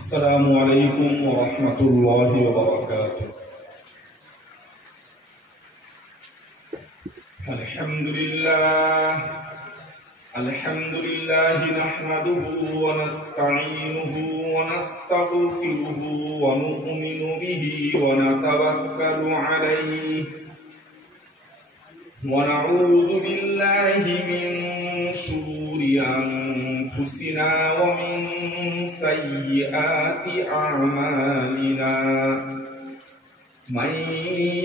السلام عليكم ورحمة الله وبركاته. الحمد لله نحمده ونستعينه ونستغفره ونؤمن به ونتوكل عليه ونعوذ بالله من شرور أنفسنا ومن سيئات أعمالنا. من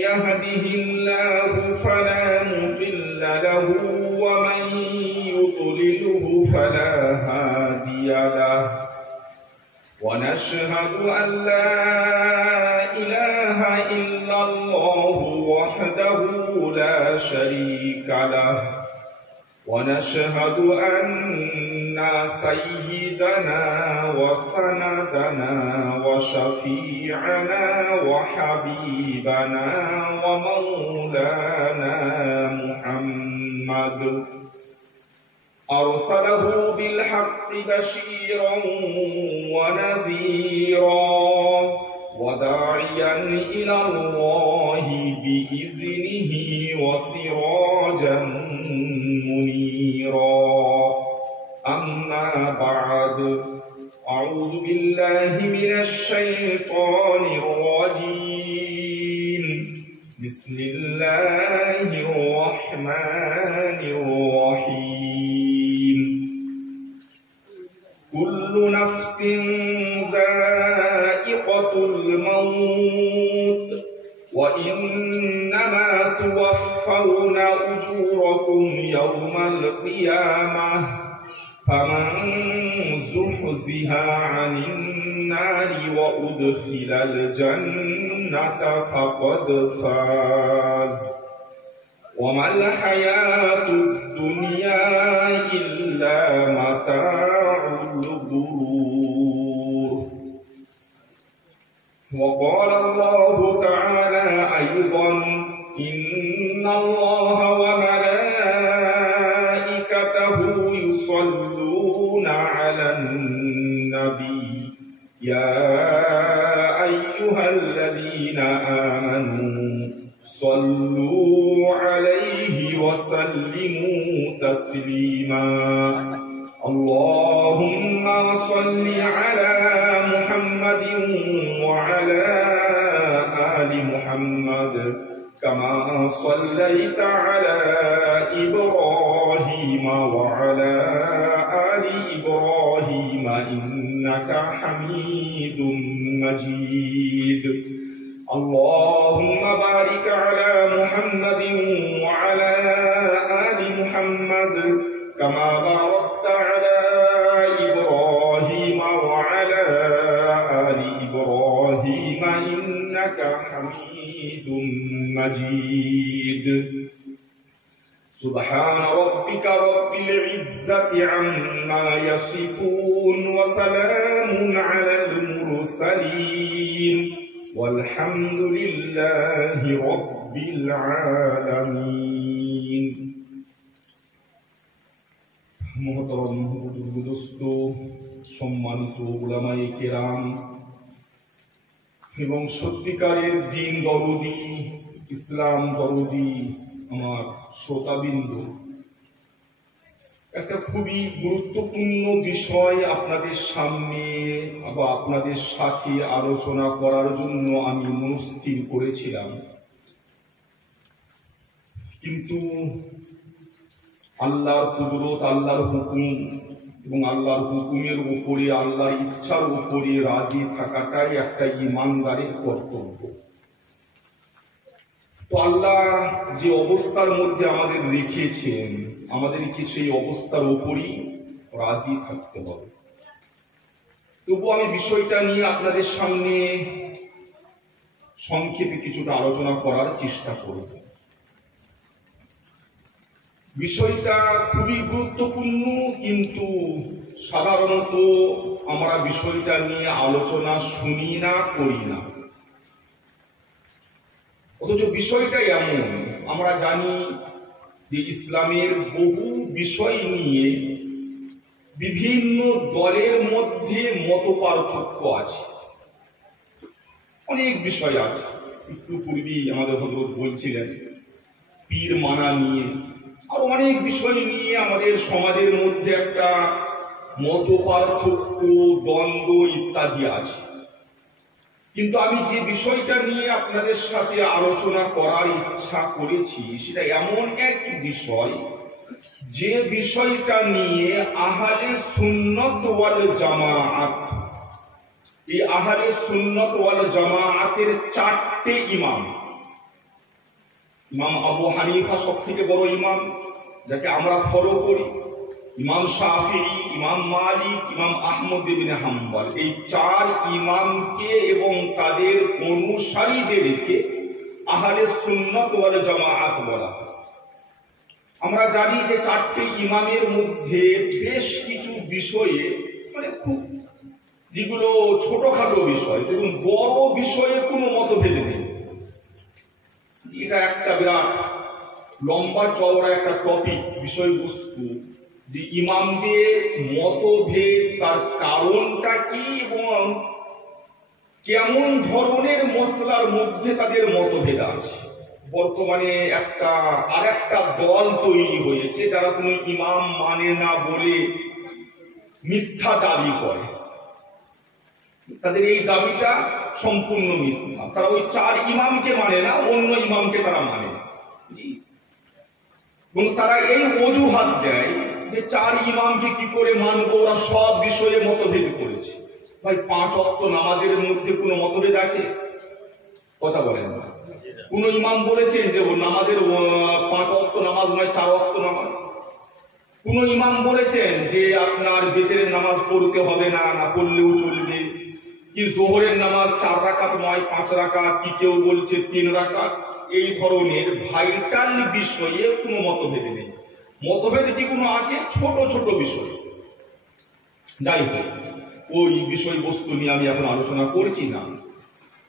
يهده الله فلا مضل له ومن يضلله فلا هادي له. ونشهد أن لا إله إلا الله وحده لا شريك له. ونشهد أن سيدنا وسندنا وشفيعنا وحبيبنا ومولانا محمد أرسله بالحق بشيرا ونذيرا وداعيا إلى الله بإذنه وسراجا منيرا. أما بعد، أعوذ بالله من الشيطان الرجيم. بسم الله الرحمن الرحيم. كل نفس ذائقة الموت وإنما توفون أجوركم يوم القيامة. فمن زحزح عن النار وأدخل الجنة فقد فاز. وما الحياة الدنيا إلا متاع الغرور. وقال الله تعالى أيضا: إن الله وملائكته يصلون على النبي يا أيها الذين آمنوا صلوا عليه وسلموا تسليما. اللهم صل على محمد وعلى آل محمد كما صليت على إبراهيم وعلى آل إبراهيم إنك حميد مجيد. اللهم بارك على محمد وعلى آل محمد كما باركت على إبراهيم وعلى آل إبراهيم إنك حميد مجيد. سبحان ربك رب العزة عما يصفون وسلام على المرسلين والحمد لله رب العالمين. محترم বুজুর্গ সম্মানিত উলামায়ে কেরাম এবং সত্যিকারের দিন দরদি ইসলাম দরদি আমার শ্রোতাবৃন্দ, একটা খুবই গুরুত্বপূর্ণ বিষয় আপনাদের সামনে বা আপনাদের সাথে আলোচনা করার জন্য আমি মনস্থির করেছিলাম, কিন্তু আল্লাহর কুদরত, আল্লাহর হুকুম এবং আল্লাহর হুকুমের উপরে, আল্লাহর ইচ্ছার উপরে রাজি থাকাটাই একটা ঈমানদারের কর্তব্য। তো আল্লাহ যে অবস্থার মধ্যে আমাদের রেখেছেন, আমাদেরকে সেই অবস্থার উপরই রাজি থাকতে হবে। তবু আমি বিষয়টা নিয়ে আপনাদের সামনে সংক্ষেপে কিছুটা আলোচনা করার চেষ্টা করব। বিষয়টা খুবই গুরুত্বপূর্ণ, কিন্তু সাধারণত আমরা বিষয়টা নিয়ে আলোচনা শুনি না, করি না। অথচ বিষয়টা এমন, আমরা জানি যে ইসলামের বহু বিষয় নিয়ে বিভিন্ন দলের মধ্যে মত পার্থক্য আছে, অনেক বিষয় আছে। একটু পূর্বেই আমাদের হযরত বলছিলেন পীর মানা নিয়ে, আর অনেক বিষয় নিয়ে আমাদের সমাজের মধ্যে একটা মত পার্থক্য, দ্বন্দ্ব ইত্যাদি আছে। কিন্তু আমি যে বিষয়টা নিয়ে আপনাদের সাথে আলোচনা করার ইচ্ছা করেছি সেটা এমন এক বিষয়, যে বিষয়টা নিয়ে আহলে সুন্নাত ওয়াল জামাআত, এই আহলে সুন্নাত ওয়াল জামাআতের চারটে ইমাম, ইমাম আবু হানিফা সবথেকে বড় ইমাম যাকে আমরা ফলো করি, ইমাম শাফিঈ, ইমাম মালিক, ইমাম আহমদ ইবনে হাম্বল, এই চার ইমামকে এবং তাদের অনুসারীদেরকে আহলে সুন্নাত ওয়াল জামাআত বলা হয়। আমরা জানি যে চারটি ইমামের মধ্যে বেশ কিছু বিষয়ে খুব যেগুলো ছোটখাটো বিষয় এবং বড় বিষয়ে কোনো মতভেদ নেই। এটা একটা বিরাট লম্বা চওড়া একটা টপিক, বিষয়বস্তু, যে ইমামদের মতভেদ, তার কারণটা কি এবং কেমন ধরনের মসলার মধ্যে তাদের মতভেদ আছে। বর্তমানে আর একটা দল তৈরি হয়েছে যারা কোনো ইমাম মানে না বলে মিথ্যা দাবি করে। তাদের এই দাবিটা সম্পূর্ণ মিথ্যা। তারা ওই চার ইমামকে মানে না, অন্য ইমামকে তারা মানে। এবং তারা এই অজুহাত দেয় যে চার ইমামকে কি করে মানবো, ওরা সব বিষয়ে মতভেদ করেছে। ভাই, 5 ওয়াক্ত নামাজের মধ্যে কোনো মতভেদ আছে? কথা বলেন না। কোন ইমাম বলেছেন যে নামাজের 5 ওয়াক্ত নামাজ নয় 4 ওয়াক্ত নামাজ? কোন ইমাম বলেছেন যে আপনার বেতের নামাজ পড়তে হবে না, না পড়লেও চলবে? কি জোহরের নামাজ 4 রাকাত নয় 5 রাকাত, কি কেউ বলছে 3 রাকাত? এই ধরনের ভাইটাল বিষয়ে কোনো মতভেদ নেই। মতভেদ যেগুলো আছে ছোট ছোট বিষয়। যাই হোক, ওই বিষয়বস্তু নিয়ে আমি এখন আলোচনা করছি না।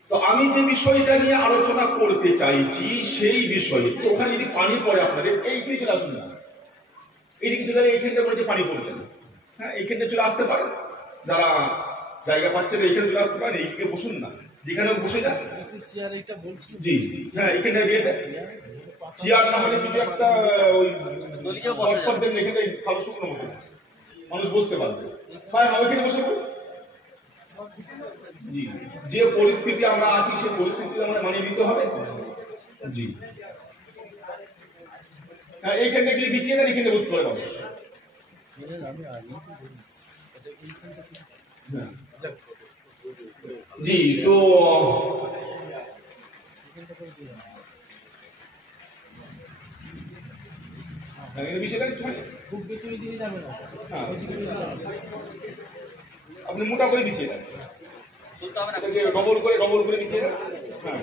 তো আমি যে বিষয়টা নিয়ে আলোচনা করতে চাইছি সেই বিষয়ে, তো ওখানে যদি পানি পড়ে আপনাদের এইখানে চলে আসুন না, এইদিকে চলে গেলে এইখানটা বলে যে পানি পড়ছে না, হ্যাঁ এইখানটা চলে আসতে পারে। যারা জায়গা পাচ্ছেন এইখানে চলে আসতে পারেন, এইদিকে বসুন না, যেখানে বসে যান। জি হ্যাঁ, এইখানটা দিয়ে দেয় চেয়ার, না হলে কিছু একটা ওই এখানে ভালো শুকনো মতো মানুষ বসতে পারবে। হ্যাঁ ওইখানে বসে পড়ুন। জি, যে পরিস্থিতি আমরা আছি সেই পরিস্থিতি আমরা মানিয়ে নিতে হবে। জি হ্যাঁ, এইখানটা গিয়ে বিছিয়ে দেন, এখানে বসতে পারে মানুষ। জি, তো আপনি মোটা করে বিছিয়ে দেন, ডবল করে বিছিয়ে দেন। হ্যাঁ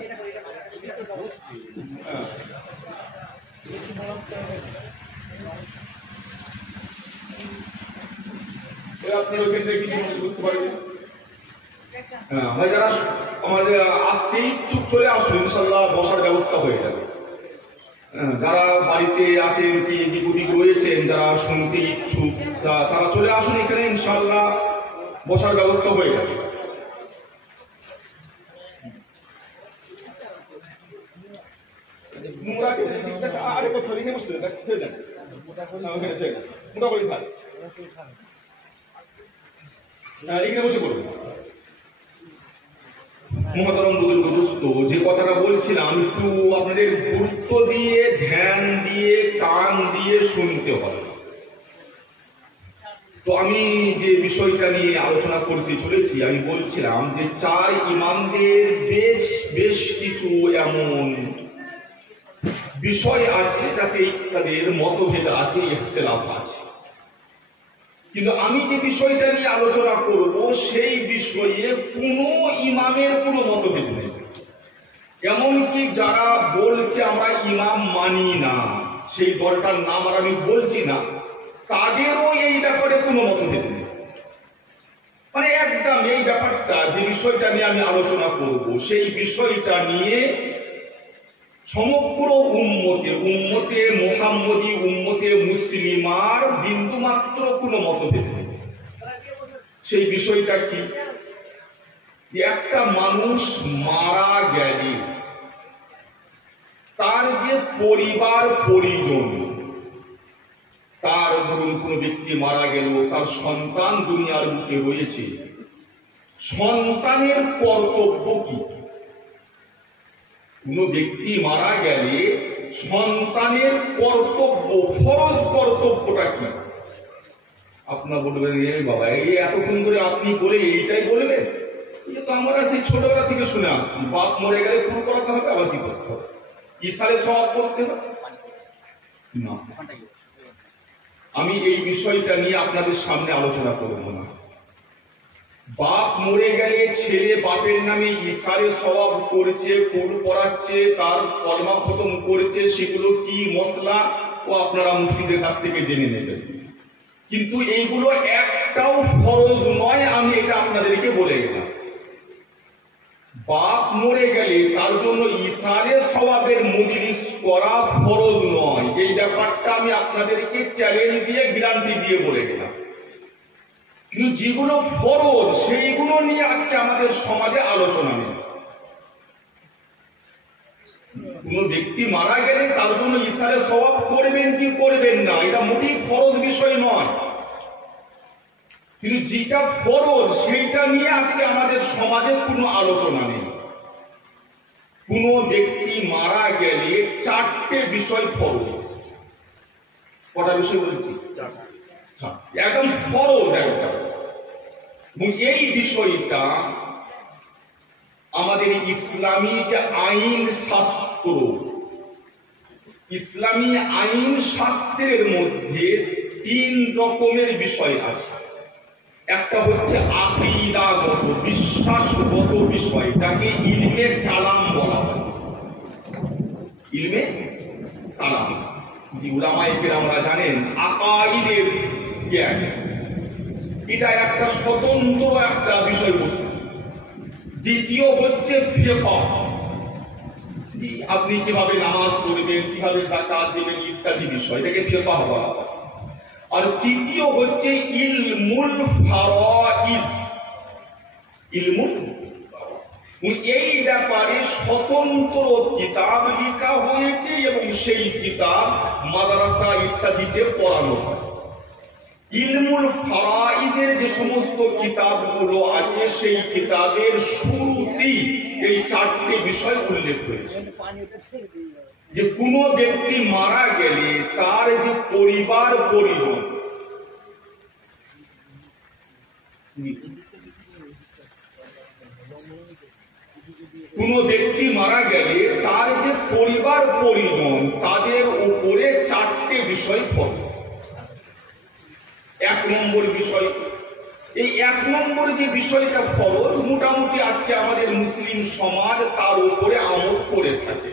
আপনি ওইখান থেকে কিছু বুঝতে পারবেন। হ্যাঁ, আমরা যারা আমাদের আসতে ইচ্ছুক চলে আসুন, ইনশাল্লাহ বসার ব্যবস্থা হয়ে যাবে। যারা বাড়িতে আছেন কি দিক রয়েছেন, যারা শুনতে ইচ্ছুক তারা চলে আসুন এখানে, ইনশাল্লাহ বসার ব্যবস্থা হয়ে যাবে। আরে কোথাও লিখে বসতে দেন, মোটা করে থাক, এখানে বসে পড়ুন। মহতরম দোস্ত, যে কথাটা বলছিলাম একটু আপনাদের গুরুত্ব দিয়ে, ধ্যান দিয়ে, কান দিয়ে শুনতে হবে। তো আমি যে বিষয়টা নিয়ে আলোচনা করতে চলেছি, আমি বলছিলাম যে চার ইমামদের বেশ কিছু এমন বিষয় আছে যাতে তাদের মতভেদ আছে, ইখতিলাফ আছে। কিন্তু আমি যে বিষয়টা নিয়ে আলোচনা করব সেই বিষয়ে কোনো ইমামের কোনো মতভেদ নেই। এমনকি যারা বলছে আমরা ইমাম মানি না, সেই দলটার নাম আর আমি বলছি না, তাদেরও এই ব্যাপারে কোনো মতভেদ নেই। মানে একদম এই ব্যাপারটা, যে বিষয়টা নিয়ে আমি আলোচনা করব সেই বিষয়টা নিয়ে সমগ্র উম্মতে মুহাম্মদী, উম্মতে মুসলিমার বিন্দুমাত্র কোনো মতভেদ নেই। সেই বিষয়টা কি? একটা মানুষ মারা গেলে তার যে পরিবার পরিজন, তার ধরুন কোন ব্যক্তি মারা গেল, তার সন্তান দুনিয়ার বুকে রয়েছে, সন্তানের কর্তব্য কি? কোন ব্যক্তি মারা গেলে সন্তানের কর্তব্য, ফরজ কর্তব্যটা কি? আপনার বলবেন, এ বাবা, এই এতক্ষণ ধরে আপনি বলে এইটাই বলবেন? এটা তো আমরা সেই ছোটবেলা থেকে শুনে আসছি, বাপ মরে গেলে পুরো করাতে হবে, আবার কি করতে হবে? ইসারে সওয়াব করতে হবে না। আমি এই বিষয়টা নিয়ে আপনাদের সামনে আলোচনা করব না। বাপ মরে গেলে ছেলে বাপের নামে ইসারে সওয়াব করছে, কোল পড়াচ্ছে, তার কলমা খতম করছে, সেগুলো কি মশলা ও আপনারা মুফতিদের কাছ থেকে জেনে নেবেন। কিন্তু এইগুলো একটাও ফরজ নয়, আমি এটা আপনাদেরকে বলে গেলাম। বাপ মরে গেলে তার জন্য ইসারে সওয়াবের মজলিস করা ফরজ নয়, এই ব্যাপারটা আমি আপনাদেরকে চ্যালেঞ্জ দিয়ে, গ্যারান্টি দিয়ে বলে গেলাম। কিন্তু যেগুলো ফরজ সেইগুলো নিয়ে আজকে আমাদের সমাজে আলোচনা নেই। কোন ব্যক্তি মারা গেলে তার জন্য ইসারে সওয়াব করবেন কি করবেন না, এটা মোটেই ফরজ বিষয় নয়। কিন্তু যেটা ফরজ সেইটা নিয়ে আজকে আমাদের সমাজে কোনো আলোচনা নেই। কোন ব্যক্তি মারা গেলে চারটে বিষয় ফরজ। কটা বিষয় বলেছি? একদম ফরজ একটা। এবং এই বিষয়টা আমাদের ইসলামী যে আইন শাস্ত্র, ইসলামী আইন শাস্ত্রের মধ্যে 3 রকমের বিষয় আছে। একটা হচ্ছে আকীদাগত, বিশ্বাসগত বিষয়, যাকে ইলমে কালাম বলা হয়। ইলমে কালাম, যে উলামায়ে কেরামরা জানেন আকাইদের জ্ঞান, এটা একটা স্বতন্ত্র একটা বিষয়বস্তু। দ্বিতীয় হচ্ছে ফিকহ, আপনি কিভাবে নামাজ পড়বেন, কিভাবে যাকাত দেবেন ইত্যাদি বিষয়, এটাকে ফিকহ বলা হয়। আর তৃতীয় হচ্ছে ইলমুল ফারাইজ, ইলমুল। এই ব্যাপারে স্বতন্ত্র কিতাব লেখা হয়েছে এবং সেই কিতাব মাদ্রাসা ইত্যাদিতে পড়ানো হয়। ইলমুল ফারাইজের যে সমস্ত কিতাবগুলো আছে সেই কিতাবের শুরুতেই এই 4টে বিষয় উল্লেখ হয়েছে। যে কোনো ব্যক্তি মারা গেলে তার যে পরিবার পরিজন, কোন ব্যক্তি মারা গেলে তার যে পরিবার পরিজন, তাদের উপরে 4টে বিষয় ফরজ। 1 নম্বর বিষয়, এই 1 নম্বর যে বিষয়টা ফরজ, মোটামুটি আজকে আমাদের মুসলিম সমাজ তার উপরে আমল করে থাকে।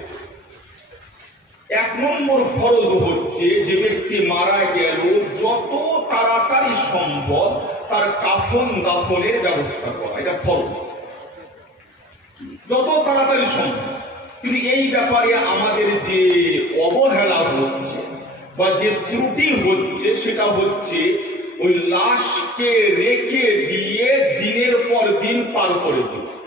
1 নম্বর ফরজ হচ্ছে যে ব্যক্তি মারা গেল যত তাড়াতাড়ি সম্ভব তার কাফন দাফনের ব্যবস্থা করা, এটা ফরজ, যত তাড়াতাড়ি সম্ভব। কিন্তু এই ব্যাপারে আমাদের যে অবহেলা হচ্ছে বা যে ত্রুটি হচ্ছে, সেটা হচ্ছে ওই লাশকে রেখে দিয়ে দিনের পর দিন পার করে দিচ্ছে।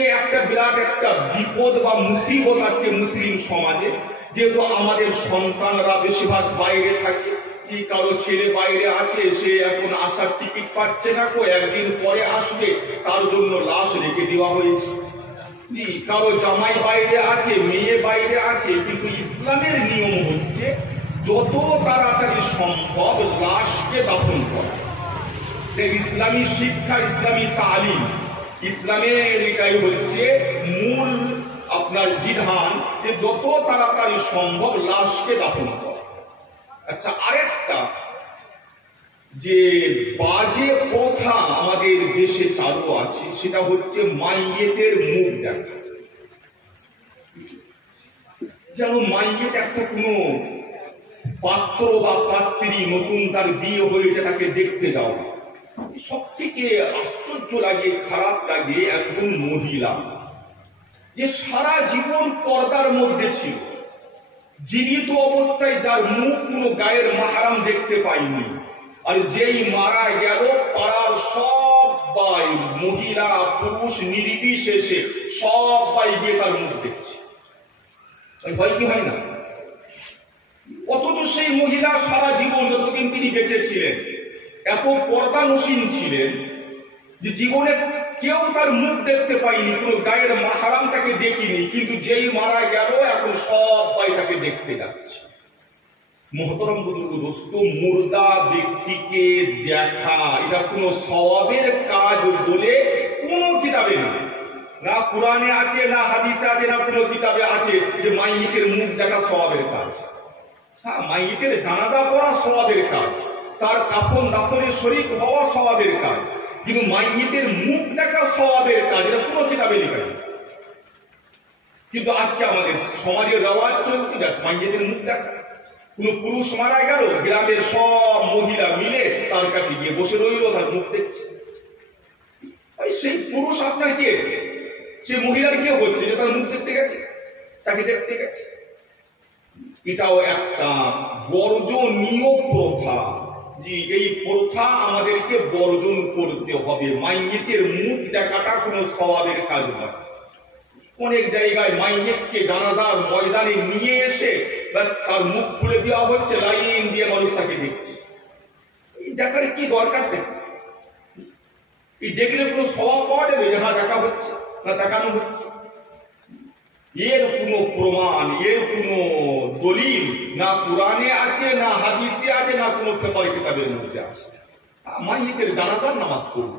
এ একটা বিরাট একটা বিপদ বা মুসিবত আজকে মুসলিম সমাজে। যেহেতু আমাদের সন্তানরা বেশিরভাগ বাইরে থাকে, কি কারো ছেলে বাইরে আছে, সে এখন আসার টিকিট পাচ্ছে না, একদিন পরে আসবে, তার জন্য লাশ রেখে দেওয়া হয়েছে। কারো জামাই বাইরে আছে, মেয়ে বাইরে আছে, কিন্তু ইসলামের নিয়ম হচ্ছে যত তাড়াতাড়ি সম্ভব লাশকে দাফন করা। ইসলামী শিক্ষা, ইসলামী তালিম, ইসলামের এটাই হচ্ছে মূল আপনার বিধান, যে যত তাড়াতাড়ি সম্ভব লাশকে দাফন করা। আচ্ছা, আরেকটা যে বাজে প্রথা আমাদের দেশে চালু আছে, সেটা হচ্ছে মাইয়েতের মুখ দেখা। যেন মাইয়েত একটা কোনো পাত্র বা পাত্রী, নতুন তার বিয়ে হয়েছে, তাকে দেখতে যাও। সব থেকে আশ্চর্য লাগে, খারাপ লাগে, একজন মহিলা যে সারা জীবন পর্দার মধ্যে ছিল, জীবিত অবস্থায় যার মুখ কোনো গায়ের মাহরাম দেখতে পাইনি, আর যেই মারা গেল পাড়ার সবাই, মহিলা পুরুষ নির্বিশেষে সবাই গিয়ে তার মুখ দেখছে। ভয় কি হয় না? অথচ সেই মহিলা সারা জীবন যতদিন তিনি বেঁচে ছিলেন এত পর্দানসীন ছিলেন যে জীবনে কেউ তার মুখ দেখতে পায়নি, কোনো গায়ের মাহারাম তাকে দেখিনি, কিন্তু যেই মারা গেল এখন সবাই তাকে দেখতে যাচ্ছে। মহতরম বুজুর্গ দোস্ত, মুর্দা ব্যক্তিকে দেখা এটা কোনো সওয়াবের কাজ বলে কোনো কিতাবে নেই, না কুরআনে আছে, না হাদিসে আছে, না কোনো কিতাবে আছে যে মাইয়িতের মুখ দেখা সওয়াবের কাজ। হ্যাঁ, মাইয়িতের জানাজা পড়া সওয়াবের কাজ, তার কাফন দাফনে শরীক হওয়া সওয়াবের কাজ, কিন্তু মাইয়িতের মুখ দেখা সওয়াবের কাজ এটা কোনো কিতাবে লেখা নেই। কিন্তু আজকে আমাদের সমাজের রেওয়াজ চলছে ব্যাস মাইয়িতের মুখ দেখা। কোন পুরুষ মারা গেল, গ্রামের সব মহিলা মিলে তার কাছে গিয়ে বসে রইল, তার মুখ দেখছে। সেই পুরুষ আপনার কে? সে মহিলার কে হচ্ছে যে তার মুখ দেখতে গেছে, তাকে দেখতে গেছে। এটাও একটা বর্জনীয় প্রথা, যে এই প্রথা আমাদেরকে বর্জন করতে হবে। মাইয়িতের মুখ দেখাটা কোনো সওয়াবের কাজ নয়। অনেক জায়গায় মাইয়িতকে জানাজার ময়দানে নিয়ে এসে তার মুখ খুলে দেওয়া হচ্ছে, লাইন দিয়ে মানুষ তাকে দেখছে। এই দেখার কি দরকার নেই? এই দেখলে কোনো স্বভাব পাওয়া যাবে যে না দেখা হচ্ছে, না দেখানো হচ্ছে? এর কোনো প্রমাণ, এর কোনো দলিল না কুরআনে আছে, না হাদিসে আছে, না কোনো ফিকহ কিতাবের মধ্যে আছে। মাইয়িতের জানাজার নামাজ পড়ুন।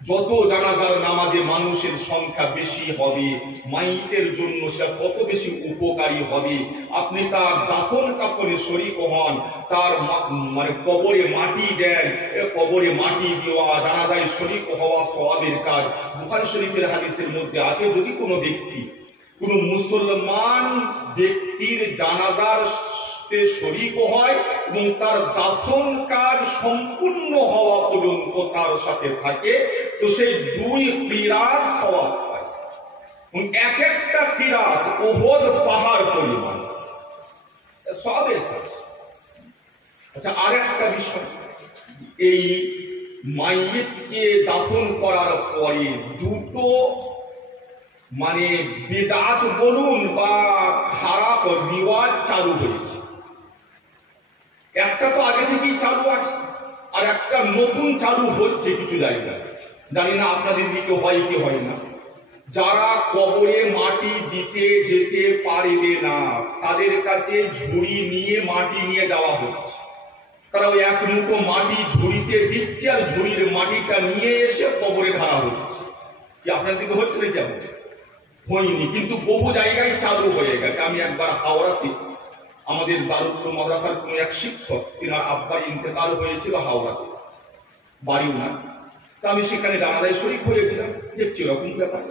যত জানাজার নামাজে মানুষের সংখ্যা বেশি হবে, মাইয়িতের জন্য সেটা তত বেশি উপকারী হবে। আপনি তার দাফন কাফনে শরীক হন, তার মানে কবরে মাটি দেন, কবরে মাটি দেওয়া, জানাজায় শরীক হওয়া সওয়াবের কাজ। বুখারী শরীফের হাদিসের মধ্যে আছে, যদি কোনো ব্যক্তি কোন মুসলমান ব্যক্তির জানাজার শরীক হয় এবং তার দাফন কাজ সম্পূর্ণ হওয়া পর্যন্ত তার সাথে থাকে, তো সেই 2 কিরাত সওয়াব পায়। এক একটা কিরাত উহুদ পাহাড় পরিমাণ সওয়াবের কাজ। আচ্ছা, আর একটা বিষয়, এই মাইয়িতকে দাফন করার পরে দুটো মানে বিদআত বলুন বা খারাপ রিওয়াজ চালু হয়েছে। একটা তো আগে থেকেই চালু আছে, আর একটা নতুন চালু হচ্ছে কিছু জায়গায়। জানি না আপনাদের দিকে হয় কি হয় না। যারা কবরে মাটি দিতে যেতে পারবে না তাদের কাছে ঝুড়ি নিয়ে মাটি নিয়ে যাওয়া হচ্ছে। তারা ওই এক মুঠো মাটি ঝুড়িতে দিচ্ছে আর ঝুড়ির মাটিটা নিয়ে এসে কবরে ঢালা হচ্ছে। কি আপনাদের দিকে হচ্ছে নাকি? হয়নি, কিন্তু বহু জায়গায় চালু হয়ে গেছে। আমি একবার হাওড়াতে, আমাদের দারুল মাদ্রাসার কোন এক শিক্ষক, তিনার আব্বার ইন্তেকাল হয়েছিল হাওড়াতে, বাড়িও না। তা আমি সেখানে জানাজায় শরীক হয়েছিলাম, দেখছি এরকম ব্যাপার।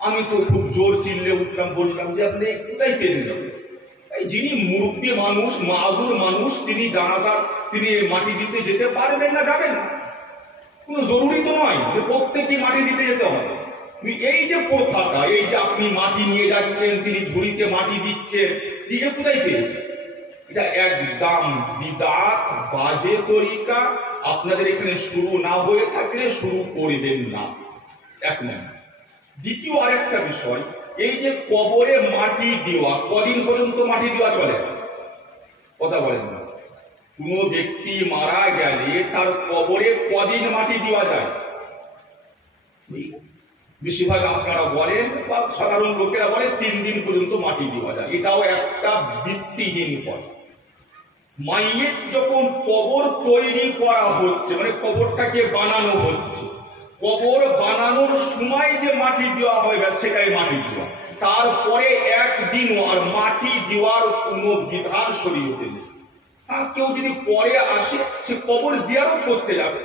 আমি তো খুব জোর চিল্লে উঠলাম, বললাম যে আপনি কোথায় পেলেন যাবেন? এই যিনি মুরব্বী মানুষ, মাযুর মানুষ, তিনি জানাজার তিনি মাটি দিতে যেতে পারবেন না, যাবেন না। কোনো জরুরি তো নয় যে প্রত্যেককে মাটি দিতে যেতে হবে। এই যে প্রথাটা, এই যে আপনি মাটি নিয়ে যাচ্ছেন, তিনি ঝুড়িতে মাটি দিচ্ছেন, এ কোথায় পেয়েছে? এটা একদম বিদআত, বাজে তরিকা। আপনাদের এখানে শুরু না হয়ে থাকলে শুরু করবেন না, এক নম্বর। দ্বিতীয় আরেকটা বিষয়, এই যে কবরে মাটি দেওয়া, কদিন পর্যন্ত মাটি দেওয়া চলে? কথা বলেন না। কোন ব্যক্তি মারা গেলে তার কবরে কদিন মাটি দেওয়া যায়? বেশিরভাগ আপনারা বলেন বা সাধারণ লোকেরা বলে 3 দিন পর্যন্ত মাটি দেওয়া যায়। এটাও একটা ভিত্তিহীন কথা। মাইয়িত যখন কবর তৈরি করা হচ্ছে, মানে কবরটাকে বানানো হচ্ছে, কবর বানানোর সময় যে মাটি দেওয়া হয় সেটাই মাটি দেওয়া। তারপরে একদিনও আর মাটি দেওয়ার কোনো বিধান শরীয়তে নেই। আর কেউ যদি পরে আসে, সে কবর জিয়ারত করতে যাবে,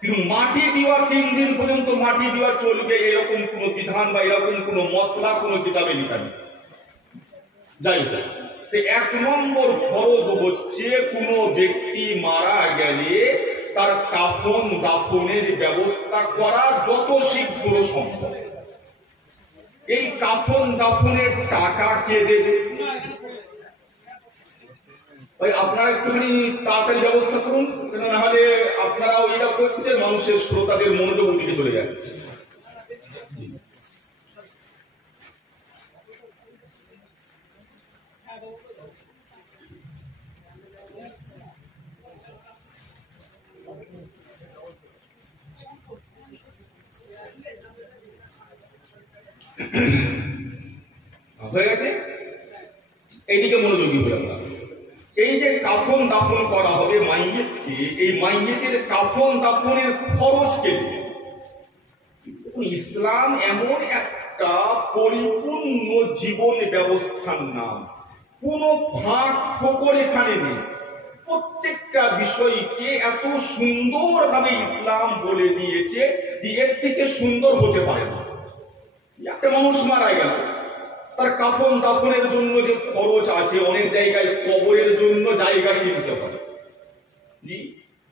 কিন্তু মাটি দেওয়া 3 দিন পর্যন্ত মাটি দেওয়া চলবে এরকম কোনো বিধান বা এরকম কোনো মশলা কোনো কিতাবে লেখা নেই। যাই হোক, 1 নম্বর ফরজ হচ্ছে কোনো ব্যক্তি মারা গেলে তার কাফন দাফনের ব্যবস্থা করা যত শীঘ্র সম্ভব। এই কাফন দাফনের টাকা কে দেবে? ভাই আপনারা একটুখানি তাড়াতাড়ি ব্যবস্থা করুন, না হলে আপনারাও এটা করছেন, মানুষের শ্রোতাদের মনোযোগ দিকে চলে যাচ্ছে। হয়ে গেছে, এইদিকে মনোযোগী হয়ে আমরা এই যে কাফন দাফন করা হবে মাইয়েতকে, এই মাইয়েতের কাফন দাফনের খরচ কে দেবে? ইসলাম এমন একটা পরিপূর্ণ জীবন ব্যবস্থার নাম, কোন ফাঁক ফোকর এখানে নেই। প্রত্যেকটা বিষয়কে এত সুন্দরভাবে ইসলাম বলে দিয়েছে যে এর থেকে সুন্দর হতে পারে না। একটা মানুষ মারা গেল, তার কাফন দাফনের জন্য যে খরচ আছে, অনেক জায়গায় কবরের জন্য জায়গা কিনতে হয়,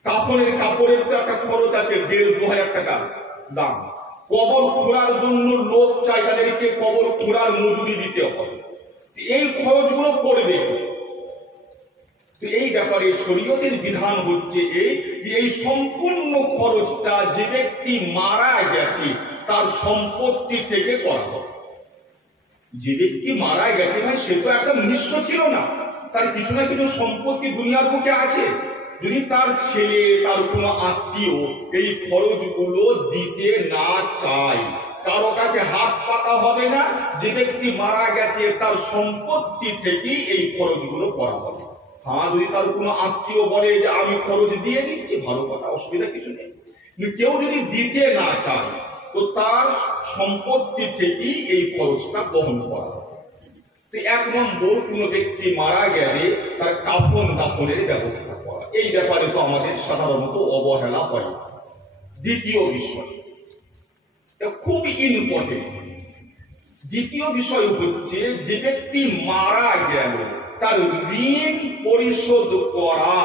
কাফনের কাপড়ের তো একটা খরচ আছে, 1,500-2,000 টাকা দাম। কবর খোঁড়ার জন্য লোক চাই, তাদেরকে কবর খোঁড়ার মজুরি দিতে হবে, এই খরচগুলো করবে। এই ব্যাপারে শরীয়তের বিধান হচ্ছে এই সম্পূর্ণ খরচটা যে ব্যক্তি মারা গেছে তার সম্পত্তি থেকে করা হবে। যে ব্যক্তি মারা গেছে ভাই, সে তো একদম নিঃস্ব ছিল না, তার কিছু না কিছু সম্পত্তি দুনিয়ার বুকে আছে। যদি তার ছেলে, তার কোনো আত্মীয় এই খরচগুলো দিতে না চায়, কারো কাছে হাত পাতা হবে না। যে ব্যক্তি মারা গেছে তার সম্পত্তি থেকেই এই খরচগুলো করা হবে। হ্যাঁ, যদি তার কোনো আত্মীয় বলে যে আমি খরচ দিয়ে দিচ্ছি, ভালো কথা, অসুবিধা কিছু নেই। কিন্তু কেউ যদি দিতে না চায় তো তার সম্পত্তি থেকেই এই খরচটা বহন করা হবে। তো 1 নম্বর, কোনো ব্যক্তি মারা গেলে তার কাফন দাফনের ব্যবস্থা করা, এই ব্যাপারে তো আমাদের সাধারণত অবহেলা হয়। দ্বিতীয় বিষয়, খুব ইম্পর্টেন্ট, দ্বিতীয় বিষয় হচ্ছে যে ব্যক্তি মারা গেল তার ঋণ পরিশোধ করা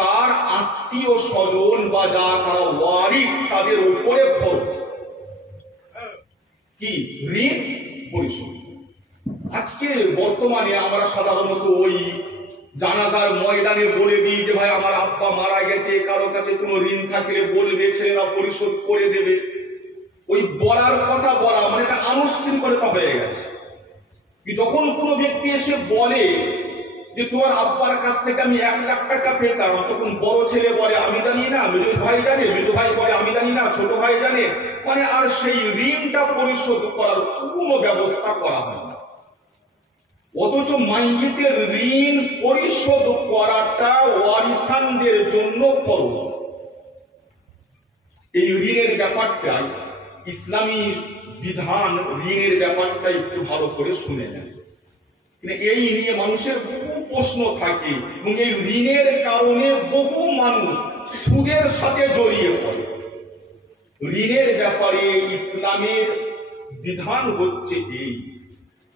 তার আত্মীয় স্বজন বা যারা ওয়ারিস তাদের উপরে খরচ। কি ঋণ পরিশোধ? আজকে বর্তমানে আমরা সাধারণত ওই জানাজার ময়দানে বলে দিই যে ভাই আমার আব্বা মারা গেছে, কারো কাছে কোনো ঋণ থাকলে বলবে, ছেলেরা পরিশোধ করে দেবে। ওই বলার কথা বলা মানে এটা আনুষ্ঠানিকতা হয়ে গেছে। যখন কোনো ব্যক্তি এসে বলে যে তোমার আব্বার কাছ থেকে আমি 1 লাখ টাকা পেতাম, তখন বড় ছেলে বলে আমি জানি না, মেজো ভাই জানে, মেজো ভাই বলে আমি জানি না, ছোট ভাই জানে, মানে আর সেই ঋণটা পরিশোধ করার কোনো ব্যবস্থা করা হয় না। অথচ মাইয়েতের ঋণ পরিশোধ করাটা ওয়ারিসানদের জন্য খরচ। এই ঋণের ব্যাপারটাই ইসলামী বিধান, ঋণের ব্যাপারটা একটু ভালো করে শুনে নেন। এই নিয়ে মানুষের বহু প্রশ্ন থাকে এবং এই ঋণের কারণে বহু মানুষ সুদের সাথে জড়িয়ে পড়ে। ঋণের ব্যাপারে ইসলামের বিধান হচ্ছে এই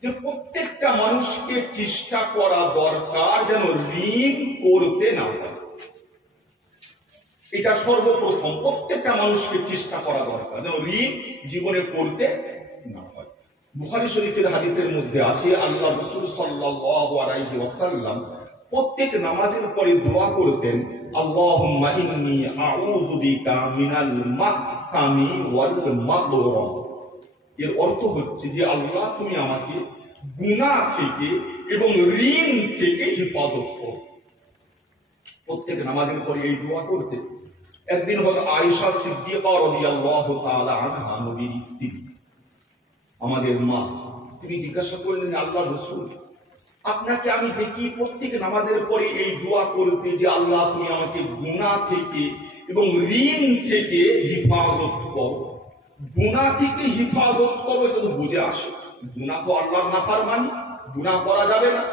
যে প্রত্যেকটা মানুষকে চেষ্টা করা দরকার যেন ঋণ করতে না পারে। এটা সর্বপ্রথম প্রত্যেকটা মানুষকে চেষ্টা করা দরকার যেন ঋণ জীবনে করতে না হয়। বুখারী শরীফের হাদিসের মধ্যে আছে আল্লাহ রাসূল সাল্লাল্লাহু আলাইহি ওয়াসাল্লাম প্রত্যেক নামাজের পরে দোয়া করতেন, আল্লাহুম্মা ইন্নী আউযু বিকা মিনাল মাকসামি ওয়াল মাগরাম। এর অর্থ হচ্ছে যে আল্লাহ তুমি আমাকে গুনাহ থেকে এবং ঋণ থেকে হেফাজত করো। প্রত্যেক নামাজের পরে এই দোয়া করতে। একদিন হলো আয়েশা সিদ্দিকা রাদিয়াল্লাহু তাআলা আনহা, নবীর স্ত্রী, আমাদের মা, তিনি জিজ্ঞাসা করলেন আল্লাহর রাসূল, আপনাকে আমি দেখি প্রত্যেক নামাজের পরে এই দোয়া করতে যে আল্লাহ তুমি আমাকে গুনাহ থেকে এবং ঋণ থেকে হেফাজত করো। গুনাহ থেকে হেফাজত করো, এটা তো বুঝে আসে, গুনাহ তো আল্লাহর নাফরমানি, গুনাহ করা যাবে না।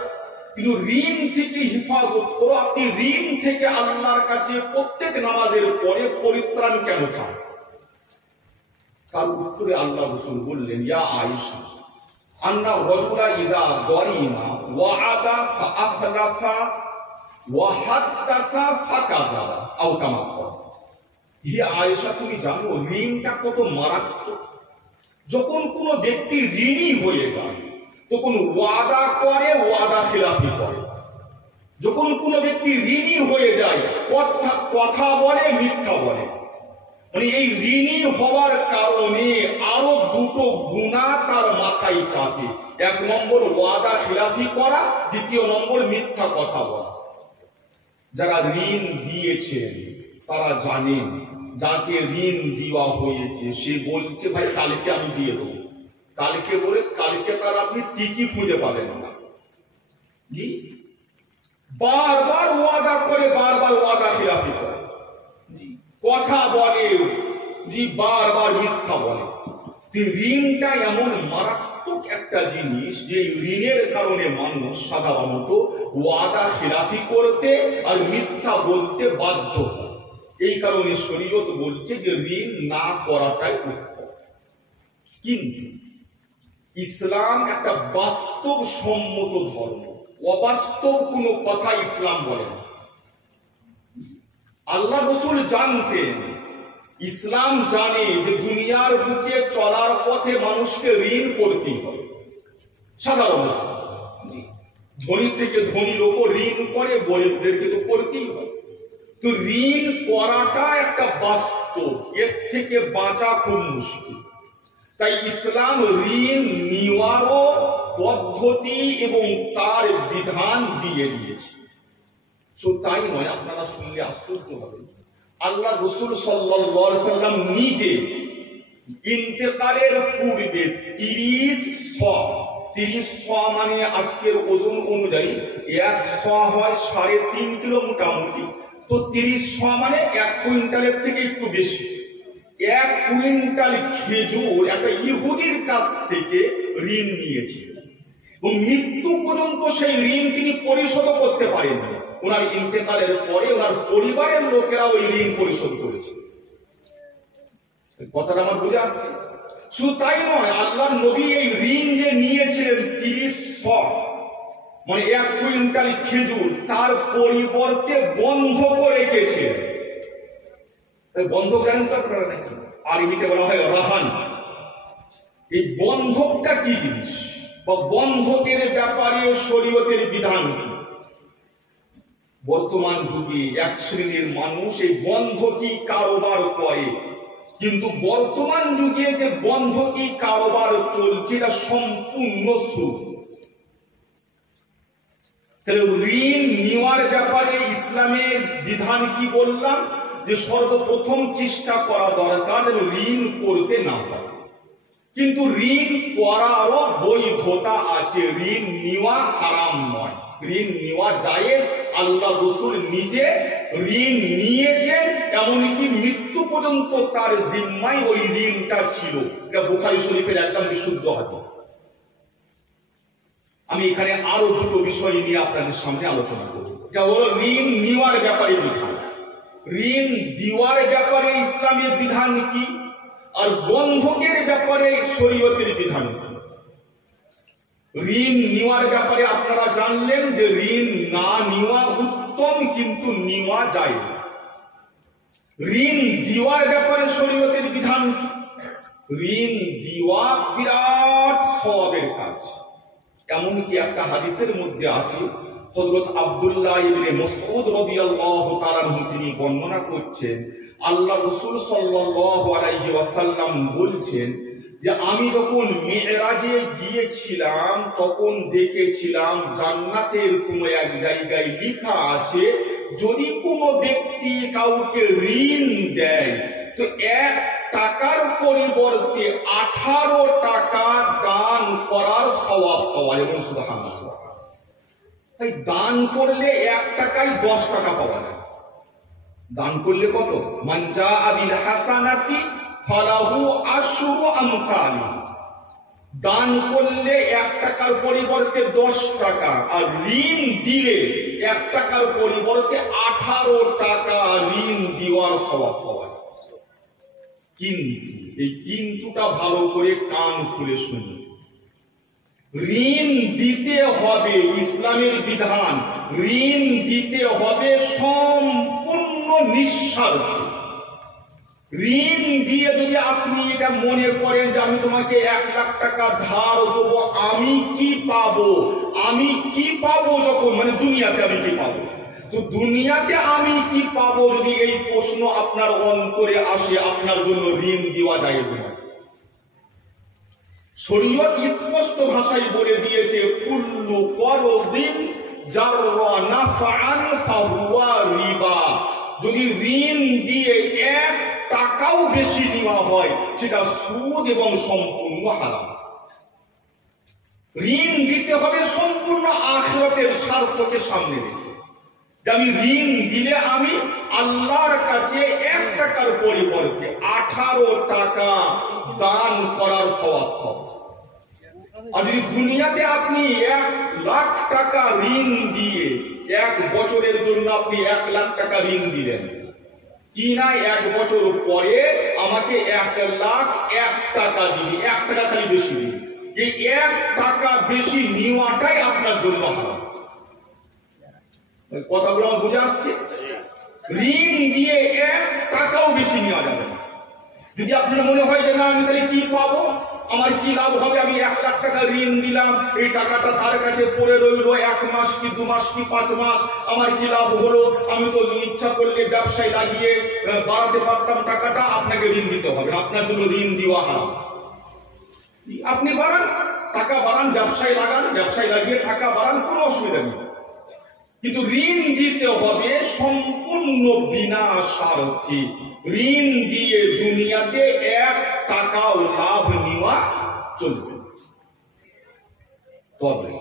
কিন্তু ঋণ থেকে হেফাজত করো, আপনি ঋণ থেকে আল্লাহর কাছে প্রত্যেক নামাজের পরে পরিত্রাণ কেন চান? তার উত্তরে আল্লাহ রাসূল বললেন, ইয়া আয়েশা, আন্না রাজুলা ইযা দারিনা ওয়াআদা ফাআখলাফা ওয়া হাদাসা ফাকাযাবা আও কামা ক্বাল। হে আয়েশা, তুমি জানো ঋণটা কত মারাত্মক। যখন কোনো ব্যক্তি ঋণী হয়ে যায় তখন ওয়াদা করে, ওয়াদা খেলাফি করে। যখন কোনো ব্যক্তি ঋণী হয়ে যায়, কথা বলে, মিথ্যা বলে, মানে এই ঋণী হওয়ার কারণে আরো দুটো গুনাহ তার মাথায় চাপে। এক নম্বর ওয়াদা খিলাফি করা, দ্বিতীয় নম্বর মিথ্যা কথা বলা। যারা ঋণ দিয়েছেন তারা জানেন যাকে ঋণ দেওয়া হয়েছে সে বলছে ভাই কালকে আমি দিয়ে দেবো, কালকে বলে কালকে তার আপনি টিকি খুঁজে পাবেন না। জি, বারবার ওয়াদা করে, বারবার ওয়াদা খিলাফি করে, কথা বলে, জি বারবার মিথ্যা বলে। ঋণটা এমন মারাত্মক একটা জিনিস যে ঋণের কারণে মানুষ সাধারণত ওয়াদা খিলাফি করতে আর মিথ্যা বলতে বাধ্য হয়। এই কারণে শরীয়ত বলছে যে ঋণ না করাটাই উত্তম। কিন্তু ইসলাম একটা বাস্তব সম্মত ধর্ম, অবাস্তব কোনো কথা ইসলাম বলে না। আল্লাহ রাসূল জানতেন, ইসলাম জানে যে দুনিয়ার বুকে চলার পথে মানুষকে ঋণ করতেই হবে। সাধারণত ধনী থেকে ধনী লোক ঋণ করে, গরিবদেরকে তো করতেই হয়। তো ঋণ করাটা একটা বাস্তব, এর থেকে বাঁচা খুব মুশকিল। তাই ইসলাম ঋণ নেওয়ারও পদ্ধতি এবং তার বিধান দিয়ে দিয়েছে। শুধু তাই নয়, আপনারা শুনলে আশ্চর্য হবেন, আল্লাহ রাসূল সাল্লাল্লাহু আলাইহি ওয়াসাল্লাম নিজে ইন্তেকালের পূর্বে 30 শ মানে আজকের ওজন অনুযায়ী 1 শ হয় 3.5 কিলো মোটামুটি। তো 30 শ মানে 1 কুইন্টালের থেকে একটু বেশি। 1 কুইন্টাল খেজুর একটা ইহুদির কাছ থেকে ঋণ নিয়েছিল এবং মৃত্যু পর্যন্ত সেই ঋণ তিনি পরিশোধ করতে পারেননি। ওনার ইন্তেকালের পরে ওনার পরিবারের লোকেরা ওই ঋণ পরিশোধ করেছে। কথাটা আমার বুঝে আসছে? শুধু তাই নয়, আল্লাহর নবী এই ঋণ যে নিয়েছিলেন 30 শ মানে 1 কুইন্টাল খেজুর, তার পরিবর্তে বন্ধক রেখেছে। বন্ধক জানেন তো আপনারা নাকি? আরবিতে বলা হয় রাহান। এই বন্ধকটা কি জিনিস বা বন্ধকের ব্যাপারে শরীয়তের বিধান কি? বর্তমান যুগে এক শ্রেণীর মানুষ এই বন্ধকি কারবার করে, কিন্তু বর্তমান যুগে যে বন্ধকি কারবার চলছে এটা সম্পূর্ণ সুদ। ঋণ নেওয়ার ব্যাপারে ইসলামের বিধান কি বললাম? যে সর্বপ্রথম চেষ্টা করা দরকার ঋণ করতে না পারে, কিন্তু ঋণ করারও বৈধতা আছে। ঋণ নেওয়া হারাম নয়, ঋণ নেওয়া জায়েজ। আল্লাহ রাসূল নিজে ঋণ নিয়েছেন, এমনকি মৃত্যু পর্যন্ত তার জিম্মায় ওই ঋণটা ছিল। এটা বুখারী শরীফের একদম বিশুদ্ধ হাদিস। আমি এখানে আরো দুটো বিষয় নিয়ে আপনাদের সামনে আলোচনা করব। এটা হলো ঋণ নেওয়ার ব্যাপারে বিধান, ঋণ দেওয়ার ব্যাপারে ইসলামের বিধান কি, আর বন্ধকের ব্যাপারে শরীয়তের বিধান কি। ঋণ নেওয়ার ব্যাপারে আপনারা জানলেন যে ঋণ না নেওয়া উত্তম, কিন্তু নেওয়া জায়েজ। ঋণ দেওয়ার ব্যাপারে শরীয়তের বিধান কি? ঋণ দেওয়া বিরাট সওয়াবের কাজ। এমনকি একটা হাদিসের মধ্যে আছে, হযরত আব্দুল্লাহ ইবনে মাসউদ রাদিয়াল্লাহু তাআলা তিনি বর্ণনা করছেন, আল্লাহ রাসূল সাল্লাল্লাহু আলাইহি ওয়াসাল্লাম বলছেন যে আমি যখন মিরাজে গিয়েছিলাম তখন দেখেছিলাম জান্নাতের কোন এক জায়গায় লেখা আছে, যদি কোনো ব্যক্তি কাউকে ঋণ দেয় তো 1 টাকার পরিবর্তে 18 টাকা দান করার সওয়াব পাওয়া যায়। সুবহানাল্লাহ। তাই দান করলে 1 টাকায় 10 টাকা পাওয়া যায়। দান করলে কত? মান জাআ বিল হাসানাতি ফালাহু আশরু আমসালিহা। দান করলে 1 টাকার পরিবর্তে 10 টাকা, আর ঋণ দিলে 1 টাকার পরিবর্তে 18 টাকা ঋণ দেওয়ার সওয়াব পাওয়া যায়। কিন্তু এই কিন্তুটা ভালো করে কান খুলে শুনুন। ঋণ দিতে হবে, ইসলামের বিধান, ঋণ দিতে হবে সম্পূর্ণ নিঃস্বার্থ। ঋণ দিয়ে যদি আপনি এটা মনে করেন যে আমি তোমাকে 1,00,000 টাকা ধার দেবো, আমি কি পাবো, আমি কি পাবো যখন, মানে দুনিয়াতে আমি কি পাবো, তো দুনিয়াতে আমি কি পাবো যদি এই প্রশ্ন আপনার অন্তরে আসে, আপনার জন্য ঋণ দেওয়া যায় না। শরীয়ত স্পষ্ট ভাষায় বলে দিয়েছে, কুল্লু করদিন জাররা নাফআন ফাহুয়া রিবা। যদি ঋণ দিয়ে 1 টাকাও বেশি নেওয়া হয় সেটা সুদ এবং সম্পূর্ণ হারাম। ঋণ দিতে হবে সম্পূর্ণ আখিরাতের স্বার্থকে সামনে রেখে। আমি ঋণ দিলে আমি আল্লাহর কাছে 1 টাকার পরিবর্তে 18 টাকা দান করার সওয়াব পাবো। আর যদি দুনিয়াতে আপনি 1,00,000 টাকা ঋণ দিয়ে 1 বছরের জন্য আপনি 1,00,000 টাকা ঋণ দিলেন, কি না 1 বছর পরে আমাকে 1,00,001 টাকা দিবি, 1 টাকা খালি বেশি দিবি, এই 1 টাকা বেশি নেওয়াটাই আপনার জন্য হারাম। কথাগুলো আমার বুঝে আসছে? ঋণ দিয়ে 1 টাকাও বেশি নেওয়া যাবে না। যদি আপনার মনে হয় যে না আমি তাহলে কি পাবো, আমার কি লাভ হবে, আমি 1,00,000 টাকা ঋণ দিলাম, এই টাকাটা তার কাছে পড়ে রইলো 1 মাস কি 2 মাস কি 5 মাস, আমার কি লাভ হলো, আমি তো ইচ্ছা করলে ব্যবসায় লাগিয়ে বাড়াতে পারতাম টাকাটা, আপনাকে ঋণ দিতে হবে, আপনার জন্য ঋণ দেওয়া হারাম। আপনি বাড়ান, টাকা বাড়ান, ব্যবসায় লাগান, ব্যবসায় লাগিয়ে টাকা বাড়ান, কোনো অসুবিধা নেই, কিন্তু ঋণ দিতে হবে সম্পূর্ণ বিনা স্বার্থে। ঋণ দিয়ে দুনিয়াতে 1 টাকাও লাভ নেওয়া চলবে। তবে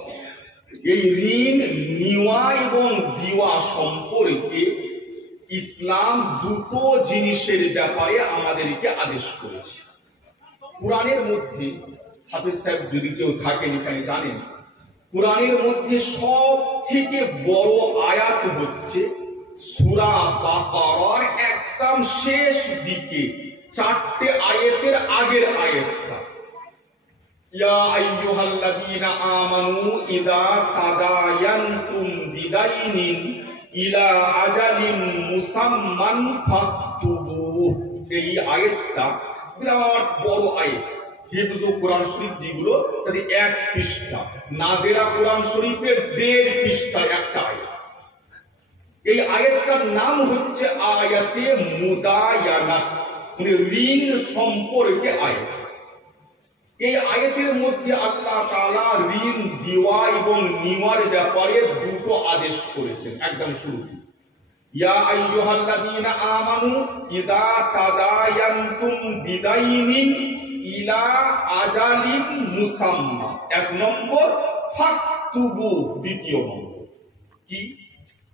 এই ঋণ নেওয়া এবং দেওয়া সম্পর্কে ইসলাম 2টো জিনিসের ব্যাপারে আমাদেরকে আদেশ করেছে। কুরআনের মধ্যে, হাফেজ সাহেব যদি কেউ থাকেন এখানে জানেন, কুরআনের মধ্যে সব থেকে বড় আয়াত হচ্ছে সূরা বাকারার একদম শেষ দিকে 4টে আয়াতের আগের আয়াতটা, ইয়া আইয়ুহাল্লাযীনা আমানু ইযা তাদায়ানতুম বিদাইনিন ইলা আজালিন মুসাম্মান ফাকতুবু। এই আয়াতটা বিরাট বড় আয়াত। হিফজ কোরআন শরীফ যেগুলো তাদের 1 পৃষ্ঠা, নাজেরা কোরআন শরীফের 1.5 পৃষ্ঠার একটা আয়াত। এই আয়াতটার নাম হচ্ছে আয়াতে মুদায়ানাত, মানে ঋণ সম্পর্কে আয়াত। এই আয়াতের মধ্যে আল্লাহ তাআলা ঋণ দেওয়া এবং নেওয়ার ব্যাপারে 2টো আদেশ করেছেন। একদম শুরুতে ইয়া আইয়ুহাল্লাযীনা আমানু ইযা তাদায়ানতুম বিদাইনিন ইলা আজালিন মুসাম্মা, 1 নম্বর, ফাকতুবু, 2 নম্বর। কি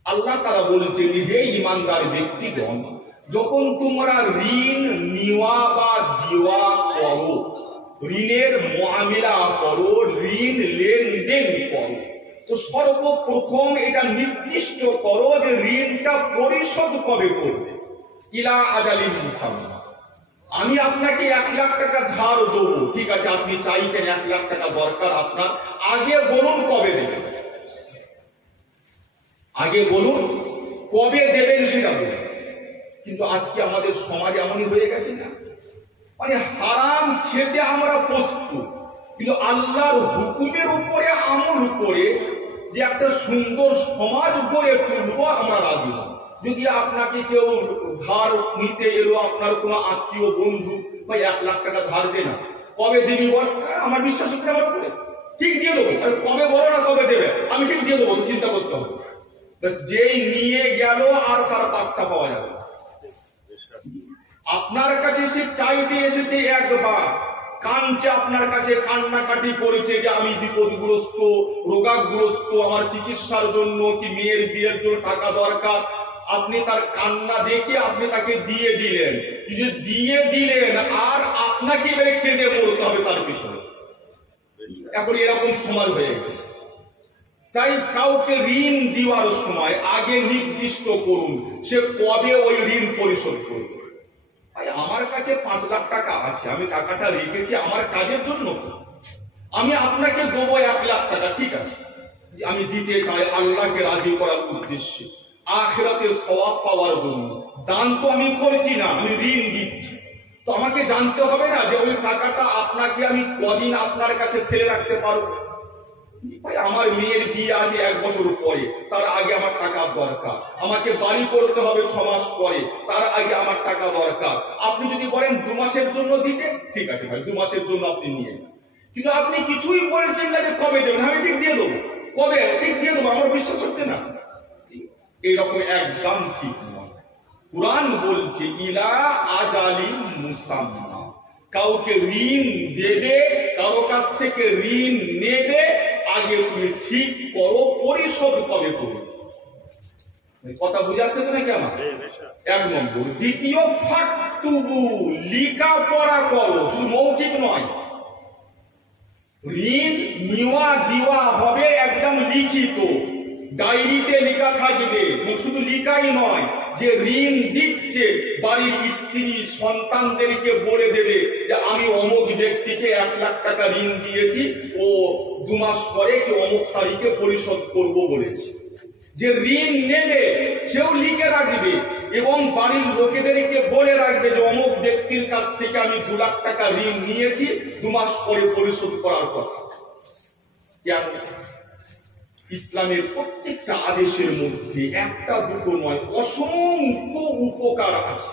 আল্লাহ তাআলা বলছেন, হে ঈমানদার ব্যক্তিগণ, যখন তোমরা ঋণ নেওয়া বা দেওয়া করো, ঋণের মুআমিলা করো, ঋণ লেনদেন করো, তো সর্বপ্রথম এটা নির্দিষ্ট করো যে ঋণটা পরিশোধ কবে করবে। ইলা আজালিন মুসাম্মা, আমি আপনাকে 1,00,000 টাকা ধার দেবো, ঠিক আছে, আপনি চাইছেন 1,00,000 টাকা দরকার আপনার, আগে বলুন কবে দেবেন, আগে বলুন কবে দেবেন সেটা বলুন। কিন্তু আজকে আমাদের সমাজ এমনই হয়ে গেছে না, মানে হারাম খেতে আমরা প্রস্তুত, কিন্তু আল্লাহর হুকুমের উপরে আমল করে যে একটা সুন্দর সমাজ গড়ে তুলবো আমরা রাজি না। যদি আপনাকে কেউ ধার নিতে এলো, আপনার কোনো আত্মীয় বন্ধু, ভাই 1,00,000 টাকা ধার দে না, কবে দিবি বল, আমার বিশ্বাস হচ্ছে আমার বলে ঠিক দিয়ে দেবো, কবে বলো না কবে দেবে, আমি ঠিক দিয়ে দেবো, চিন্তা করতে হবে। যেই নিয়ে গেল আর তার পাত্তা পাওয়া যাবে। আপনার কাছে সে চাইতে এসেছে একবার, কাঁদছে আপনার কাছে, কান্নাকাটি করেছে যে আমি বিপদগ্রস্ত, রোগাগ্রস্ত, আমার চিকিৎসার জন্য কি মেয়ের বিয়ের জন্য টাকা দরকার, আপনি তার কান্না দেখে আপনি তাকে দিয়ে দিলেন, দিয়ে দিলেন আর আপনাকে এবারে কেঁদে মরতে হবে তার পিছনে। এখন এরকম সমাজ হয়ে গেছে। তাই কাউকে ঋণ দেওয়ার সময় আগে নির্দিষ্ট করুন সে কবে ওই ঋণ পরিশোধ করবে। আমার কাছে 5,00,000 টাকা আছে, আমি টাকাটা রেখেছি আমার কাজের জন্য, আমি আপনাকে দেবো 1,00,000 টাকা, ঠিক আছে, আমি দিতে চাই আল্লাহকে রাজি করার উদ্দেশ্যে, আখিরাতে সওয়াব পাওয়ার জন্য, দান তো আমি করছি না, আমি ঋণ দিচ্ছি। তো আমাকে জানতে হবে না যে ওই টাকাটা আপনাকে আমি কদিন আপনার কাছে ফেলে রাখতে পারবো। ভাই আমার মেয়ের বিয়ে আছে 1 বছর পরে, তার আগে আমার টাকা দরকার। আমাকে বাড়ি করতে হবে 6 মাস পরে, তার আগে আমার টাকা দরকার। আপনি যদি বলেন 2 মাসের জন্য দিতে, ঠিক আছে ভাই 2 মাসের জন্য আপনি নিয়ে যান, কিন্তু আপনি কিছুই বলছেন না যে কবে দেবেন। আমি ঠিক দিয়ে দেবো, কবে ঠিক দিয়ে দেবো, আমার বিশ্বাস হচ্ছে না। এইরকম একদম ঠিক নয়। কুরআন বলছে ইলা আজালিন মুসাম্মা, কাউকে ঋণ দেবে, কারো কাছ থেকে ঋণ নেবে, আগে তুমি ঠিক করো পরিশোধ কবে করবে। কথা বুঝে আসছে তো নাকি আমার? 1 নম্বর। দ্বিতীয়, ফাকতুবু, লিখা পড়া করো, শুধু মৌখিক নয়। ঋণ নেওয়া দেওয়া হবে একদম লিখিত, ডায়েরিতে লেখা থাকবে। শুধু লিখাই নয়, যে ঋণ দিচ্ছে বাড়ির স্ত্রী সন্তানদেরকে বলে দেবে যে আমি অমুক ব্যক্তিকে 1 লাখ টাকা ঋণ দিয়েছি, ও 2 মাস পরে কি অমুক তারিখে পরিশোধ করব বলেছি। যে ঋণ নেবে সেও লিখে রাখবে এবং বাড়ির লোকেদেরকে বলে রাখবে যে অমুক ব্যক্তির কাছ থেকে আমি 2 লাখ টাকা ঋণ নিয়েছি, 2 মাস পরে পরিশোধ করার কথা। কেন? ইসলামের প্রত্যেকটা আদেশের মধ্যে একটা দুটো নয়, অসংখ্য উপকার আছে।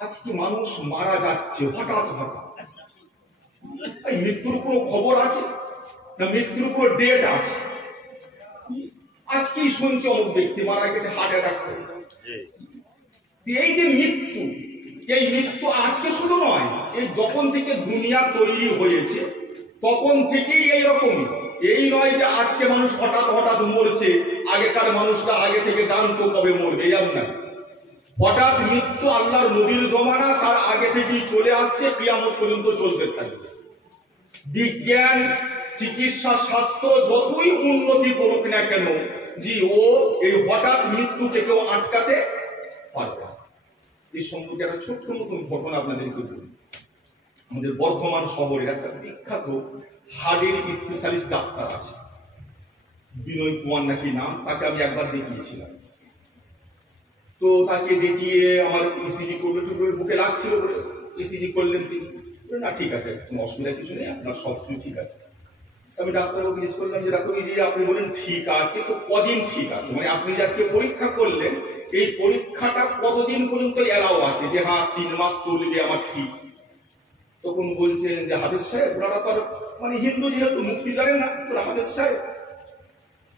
আজকে মানুষ মারা যাচ্ছে হঠাৎ হঠাৎ, মৃত্যুর কোনো খবর আছে না? মৃত্যুর কোনো ডেট আছে? আজকেই শুনছি অমুক ব্যক্তি মারা গেছে হার্ট অ্যাটাক করে। এই যে মৃত্যু, এই মৃত্যু আজকে শুধু নয়, এই যখন থেকে দুনিয়া তৈরি হয়েছে তখন থেকেই এইরকম। এই নয় যে আজকে মানুষ হঠাৎ হঠাৎ মরছে, আগেকার মানুষরা আগে থেকে জানতো কবে মরবে, এমন না। হঠাৎ মৃত্যু আল্লাহর নবীর জমানা, তার আগে থেকেই চলে আসছে, কিয়ামত পর্যন্ত চলতে থাকবে। বিজ্ঞান, চিকিৎসা, স্বাস্থ্য যতই উন্নতি করুক না কেন, জি ও এই হঠাৎ মৃত্যুকে কেউ আটকাতে পারবে না। এই সম্পর্কে একটা ছোট্ট মতন ঘটনা আপনাদেরকে বলি। আমাদের বর্ধমান শহরের একটা বিখ্যাত হার্টের স্পেশালিস্ট ডাক্তার আছে, বিনয় কুমার নাকি নাম। তাকে আমি একবার দেখিয়েছিলাম। তো তাকে দেখিয়ে আমার ইসিজি করবে, বুকে লাগছিল বলে ইসিজি করলেন তিনি। না ঠিক আছে, কোনো অসুবিধা কিছু নেই, আপনার সব কিছু ঠিক আছে। আমি ডাক্তারবাবু জিজ্ঞেস করলাম যে ডাক্তার যে আপনি বলেন ঠিক আছে, তো কদিন ঠিক আছে? মানে আপনি যে আজকে পরীক্ষা করলেন, এই পরীক্ষাটা কতদিন পর্যন্ত এলাও আছে যে হ্যাঁ 3 মাস চলবে আমার ঠিক? তখন বলছেন যে হাফেজ সাহেব, ওনারা তো মানে হিন্দু যেহেতু মুক্তি জানেন না, ওরা হাফেজ সাহেব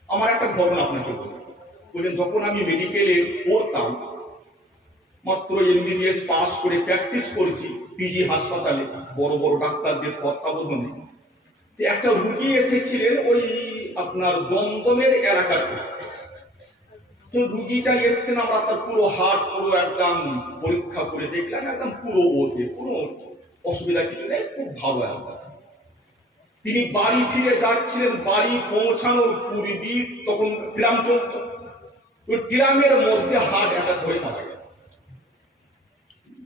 আমার একটা ঘটনা আপনাকে বললেন। যখন আমি মেডিকেলে পড়তাম, মাত্র এমবিবিএস পাস করে প্র্যাকটিস করেছি পিজি হাসপাতালে বড় বড় ডাক্তারদের তত্ত্বাবধানে, একটা রুগী এসেছিলেন ওই আপনার দমদমের এলাকাতে। তো রুগীটা এসছেন, আমরা তার পুরো হার্ট পুরো একদম পরীক্ষা করে দেখলাম, একদম পুরো ওঠে, কোনো অসুবিধা কিছু নেই, খুব ভালো একদম। তিনি বাড়ি ফিরে যাচ্ছিলেন, বাড়ি পৌঁছানোর পূর্বে তখন গ্রাম চলত, ওই গ্রামের মধ্যে হার্ট অ্যাটাক হয়ে মারা গেল।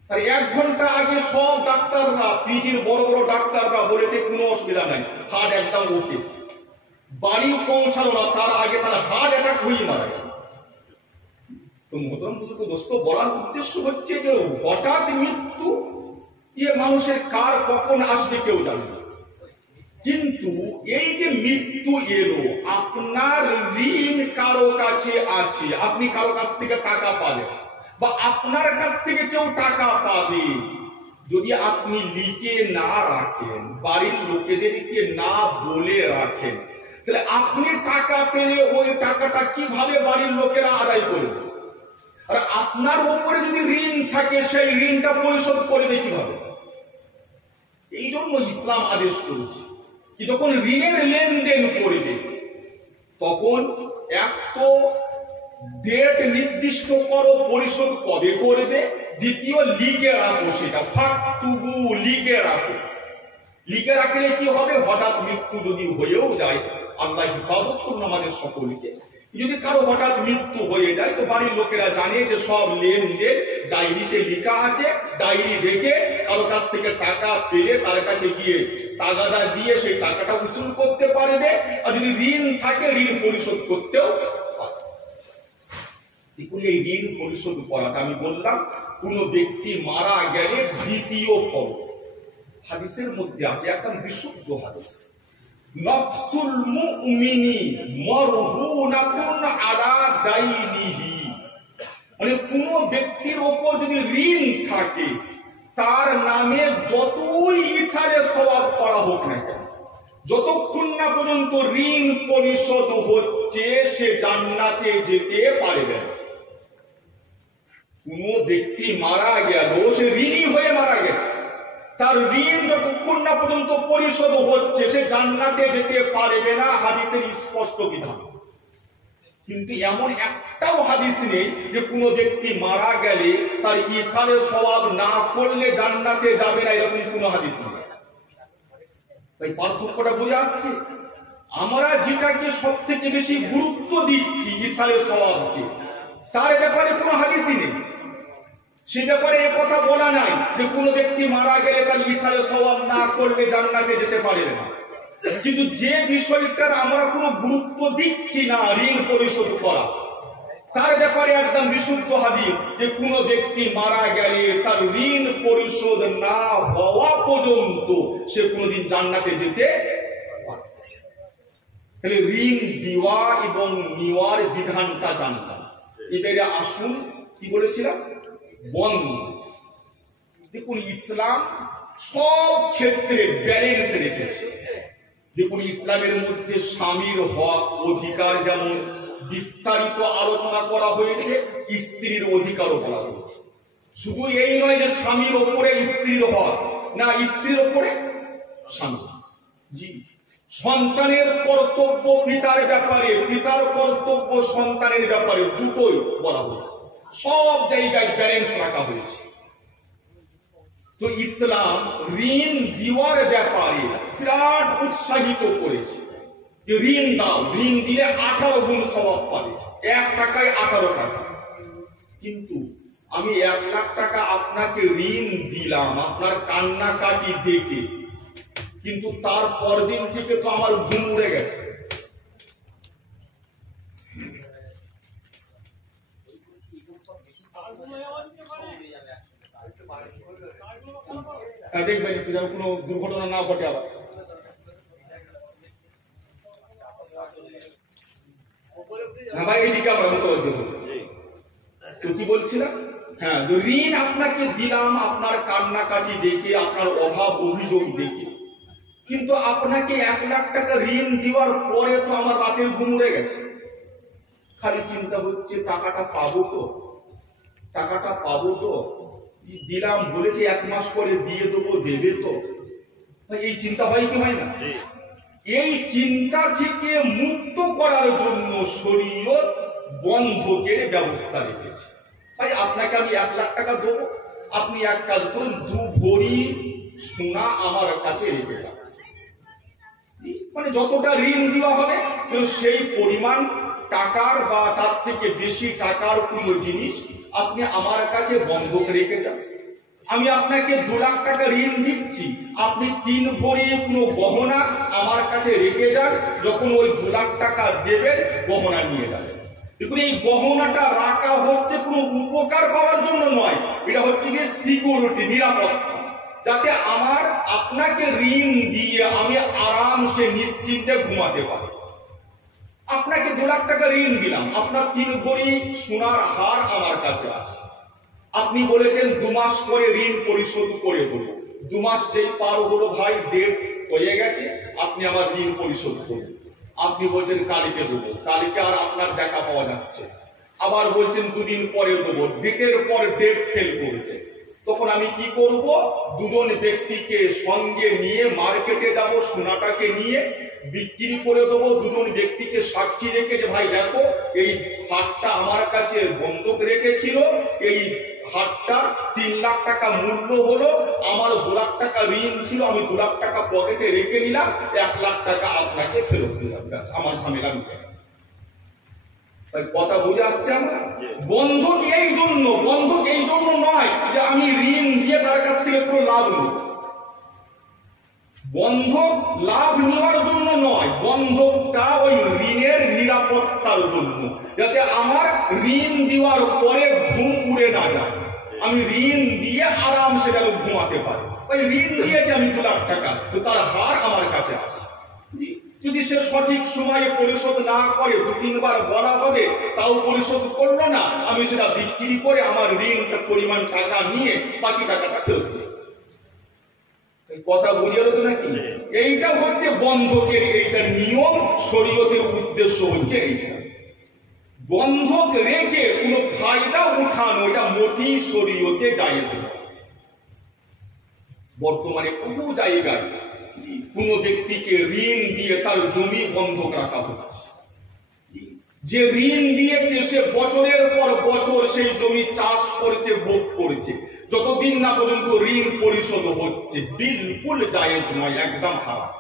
তার 1 ঘন্টা আগে সব ডাক্তাররা, পিজির বড় বড় ডাক্তাররা বলেছে কোনো অসুবিধা নাই, হার্ট একদম ওকে। বাড়ি পৌঁছালো না, তার আগে তার হার্ট অ্যাটাক হয়ে মারা গেল। তো মোহতরম বুজুর্গ দোস্ত, বলার উদ্দেশ্য হচ্ছে যে হঠাৎ মৃত্যু মানুষের কার কখন আসবে কেউ জানে না। কিন্তু এই যে মৃত্যু এলো, আপনার ঋণ কারো কাছে আছে, আপনি কারো কাছ থেকে টাকা পাবেন বা আপনার কাছ থেকে কেউ টাকা পাবে, যদি আপনি লিখে না রাখেন, বাড়ির লোকেদেরকে না বলে রাখেন, তাহলে আপনি টাকা পেলে ওই টাকাটা কিভাবে বাড়ির লোকেরা আদায় করবে? আর আপনার উপরে যদি ঋণ থাকে, সেই ঋণটা পরিশোধ করবে কিভাবে? এই জন্য ইসলাম আদেশ করেছে কি যখন ঋণের লেনদেন করবে তখন এক তো ডেট নির্দিষ্ট করো পরিশোধ কবে করবে, দ্বিতীয় লিখে রাখো, সেটা ফাকতুবু, লিখে রাখো। লিখে রাখলে কি হবে? হঠাৎ মৃত্যু যদি হয়েও যায়, আল্লাহ হিফাজত করুন আমাদের সকলকে, যদি কারো হঠাৎ মৃত্যু হয়ে যায় তো বাড়ির লোকেরা জানে যে সব লেনদেন ডায়েরিতে লেখা আছে, ডায়েরি দেখে কারো কাছ থেকে টাকা পেলে তার কাছে গিয়ে তাগাদা দিয়ে সেই টাকাটা উসুল করতে পারবে, আর যদি ঋণ থাকে ঋণ পরিশোধ করতেও পারবে। এই ঋণ পরিশোধ করাটা আমি বললাম কোন ব্যক্তি মারা গেলে দ্বিতীয় ফরজ। হাদিসের মধ্যে আছে একটা বিশুদ্ধ হাদিস, নফসুল মুমিনি মারহুনাতুন আলা দাইনিহি, মানে কোন ব্যক্তির ওপর যদি ঋণ থাকে তার নামে যতই ইসারে সওয়াব করা হোক না কেন, যতক্ষণ না পর্যন্ত ঋণ পরিশোধ হচ্ছে সে জান্নাতে যেতে পারবে না। কোন ব্যক্তি মারা গেল, সে ঋণী হয়ে মারা গেছে, তার ঋণ যতক্ষণ না পর্যন্ত পরিশোধ হচ্ছে সে জান্নাতে যেতে পারবে না, হাদিসের স্পষ্ট বিধান। কিন্তু এমন একটাও হাদিস নেই যে কোন ব্যক্তি মারা গেলে তার ইসারে সওয়াব না করলে জান্নাতে যাবে না, এরকম কোন হাদিস নেই। তাই পার্থক্যটা বুঝে আসছে। আমরা যেটাকে সব থেকে বেশি গুরুত্ব দিচ্ছি ইসারে সওয়াবকে, তার ব্যাপারে কোনো হাদিসই নেই। সে ব্যাপারে কথা বলা নাই যে কোন ব্যক্তি মারা গেলে তার ইসারে সওয়াব না করলে জান্নাতে যেতে পারবে না। কিন্তু যে বিষয়টার আমরা কোনো গুরুত্ব দিচ্ছি না, ঋণ পরিশোধ করা, তার ব্যাপারে একদম বিশুদ্ধ হাদিস যে কোন ব্যক্তি মারা গেলে তার ঋণ পরিশোধ না হওয়া পর্যন্ত সে কোনোদিন জান্নাতে যেতে পারবে। তাহলে ঋণ দেওয়া এবং নেওয়ার বিধানটা জানলাম। এবারে আসুন কি বলেছিলাম, বন্ধ। দেখুন ইসলাম সব ক্ষেত্রে ব্যালেন্স রেখেছে। দেখুন ইসলামের মধ্যে স্বামীর হক অধিকার যেমন বিস্তারিত আলোচনা করা হয়েছে, স্ত্রীর অধিকারও বলা হয়েছে। শুধু এই নয় যে স্বামীর ওপরে স্ত্রীর হক, না স্ত্রীর ওপরে স্বামী। জি, সন্তানের কর্তব্য পিতার ব্যাপারে, পিতার কর্তব্য সন্তানের ব্যাপারে, দুটোই বলা হয়েছে। সব জায়গায় ব্যালেন্স রাখা হয়েছে। তো ইসলাম ঋণ দেওয়ার ব্যাপারে বিরাট উৎসাহিত করেছে যে ঋণ দাও, ঋণ দিলে 18 গুণ সওয়াব পাবে, 1 টাকায় 18 টাকা। কিন্তু আমি 1 লাখ টাকা আপনাকে ঋণ দিলাম আপনার কান্নাকাটি দেখে, কিন্তু তার পরদিন থেকে তো আমার ঘুম উড়ে গেছে। দেখবেন একটু যেন কোনো দুর্ঘটনা না ঘটে। আবার ভাই এদিকে আমরা মতো কি বলছিলাম, হ্যাঁ ঋণ আপনাকে দিলাম আপনার কান্নাকাটি দেখে, আপনার অভাব অভিযোগ দেখে, কিন্তু আপনাকে 1 লাখ টাকা ঋণ দেওয়ার পরে তো আমার রাতের ঘুম উড়ে গেছে। খালি চিন্তা হচ্ছে টাকাটা পাবো তো, টাকাটা পাবো তো, দিলাম বলেছে 1 মাস পরে দিয়ে দেবো, দেবে তো, এই চিন্তা হয় কি হয় না? এই চিন্তা থেকে মুক্ত করার জন্য শরীয়ত বন্ধকের ব্যবস্থা রেখেছে। ভাই আপনাকে আমি 1 লাখ টাকা দেবো, আপনি এক কাজ করুন 2 ভরি সোনা আমার কাছে রেখে যান। মানে যতটা ঋণ দেওয়া হবে সেই পরিমাণ টাকার বা তার থেকে বেশি টাকার কোনো জিনিস আপনি আমার কাছে বন্ধক রেখে যান। আমি আপনাকে 2 লাখ টাকা ঋণ দিচ্ছি, আপনি 3 ভরি কোনো গহনা আমার কাছে রেখে যান, যখন ওই 2 লাখ টাকা দেবেন গহনা নিয়ে যাবেন। দেখুন এই গহনাটা রাখা হচ্ছে কোনো উপকার পাওয়ার জন্য নয়, এটা হচ্ছে কি সিকিউরিটি, নিরাপত্তা, যাতে আমার আপনাকে ঋণ দিয়ে আমি আরামসে নিশ্চিন্তে ঘুমাতে পারি। আপনাকে 2 লাখ টাকা ঋণ দিলাম, আপনার 3 ভরি সোনার হার আমার কাছে আছে, আপনি বলেছেন 2 মাস পরে ঋণ পরিশোধ করে দেবো। 2 মাস যেই পার হলো ভাই, ডেট হয়ে গেছে, আপনি আমার ঋণ পরিশোধ করুন। আপনি বলছেন কালকে দেবো, কালকে আর আপনার দেখা পাওয়া যাচ্ছে, আবার বলছেন 2 দিন পরে দেবো, ডেটের পর ডেট ফেল করেছে। তখন আমি কি করব? 2জন ব্যক্তিকে সঙ্গে নিয়ে মার্কেটে যাব, সোনাটাকে নিয়ে বিক্রি করে দেবো। 2জন ব্যক্তিকে সাক্ষী রেখে যে ভাই দেখো এই হাটটা আমার কাছে বন্ধক রেখেছিল, এই হাটটা 3 লাখ টাকা মূল্য হলো, আমার 2 লাখ টাকা ঋণ ছিল, আমি 2 লাখ টাকা পকেটে রেখে নিলাম, 1 লাখ টাকা আপনাকে ফেরত দিলাম, আমার ঝামেলা মিটে গেল। কথা বুঝে আসছে আমার? বন্ধক এই জন্য নয় যে আমি ঋণ দিয়ে তার কাছ থেকে পুরো লাভ নেব। বন্ধক লাভ নেওয়ার জন্য নয়, বন্ধকটা ওই ঋণের নিরাপত্তার জন্য, যাতে আমার ঋণ দেওয়ার পরে ঘুম উড়ে না যায়, আমি ঋণ দিয়ে আরামসে গেল ঘুমাতে পারি। ওই ঋণ দিয়েছে আমি 2 লাখ টাকা, তো তার হার আমার কাছে আছে। যদি সে সঠিক সময়ে পরিশোধ না করে, 2-3 বার বলা হবে তাও পরিশোধ করলো না, আমি সেটা বিক্রি করে আমার ঋণ পরিমাণ টাকা নিয়ে বাকি টাকাটা ফেরত দিই। কথা বুঝে তো নাকি? এইটা হচ্ছে বন্ধকের এইটা নিয়ম, শরীয়তের উদ্দেশ্য হচ্ছে এইটা। বন্ধক রেখে কোনো ফায়দা উঠানো এটা মোটেই শরীয়তে জায়েজ নয়। বর্তমানে বহু জায়গায় কোন ব্যক্তিকে ঋণ দিয়ে তার জমি বন্ধক রাখা হচ্ছে। যে ঋণ দিয়েছে সে বছরের পর বছর সেই জমি চাষ করেছে, ভোগ করেছে, যতদিন না পর্যন্ত ঋণ পরিশোধ হচ্ছে। বিলকুল জায়েজ নয়, একদম হারাম।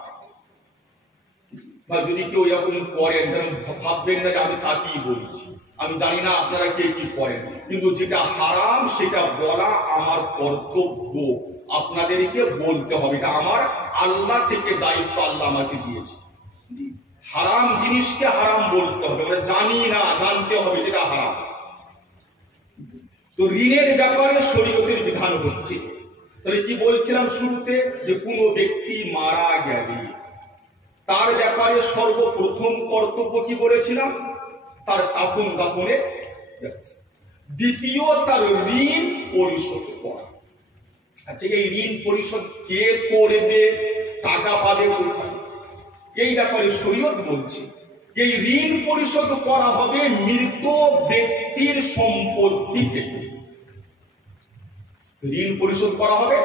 বা যদি কেউ এরকম করেন, যেন ভাববেন না যে আমি তাকেই বলছি, আমি জানি না আপনারা কে কি করেন, কিন্তু যেটা হারাম সেটা বলা আমার কর্তব্য, আপনাদেরকে বলতে হবে। এটা আমার আল্লাহ থেকে দায়িত্ব, আল্লাহ আমাকে দিয়েছে। হারাম জিনিসকে হারাম বলতে হবে, আমরা জানি না, জানতে হবে যেটা হারাম। তো ঋণের ব্যাপারে শরীয়তের বিধান হচ্ছে। তাহলে কি বলছিলাম শুরুতে, যে কোনো ব্যক্তি মারা গেলে তার ব্যাপারে সর্বপ্রথম কর্তব্য কি বলেছিলাম, তার কাফন দাফনের ব্যবস্থা। দ্বিতীয়, তার ঋণ পরিশোধ করা। আচ্ছা, এই ঋণ পরিশোধ কে করবে, টাকা পাবে কোথায়, এই ব্যাপারে শরীয়ত বলছে এই ঋণ পরিশোধ করা হবে মৃত ব্যক্তির সম্পত্তি থেকে। ঋণ পরিশোধ করা হবে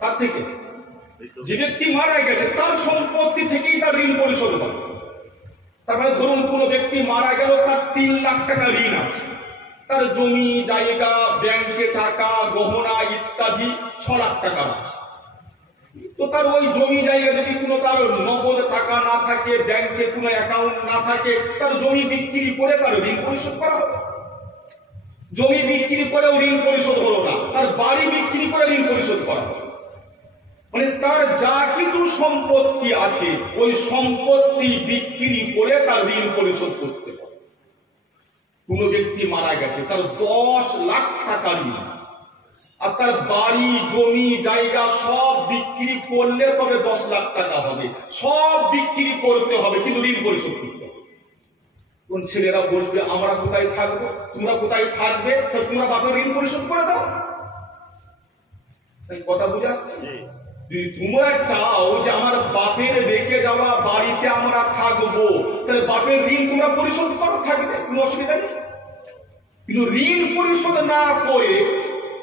তার থেকে, যে ব্যক্তি মারা গেছে তার সম্পত্তি থেকেই তার ঋণ পরিশোধ হবে। তারপরে ধরুন কোন ব্যক্তি মারা গেল, তার 3 লাখ টাকা ঋণ আছে, তার জমি জায়গা, ব্যাংকে টাকা, গহনা ইত্যাদি 6 লাখ টাকা আছে। তো তার ওই জমি জায়গা যদি কোনো তার নগদ টাকা না থাকে, ব্যাংকে কোনো অ্যাকাউন্ট না থাকে, তার জমি বিক্রি করে তার ঋণ পরিশোধ করা হবে। জমি বিক্রি করেও ঋণ পরিশোধ হলো না, তার বাড়ি বিক্রি করে ঋণ পরিশোধ করা হবে। মানে তার যা কিছু সম্পত্তি আছে ওই সম্পত্তি বিক্রি করে তার ঋণ পরিশোধ করতে হবে। কোন ব্যক্তি মারা গেছে, তার 10 লাখ টাকা ঋণ, আর তার বাড়ি জমি জায়গা সব বিক্রি করলে তবে 10 লাখ টাকা হবে। সব বিক্রি করতে হবে, কিন্তু ঋণ পরিশোধ করতে হবে। কোন ছেলেরা বলবে আমরা কোথায় থাকবো, তোমরা কোথায় থাকবে, তোমরা বাপের ঋণ পরিশোধ করে দাও। কথা বুঝে আসছে? যদি তোমরা চাও যে আমার বাপের রেখে যাওয়া বাড়িতে আমরা থাকবো, তাহলে বাপের ঋণ তোমরা পরিশোধ করো, থাকবে, কোনো অসুবিধা নেই। কিন্তু ঋণ পরিশোধ না করে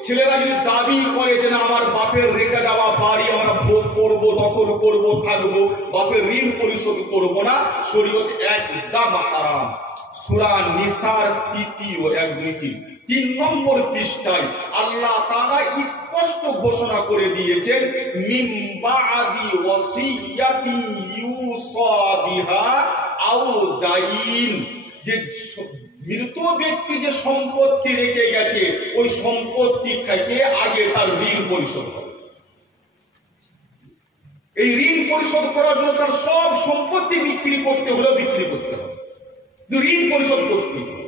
ছেলেরা যদি দাবি করে যে না আমার বাপের রেখে যাওয়া বাড়ি আমরা ভোগ করবো, দখল করবো, থাকবো, বাপের ঋণ পরিশোধ করবো না, শরীয়ত একদম হারাম। সূরা নিসার 3 নম্বর পৃষ্ঠায় আল্লাহ তাআলা স্পষ্ট ঘোষণা করে দিয়েছেন, মিন বাদি ওয়াসিয়াতি ইউসা বিহা আও দাইন, যে মৃত ব্যক্তি যে সম্পত্তি রেখে গেছে ওই সম্পত্তি থেকে আগে তার ঋণ পরিশোধ হবে। এই ঋণ পরিশোধ করার জন্য তার সব সম্পত্তি বিক্রি করতে হলেও বিক্রি করতে হবে, ঋণ পরিশোধ করতে হবে।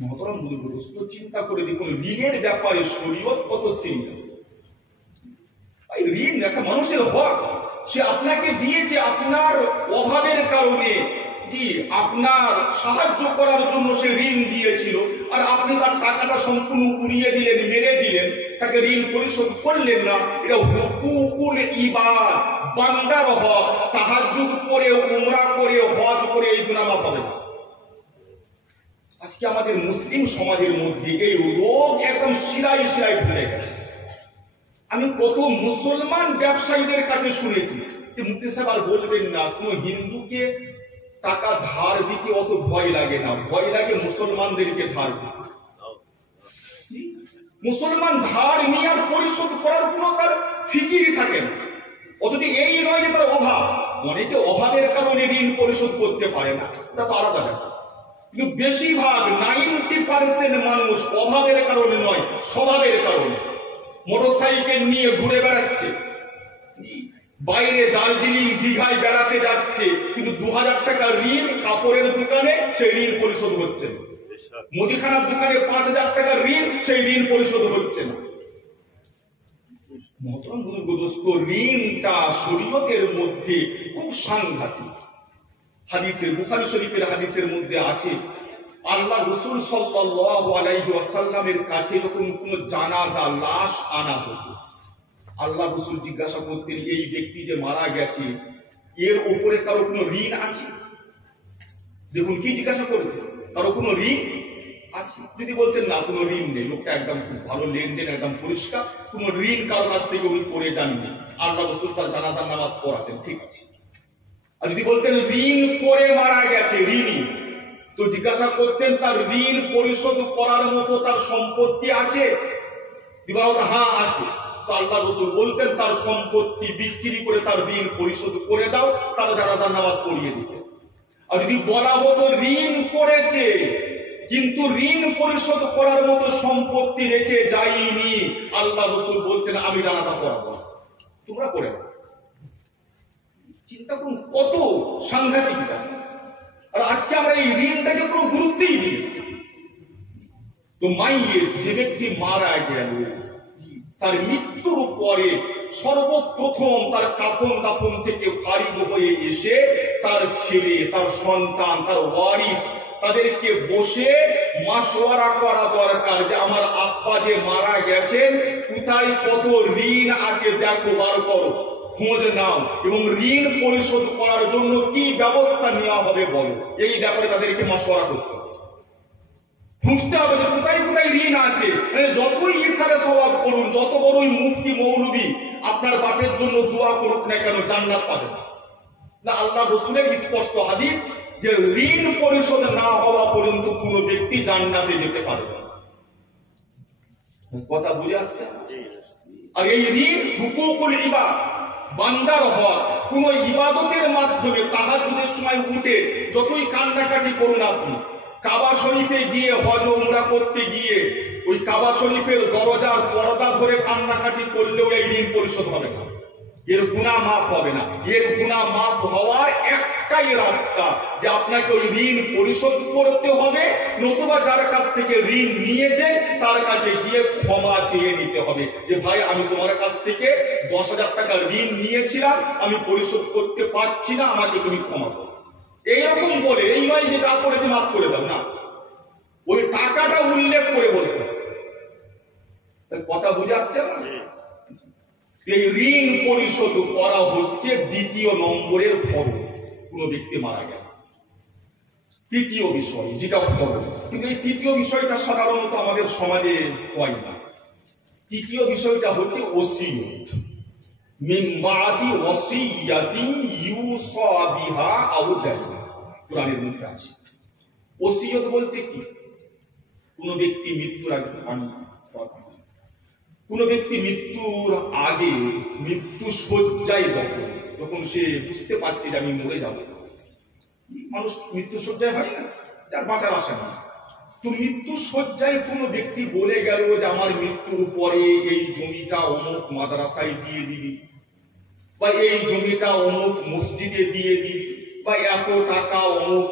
মহতরম বুজুর্গ, চিন্তা করে দেখুন ঋণের ব্যাপারে শরীয়ত কত সিরিয়াস। ঋণ একটা মানুষের হক, সে আপনাকে দিয়েছে আপনার অভাবের কারণে, জি আপনার সাহায্য করার জন্য সে ঋণ দিয়েছিল, আর আপনি তার টাকাটা সম্পূর্ণ উড়িয়ে দিলেন, মেরে দিলেন, তাকে ঋণ পরিশোধ করলেন না। এটা হুকুকুল ইবাদ, বান্দার হক। তাহাজ্জুদ করে, উমরা করে, হজ করে এই গুনাহ পাবে না। আজকে আমাদের মুসলিম সমাজের মধ্যে এই রোগ একদম শিরায় শিরায় ঢুকে গেছে। আমি কত মুসলমান ব্যবসায়ীদের কাছে শুনেছি যে মুফতি সাহেব আর বলবেন না, কোন হিন্দুকে টাকা ধার দিতে অত ভয় লাগে না, ভয় লাগে মুসলমানদেরকে ধার দিতে। মুসলমান ধার নিয়ে আর পরিশোধ করার কোনো তার ফিকিরই থাকে না। অথচ এই নয় যে তার অভাব, অনেকে অভাবের কারণে ঋণ পরিশোধ করতে পারে না, এটা তো আলাদা ব্যাপার। কিন্তু বেশিরভাগ 90% মানুষ অভাবের কারণে নয়, স্বভাবের কারণে মোটরসাইকেল নিয়ে ঘুরে বেড়াচ্ছে, বাইরে দার্জিলিং দীঘায় বেড়াতে যাচ্ছে, কিন্তু 2000 টাকা ঋণ কাপড়ের দোকানে, সেই ঋণ পরিশোধ হচ্ছে না। মুদিখানার দোকানে 5000 টাকা ঋণ, সেই ঋণ পরিশোধ হচ্ছে না। ঋণটা শরীয়তের মধ্যে খুব সাংঘাতিক। হাদিসের, বুখারী শরীফের হাদিসের মধ্যে আছে, আল্লাহ রাসূল সাল্লাল্লাহু আলাইহি ওয়াসাল্লামের কাছে যখন কোনো জানাজা লাশ আনা হতো, আল্লাহ রাসূল জিজ্ঞাসা করতেন, এই ব্যক্তি যে মারা গেছে এর উপরে কারো কোনো ঋণ আছে? দেখুন কি জিজ্ঞাসা করেছে, কারো কোনো ঋণ আছে? যদি বলতেন না, কোনো ঋণ নেই, লোকটা একদম খুব ভালো লেনদেন, একদম পরিষ্কার, কোনো ঋণ কারো কাছ থেকে উনি করে যাননি, আল্লাহ রাসূল তার জানাজার নামাজ পড়াতেন, ঠিক আছে। আর যদি বলতেন ঋণ করে মারা গেছে, ঋণী, তো জিজ্ঞাসা করতেন তার ঋণ পরিশোধ করার মতো তার সম্পত্তি আছে? হ্যাঁ আছে। তো আল্লাহ রাসূল বলতেন তার সম্পত্তি বিক্রি করে তার ঋণ পরিশোধ করে দাও, তার জানাজার নামাজ পড়িয়ে দিতে। আর যদি বলা হতো ঋণ করেছে কিন্তু ঋণ পরিশোধ করার মতো সম্পত্তি রেখে যায়নি, আল্লাহ রাসূল বলতেন আমি জানাজা পড়াবো, তোমরা পড়ে নাও। চিন্তা করুন কত সাংঘাতিক। আর আজকে আমরা এই ঋণটাকে কোনো গুরুত্বই দিই। তো মাইয়ের, যে ব্যক্তি মারা গেল, তার মৃত্যুর পরে সর্বপ্রথম তার কাফন দাফন থেকে ফারিগ হয়ে এসে তার ছেলে, তার সন্তান, তার ওয়ারিস, তাদেরকে বসে মাশওয়ারা করা দরকার যে আমার আব্বা যে মারা গেছেন, কোথায় কত ঋণ আছে দেখো, বার করো, খোঁজ নাও, এবং ঋণ পরিশোধ করার জন্য কি ব্যবস্থা নেওয়া হবে বলো। এই ব্যাপারে তাদেরকে মাশওয়ারা করতে হবে, খুঁজতে হবে যে কোথায় কোথায় ঋণ আছে। যতই ইসারে সওয়াব করুন, যত বড়ই মুফতি মৌলবী আপনার বাপের জন্য দোয়া করুক না কেন, জান্নাত পাবেন না। আল্লাহ রাসূলের স্পষ্ট হাদিস যে ঋণ পরিশোধ না হওয়া পর্যন্ত কোনো ব্যক্তি জান্নাতে যেতে পারবে না। কথা বুঝে আসছে? আর এই ঋণ হুকুকুল ইবাদ, বান্দার হক। কোন ইবাদতের মাধ্যমে তাহাজ্জুদের সময় উঠে যতই কান্নাকাটি করুন আপনি, কাবা শরীফে গিয়ে হজ উমরা করতে গিয়ে ওই কাবা শরীফের দরজার পর্দা ধরে কান্নাকাটি করলেও এই ঋণ পরিশোধ হবে না, এর গুনাহ মাফ হবে না। এর গুনাহ মাফ হওয়ার একটাই রাস্তা, যে আপনাকে ওই ঋণ পরিশোধ করতে হবে, নতুবা যার কাছ থেকে ঋণ নিয়েছে তার কাছে গিয়ে ক্ষমা চেয়ে নিতে হবে যে ভাই আমি তোমার কাছ থেকে 10,000 টাকা ঋণ নিয়েছিলাম, আমি পরিশোধ করতে পারছি না, আমাকে তুমি ক্ষমা করো। এইরকম বলে, এই নয় যে যা করেছে মাফ করে দাও, না, ওই টাকাটা উল্লেখ করে বলতে হবে। কথা বুঝে আসছে না? এই ঋণ পরিশোধ করা হচ্ছে দ্বিতীয় নম্বরের ফরজ। কোন ব্যক্তি মারা গেল, তৃতীয় বিষয় যেটা ফরজ, কিন্তু এই তৃতীয় বিষয়টা সাধারণত আমাদের সমাজে হয় না। তৃতীয় বিষয়টা হচ্ছে ওসিয়ত, মিন বাদি ওসিয়াতিন ইউসা বিহা আও দাইন। কোরআনের মধ্যে আছে। ওসিয়ত বলতে কি? কোন ব্যক্তি মৃত্যুর আগে, কোন ব্যক্তি মৃত্যুর আগে, মৃত্যু শয্যায় যখন সে বুঝতে পারছে যে আমি মরে যাব, মানুষ মৃত্যু শয্যায় হয় না, যার বাঁচার আশা নেই, তো মৃত্যু শয্যায় কোন ব্যক্তি বলে গেল যে আমার মৃত্যুর পরে এই জমিটা অমুক মাদ্রাসায় দিয়ে দিবি, বা এই জমিটা অমুক মসজিদে দিয়ে দিবি, বা এত টাকা অমুক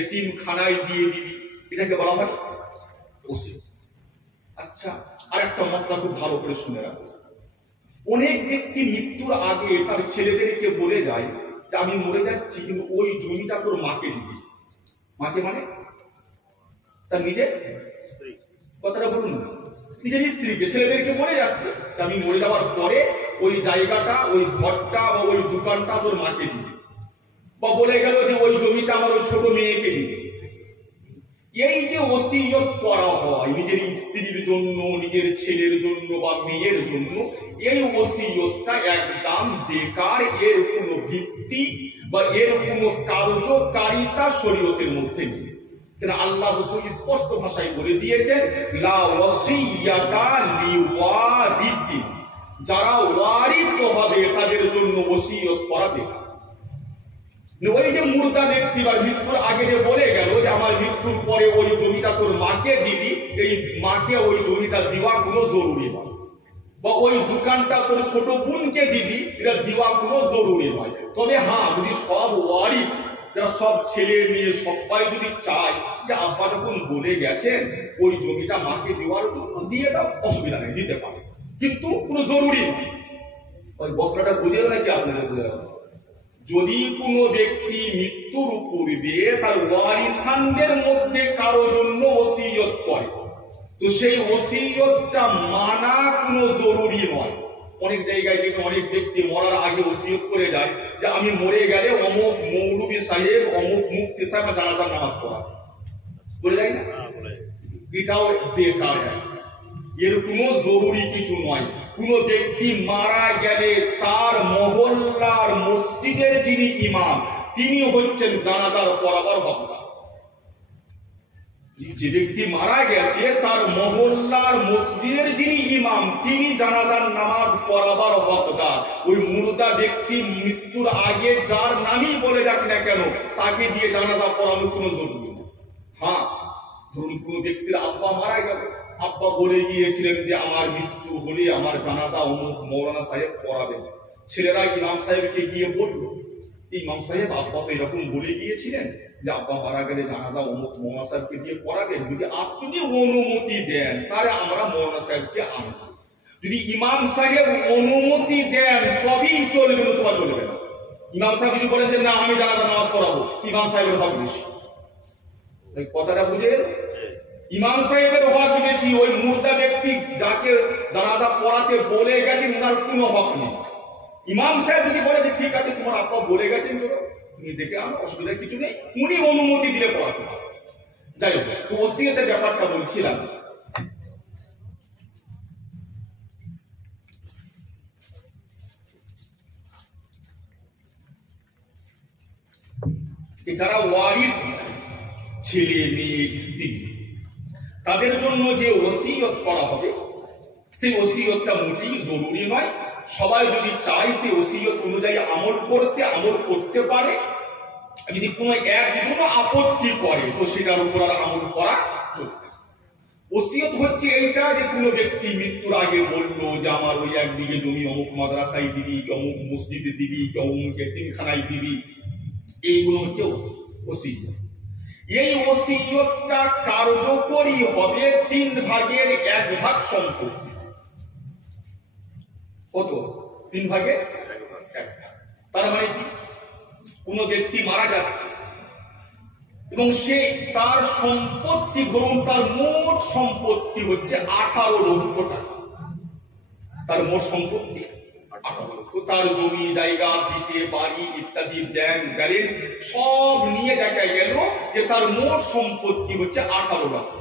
এতিমখানায় দিয়ে দিবি, এটাকে বলা হয় ওসিয়ত। আচ্ছা, আর একটা মশলা খুব ভালো করে শুনে রাখো। অনেক ব্যক্তি মৃত্যুর আগে তার ছেলেদেরকে বলে যায় যে আমি মরে যাচ্ছি, কিন্তু ওই জমিটা তোর মাকে দিবি। মাকে মানে তার নিজের স্ত্রী, কথাটা বলুন না, নিজের স্ত্রীকে, ছেলেদেরকে বলে যাচ্ছে আমি মরে যাওয়ার পরে ওই জায়গাটা, ওই ঘরটা বা ওই দোকানটা তোর মাকে দিবি, বা বলে গেল যে ওই জমিটা আমার ওই ছোট মেয়েকে দিবি। এই যে ওসিয়ত করা হয় নিজের স্ত্রীর জন্য, নিজের ছেলের জন্য বা মেয়ের জন্য, এই ওসিয়তটা একদম বেকার। এর কোনো ভিত্তি বা এর কোনো কার্যকারিতা শরীয়তের মধ্যে নেই। কেন আল্লাহ রাসূল স্পষ্ট ভাষায় বলে দিয়েছেন, লা ওয়াসিয়াতা লিওয়ারিসিন, যারা ওয়ারিস হবে তাদের জন্য ওসিয়ত করা বেকার। ওই যে মুর্দা ব্যক্তি বা মৃত্যুর আগে যে বলে গেল যে আমার মৃত্যুর পরে ওই জমিটা তোর মাকে দিবি, এই মাকে ওই জমিটা দেওয়া কোনো জরুরি নয়, বা ওই দোকানটা তোর ছোট বোনকে দিবি, এটা দেওয়া কোনো জরুরি নয়। তবে হ্যাঁ, যদি সব ওয়ারিস, যারা সব ছেলে মেয়ে সবাই যদি চায় যে আব্বা যখন বলে গেছেন ওই জমিটা মাকে দেওয়ার জন্য দিয়ে দাও, অসুবিধা নেই, দিতে পারে, কিন্তু কোনো জরুরি নয়। ওই বস্ত্রটা বুঝেও নাকি আপনাদের বুঝে? যদি কোনো ব্যক্তি মৃত্যুর পূর্বে তার ওয়ারিসানদের মধ্যে কারো জন্য ওসিয়ত করে, তো সেই ওসিয়তটা মানা কোনো জরুরি নয়। অনেক জায়গায় কিন্তু অনেক ব্যক্তি মরার আগে ওসিয়ত করে যায় যে আমি মরে গেলে অমুক মৌলভী সাহেব, অমুক মুফতি সাহেব জানাজার নামাজ পড়া, বলে যায় না? এটাও বেকার। এর কোনো জরুরি কিছু নয়। কোন ব্যক্তি মারা গেলে তার মহল্লার মসজিদের যিনি ইমাম, তিনি হচ্ছেন জানাজার পড়াবার হকদার। যে ব্যক্তি মারা গেছে তার মহল্লার মসজিদের যিনি ইমাম, তিনি জানাজার নামাজ পড়াবার হকদার। ওই মুর্দা ব্যক্তি মৃত্যুর আগে যার নামই বলে যাক না কেন, তাকে দিয়ে জানাজা পড়ানোর কোনো জরুরি নেই। হ্যাঁ, ধরুন কোন ব্যক্তির আব্বা মারা গেল, আব্বা বলে গিয়েছিলেন যে আমার মৃত্যু হলে আমার জানাজা অমুক মৌলানা সাহেব পড়াবেন। ছেলেরা ইমাম সাহেবকে গিয়ে বলল, ইমাম সাহেব আব্বা তো এরকম বলে গিয়েছিলেন যে আব্বা মারা গেলে জানাজা অমুক মৌলানা সাহেবকে দিয়ে পড়াবেন, যদি আপনি অনুমতি দেন তাহলে আমরা মৌলানা সাহেবকে আনব। যদি ইমাম সাহেব অনুমতি দেন তবেই চলবে, নতুবা চলবে না। ইমাম সাহেব যদি বলেন যে না আমি জানাজা নামাজ পড়াবো, ইমাম সাহেবের হক বেশি। কথাটা বুঝে? ইমাম সাহেবের হক বেশি। ওই মুর্দা ব্যক্তি যাকে জানাজা পড়াতে বলে গেছেন ওনার কোনো হক নেই। ইমাম সাহেব যদি বলে যে ঠিক আছে তোমার আব্বা বলে গেছেন তুমি দেখে আনো, অসুবিধা কিছু নেই, উনি অনুমতি দিলে পড়াতে হবে। যাই হোক, তো ওসিয়তের ব্যাপারটা বলছিলাম। যারা ওয়ারিস, ছেলে মেয়ে স্ত্রী, তাদের জন্য যে ওসিয়ত করা হবে সেই ওসিয়তটা মোটেই জরুরি নয়। সবাই যদি চায় সেই ওসিয়ত অনুযায়ী আমল করতে পারে। যদি কোনো একজন আপত্তি করে তো সেটার উপর আর আমল করা চলবে। ওসিয়ত হচ্ছে এইটা যে কোনো ব্যক্তি মৃত্যুর আগে বললো যে আমার ওই একদিকে জমি অমুক মাদ্রাসায় দিবি, কি অমুক মসজিদে দিবি, কি অমুক এতিমখানায় দিবি, এইগুলো হচ্ছে ওসিয়ত। এই ওসিয়তটা কার্যকরী হবে 3 ভাগের 1 ভাগ সম্পত্তি। কত? 3 ভাগের 1 ভাগ। তার মানে কি, কোন ব্যক্তি মারা যাচ্ছে এবং সে তার সম্পত্তি, ধরুন তার মোট সম্পত্তি হচ্ছে 18 লক্ষ টাকা। তার মোট সম্পত্তি 18 লক্ষ। তার জমি জায়গা ভিটে বাড়ি ইত্যাদি ব্যাংক ব্যালেন্স সব নিয়ে দেখা গেল যে তার মোট সম্পত্তি হচ্ছে 18 লক্ষ।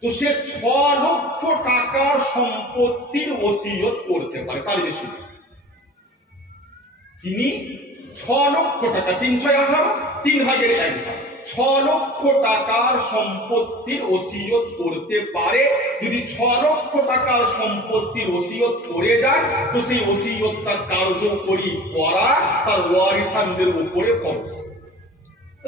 তো সে 6 লক্ষ টাকার সম্পত্তির ওসিয়ত করতে পারে, তার বেশি। তিনি 6 লক্ষ টাকা, 3 6 18, 3 ভাগের 1 ভাগ, 6 লক্ষ টাকার সম্পত্তির ওসিয়ত করতে পারে। যদি 6 লক্ষ টাকার সম্পত্তির ওসিয়ত করে যায় তো সেই ওসিয়তটা কার্যকরী করা তার ওয়ারিসানদের উপরে ফরজ।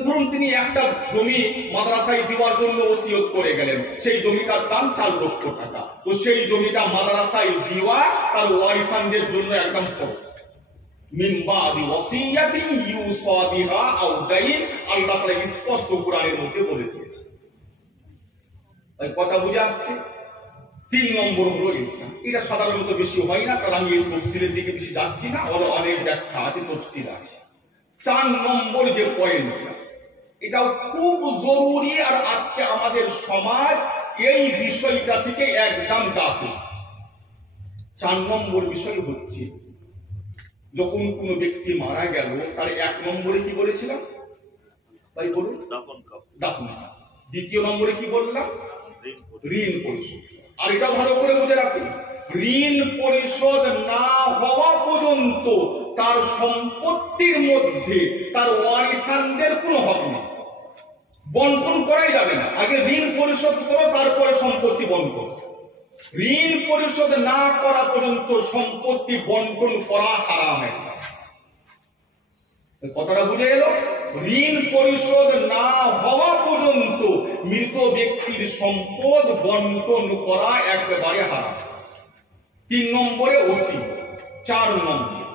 ধরুন তিনি একটা জমি মাদ্রাসায় দেওয়ার জন্য ওসিয়ত করে গেলেন, সেই জমিটার দাম 4 লক্ষ টাকা, তো সেই জমিটা মাদ্রাসায় দেওয়া তার ওয়ারিসানদের জন্য একদম ফরজ। মিন বাদি ওসিয়াতিন ইউসা বিহা আও দাইন, আল্লাহ তাআলা স্পষ্ট কোরআনের মধ্যে বলে দিয়েছে। তাই কথা বুঝে আসছে? 3 নম্বর হলো এটা সাধারণত বেশি হয় না, কারণ আমি এই তফসিলের দিকে বেশি যাচ্ছি না, অনেক ব্যাখ্যা আছে, তফসিল আছে। 4 নম্বর যে পয়েন্টটা, এটাও খুব জরুরি, আর আজকে আমাদের সমাজ এই বিষয়টা থেকে একদম গাফিল। 4 নম্বর বিষয় হচ্ছে, যখন কোনো ব্যক্তি মারা গেল তার 1 নম্বরে কি বলেছিলাম তাই বলুন, দাফন। 2 নম্বরে কি বললাম? ঋণ পরিশোধ। আর এটা ভালো করে বুঝে রাখুন, ঋণ পরিশোধ না হওয়া পর্যন্ত তার সম্পত্তির মধ্যে তার ওয়ারিসানদের কোনো হক নেই, বন্টন করাই যাবে না। আগে ঋণ পরিশোধ করো, তারপরে সম্পত্তি বন্টন। ঋণ পরিশোধ না করা পর্যন্ত সম্পত্তি বন্টন করা হারাম। কথাটা বুঝে এলো? ঋণ পরিশোধ না হওয়া পর্যন্ত মৃত ব্যক্তির সম্পদ বন্টন করা একেবারে হারাম। 3 নম্বরে ওসি, 4 নম্বর।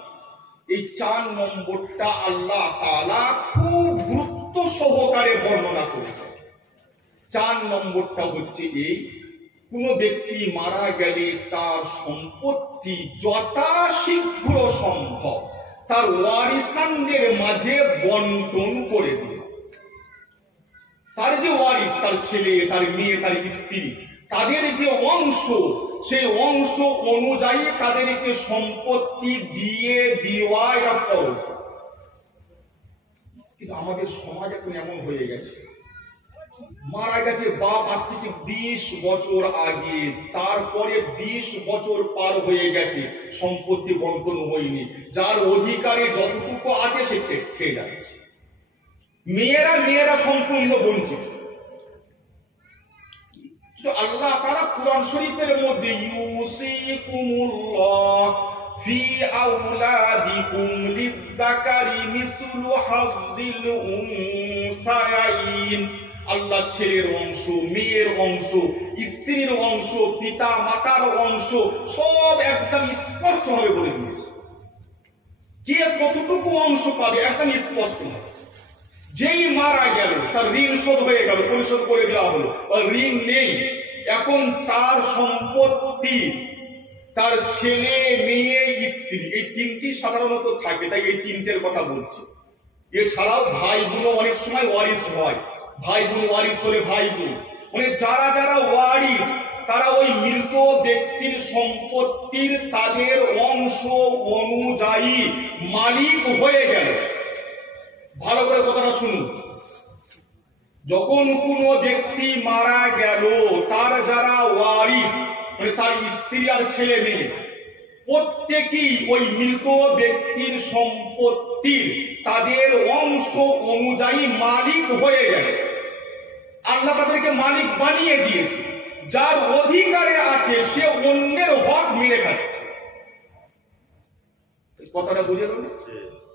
এই 4 নম্বরটা আল্লাহ তাআলা খুব গুরুত্ব সহকারে বর্ণনা করেছে। 4 নম্বরটা হচ্ছে এই, কোন ব্যক্তি মারা গেলে তার সম্পত্তি যথাশীঘ্র সম্ভব তার ওয়ারিসানদের মাঝে বন্টন করে দিল। তার যে ওয়ারিস, তার ছেলে, তার মেয়ে, তার স্ত্রী, তাদের যে অংশ, সেই অংশ অনুযায়ী তাদেরকে সম্পত্তি দিয়ে দেওয়া এটা ফরজ। কিন্তু আমাদের সমাজ এখন এমন হয়ে গেছে, মারা গেছে বাপ আজ থেকে 20 বছর আগে, তারপরে 20 বছর পার হয়ে গেছে, সম্পত্তি বন্টন হয়নি, যার অধিকারে যতটুকু আছে সে খেয়ে যাচ্ছে। মেয়েরা সম্পূর্ণ বঞ্চিত। আল্লাহ তাআলা কুরআন শরীফের মধ্যে ইউসিকুমুল্লাহ ফি আওলাদিকুম লিযযাকারি মিসলু হাযযিল উনসায়াইন, আল্লাহ ছেলের অংশ, মেয়ের অংশ, স্ত্রীর অংশ, পিতা মাতার অংশ সব একদম স্পষ্ট ভাবে বলে দিয়েছে। কে কতটুকু অংশ পাবে একদম স্পষ্ট। যেই মারা গেল তার ঋণ শোধ হয়ে গেল, পরিশোধ করে দেওয়া হলো, ঋণ নেই, এখন তার সম্পত্তি তার ছেলে, মেয়ে, স্ত্রী, এই 3টি সাধারণত থাকে, তাই এই 3টের কথা বলছি। এছাড়াও ভাই বোন অনেক সময় ওয়ারিস হয়, ভাই বোন ওয়ারিস হলে ভাই বোন, মানে যারা ওয়ারিস তারা ওই মৃত ব্যক্তির সম্পত্তির তাদের অংশ অনুযায়ী মালিক হয়ে গেল। ভালো করে কথাটা শুনুন, যখন কোনো ব্যক্তি মারা গেল তার যারা ওয়ারিস, মানে তার স্ত্রী আর ছেলে মেয়ে, প্রত্যেকেই ওই মৃত ব্যক্তির সম্পত্তির তাদের অংশ অনুযায়ী মালিক হয়ে গেছে। আল্লাহ তাদেরকে মালিক বানিয়ে দিয়েছে। যার অধিকারে আছে সে অন্যের হক মেরে খাচ্ছে। কথাটা বুঝে গেল?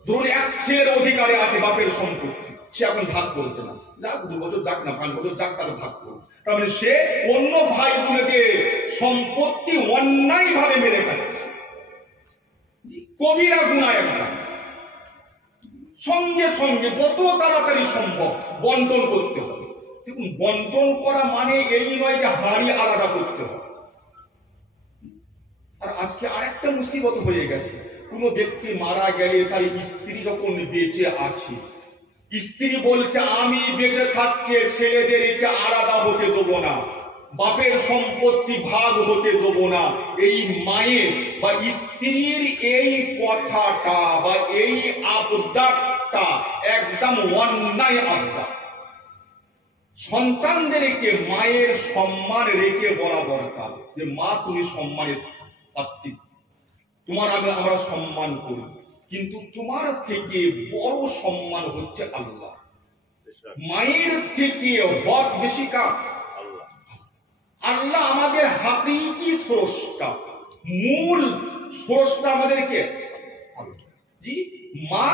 ধরুন এক ছেলের অধিকারে আছে বাপের সম্পত্তি, সে এখন ভাগ করছে না, যাক 2 বছর যাক না 5 বছর যাক, তার ভাগ করুন। তার মানে সে অন্য ভাই বোনদের সম্পত্তি অন্যায় ভাবে মেরে খাচ্ছে, কবিরা গুনাহ একদম। সঙ্গে সঙ্গে যত তাড়াতাড়ি সম্ভব বন্টন করতে হবে। দেখুন, বন্টন করা মানে এই নয় যে হাড়ি আলাদা করতে হবে। আর আজকে আরেকটা মুসিবত হয়ে গেছে, কোন ব্যক্তি মারা গেলে তার স্ত্রী যখন বেঁচে আছে, স্ত্রী বলছে আমি বেঁচে থাকতে ছেলেদেরকে আলাদা হতে দেবো না, বাপের সম্পত্তি ভাগ হতে দেবো না। এই মায়ের বা স্ত্রীর এই কথাটা বা এই আবদারটা একদম অন্যায় আবদার। সন্তানদেরকে মায়ের সম্মান রেখে বলা দরকার যে মা তুমি সম্মানের পাত্রী, তোমার আমরা সম্মান করি, কিন্তু তোমার থেকে বড় সম্মান হচ্ছে আল্লাহ। মায়ের থেকে হক বেশি কার? আল্লাহ আমাদের হাকিকি স্রষ্টা, মূল স্রষ্টা আমাদেরকে। জি, মা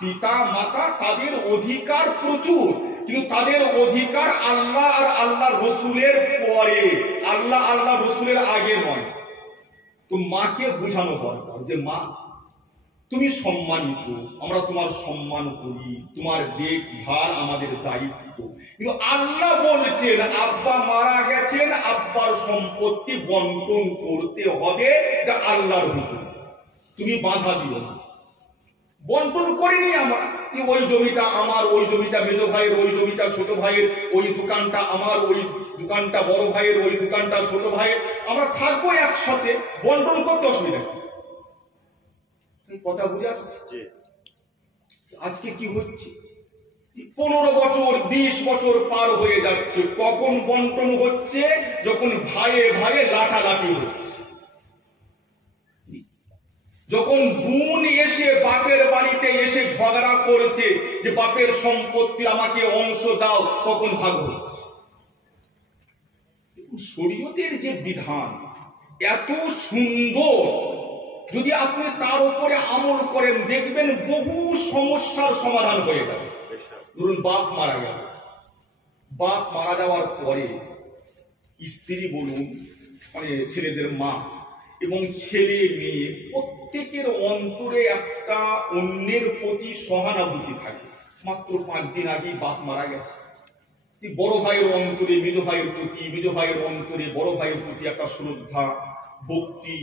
পিতা মাতা তাদের অধিকার প্রচুর, কিন্তু তাদের অধিকার আল্লাহ আর আল্লাহ রসুলের পরে, আল্লাহ রসুলের আগে নয়। তো মাকে বোঝানো দরকার যে মা তুমি সম্মানিত, আমরা তোমার সম্মান করি, তোমার দেখভাল আমাদের দায়িত্ব। কিন্তু আল্লাহ বলছেন আব্বা মারা গেছেন, আব্বার সম্পত্তি বন্টন করতে হবে, এটা আল্লাহর হুকুম, তুমি বাধা দিও না। বন্টন করিনি আমরা, যে ওই জমিটা আমার, ওই জমিটা মেজ ভাইয়ের, ওই জমিটা ছোট ভাইয়ের, ওই দোকানটা আমার, ওই দোকানটা বড় ভাইয়ের, ওই দোকানটা ছোট ভাইয়ের, আমরা থাকবো একসাথে, বন্টন করতে অসুবিধা। কথা বুঝে আসছে? আজকে কি হচ্ছে, 15 বছর 20 বছর পার হয়ে যাচ্ছে, কখন বন্টন হচ্ছে? যখন ভাইয়ে ভাইয়ে লাঠালাঠি হচ্ছে, যখন বোন এসে বাপের বাড়িতে এসে ঝগড়া করছে যে বাপের সম্পত্তি আমাকে অংশ দাও, তখন ভাগ হচ্ছে। শরীয়তের যে বিধান এত সুন্দর, যদি আপনি তার উপরে আমল করেন দেখবেন বহু সমস্যার সমাধান হয়ে যাবে। ধরুন বাপ মারা গেল, বাপ মারা যাওয়ার পরে স্ত্রী বলুন, মানে ছেলেদের মা, এবং ছেলে মেয়ে প্রত্যেকের অন্তরে একটা অন্যের প্রতি সহানুভূতি থাকে। মাত্র 5 দিন আগে বাপ মারা গেছে, বড় ভাইয়ের অন্তরে মেজ ভাইয়ের প্রতি, মেজ ভাইয়ের অন্তরে বড় ভাইয়ের প্রতি একটা শ্রদ্ধা ভক্তি,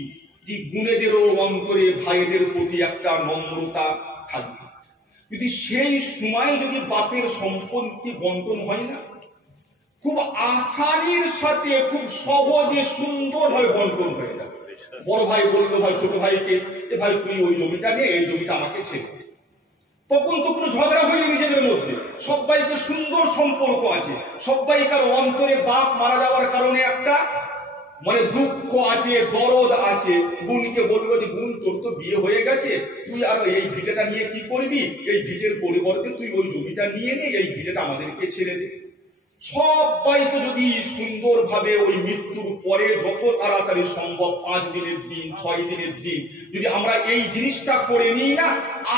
যে গুণেদেরও অন্তরে ভাইদের প্রতি একটা নম্রতা থাকবে। যদি সেই সময় যদি বাপের সম্পত্তি বন্টন হয় না, খুব আসানির সাথে খুব সহজে সুন্দরভাবে বন্টন হয়ে যাবে। বড় ভাই বললো ভাই ছোট ভাইকে, যে ভাই তুই ওই জমিটা নে, এই জমিটা আমাকে ছেড়ে দে। তখন তো কোনো ঝগড়া হয়নি নিজেদের মধ্যে, সবাইকে সুন্দর সম্পর্ক আছে। সবাইকার অন্তরে বাপ মারা যাওয়ার কারণে একটা মানে দুঃখ আছে, দরদ আছে। বোনকে বললো যে বোন তোর তো বিয়ে হয়ে গেছে, তুই আর এই ভিটেটা নিয়ে কি করবি? এই ভিটের পরিবর্তে তুই ওই জমিটা নিয়ে নে, এই ভিটেটা আমাদেরকে ছেড়ে দে। সবাইকে যদি সুন্দরভাবে ওই মৃত্যুর পরে যত তাড়াতাড়ি সম্ভব 5 দিনের দিন 6 দিনের দিন যদি আমরা এই জিনিসটা করে নিই না,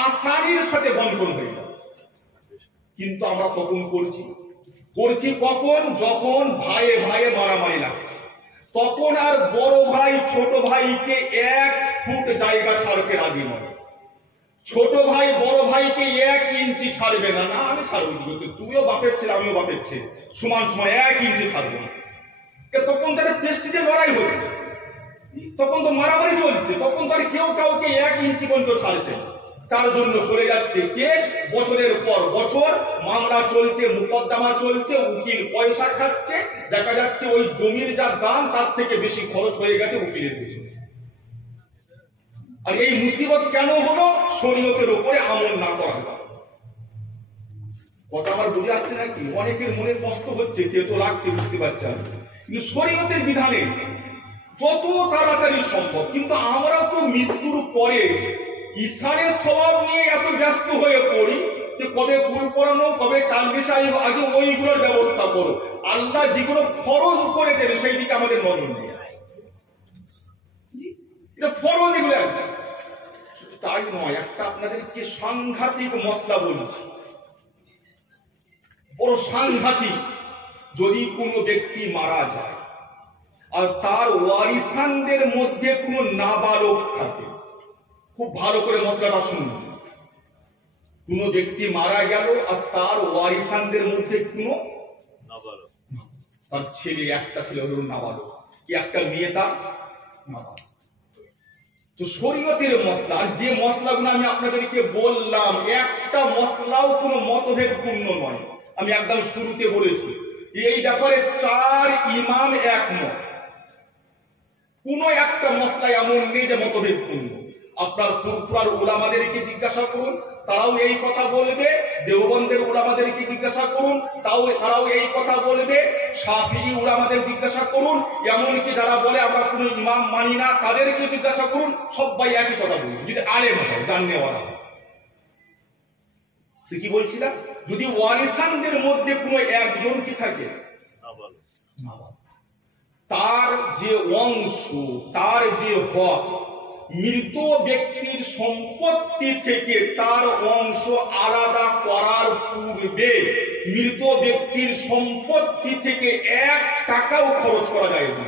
আসানির সাথে বন্টন হয়ে যাবে। কিন্তু আমরা তখন করছি কখন? যখন ভাইয়ে ভাইয়ে মারামারি লাগছে, তখন আর বড় ভাই ছোট ভাইকে 1 ফুট জায়গা ছাড়তে রাজি নয়। ছোট ভাই বড় ভাইকে 1 ইঞ্চি ছাড়বে না। না আমি ছাড়বো, তুইও বাপের ছেলে আমিও বাপের ছেলে, সমান সমান 1 ইঞ্চি ছাড়বো না। তখন তাদের প্রেস্টিজের লড়াই হচ্ছে, তখন তো মারামারি চলছে, তখন তো আর কেউ কাউকে 1 ইঞ্চি পর্যন্ত ছাড়ছে। তার জন্য চলে যাচ্ছে কেস, বছরের পর বছর মামলা চলছে, মোকদ্দমা চলছে, উকিল পয়সা খাচ্ছে। দেখা যাচ্ছে ওই জমির যা দাম তার থেকে বেশি খরচ হয়ে গেছে উকিলের পিছনে। আর এই মুসিবত কেন হলো? শরীয়তের উপরে আমল না করা। কথা আমার বুঝে আসছে নাকি? অনেকের মনে কষ্ট হচ্ছে, কেউ তো লাগছে, বুঝতে পারছে না। কিন্তু শরীয়তের বিধানে যত তাড়াতাড়ি সম্ভব, কিন্তু আমরা তো মৃত্যুর পরে ঈশানের স্বভাব নিয়ে এত ব্যস্ত হয়ে পড়ি যে কবে ফুল পড়ানো, কবে চাল বিছাই, আগে ওইগুলোর ব্যবস্থা করো। আল্লাহ যেগুলো ফরজ করেছেন সেই দিকে আমাদের নজর নেই। এটা ফরজ, এগুলো তাই নয়। একটা আপনাদেরকে সাংঘাতিক মশলা বলছি, বড় সাংঘাতিক। যদি কোনো ব্যক্তি মারা যায় আর তার ওয়ারিসানদের মধ্যে কোনো নাবালক থাকে, খুব ভালো করে মশলাটা শুনুন। কোন ব্যক্তি মারা গেল আর তার ওয়ারিসানদের মধ্যে কোনো নাবালক, তার ছেলে একটা ছেলে হলো নাবালক, কি একটা মেয়ে তার নাবালক। তো শরীয়তের মশলা, আর যে মশলাগুলো আমি আপনাদেরকে বললাম, একটা মশলাও কোনো মতভেদপূর্ণ নয়। আমি একদম শুরুতে বলেছি এই ব্যাপারে 4 ইমাম একমত। কোন একটা মশলা এমন নেই যে মতভেদপূর্ণ। আপনার ফুরফুরার উলামাদেরকে জিজ্ঞাসা করুন, তারাও এই কথা বলবে। দেওবন্দের উলামাদেরকে জিজ্ঞাসা করুন, তারাও এই কথা বলবে। শাফিঈ উলামাদের জিজ্ঞাসা করুন, এমনকি যারা বলে আমরা কোনো ইমাম মানি না তাদেরকে জিজ্ঞাসা করুন, সবাই একই কথা বলবে, যদি আলেম হয়, জাননেওয়ালা হয়। কি বলছিলাম? যদি ওয়ারিসানদের মধ্যে কোনো একজন কি থাকে, তার যে অংশ, তার যে হক, মৃত ব্যক্তির সম্পত্তি থেকে তার অংশ আলাদা করার পূর্বে মৃত ব্যক্তির সম্পত্তি থেকে 1 টাকাও খরচ করা যায় না।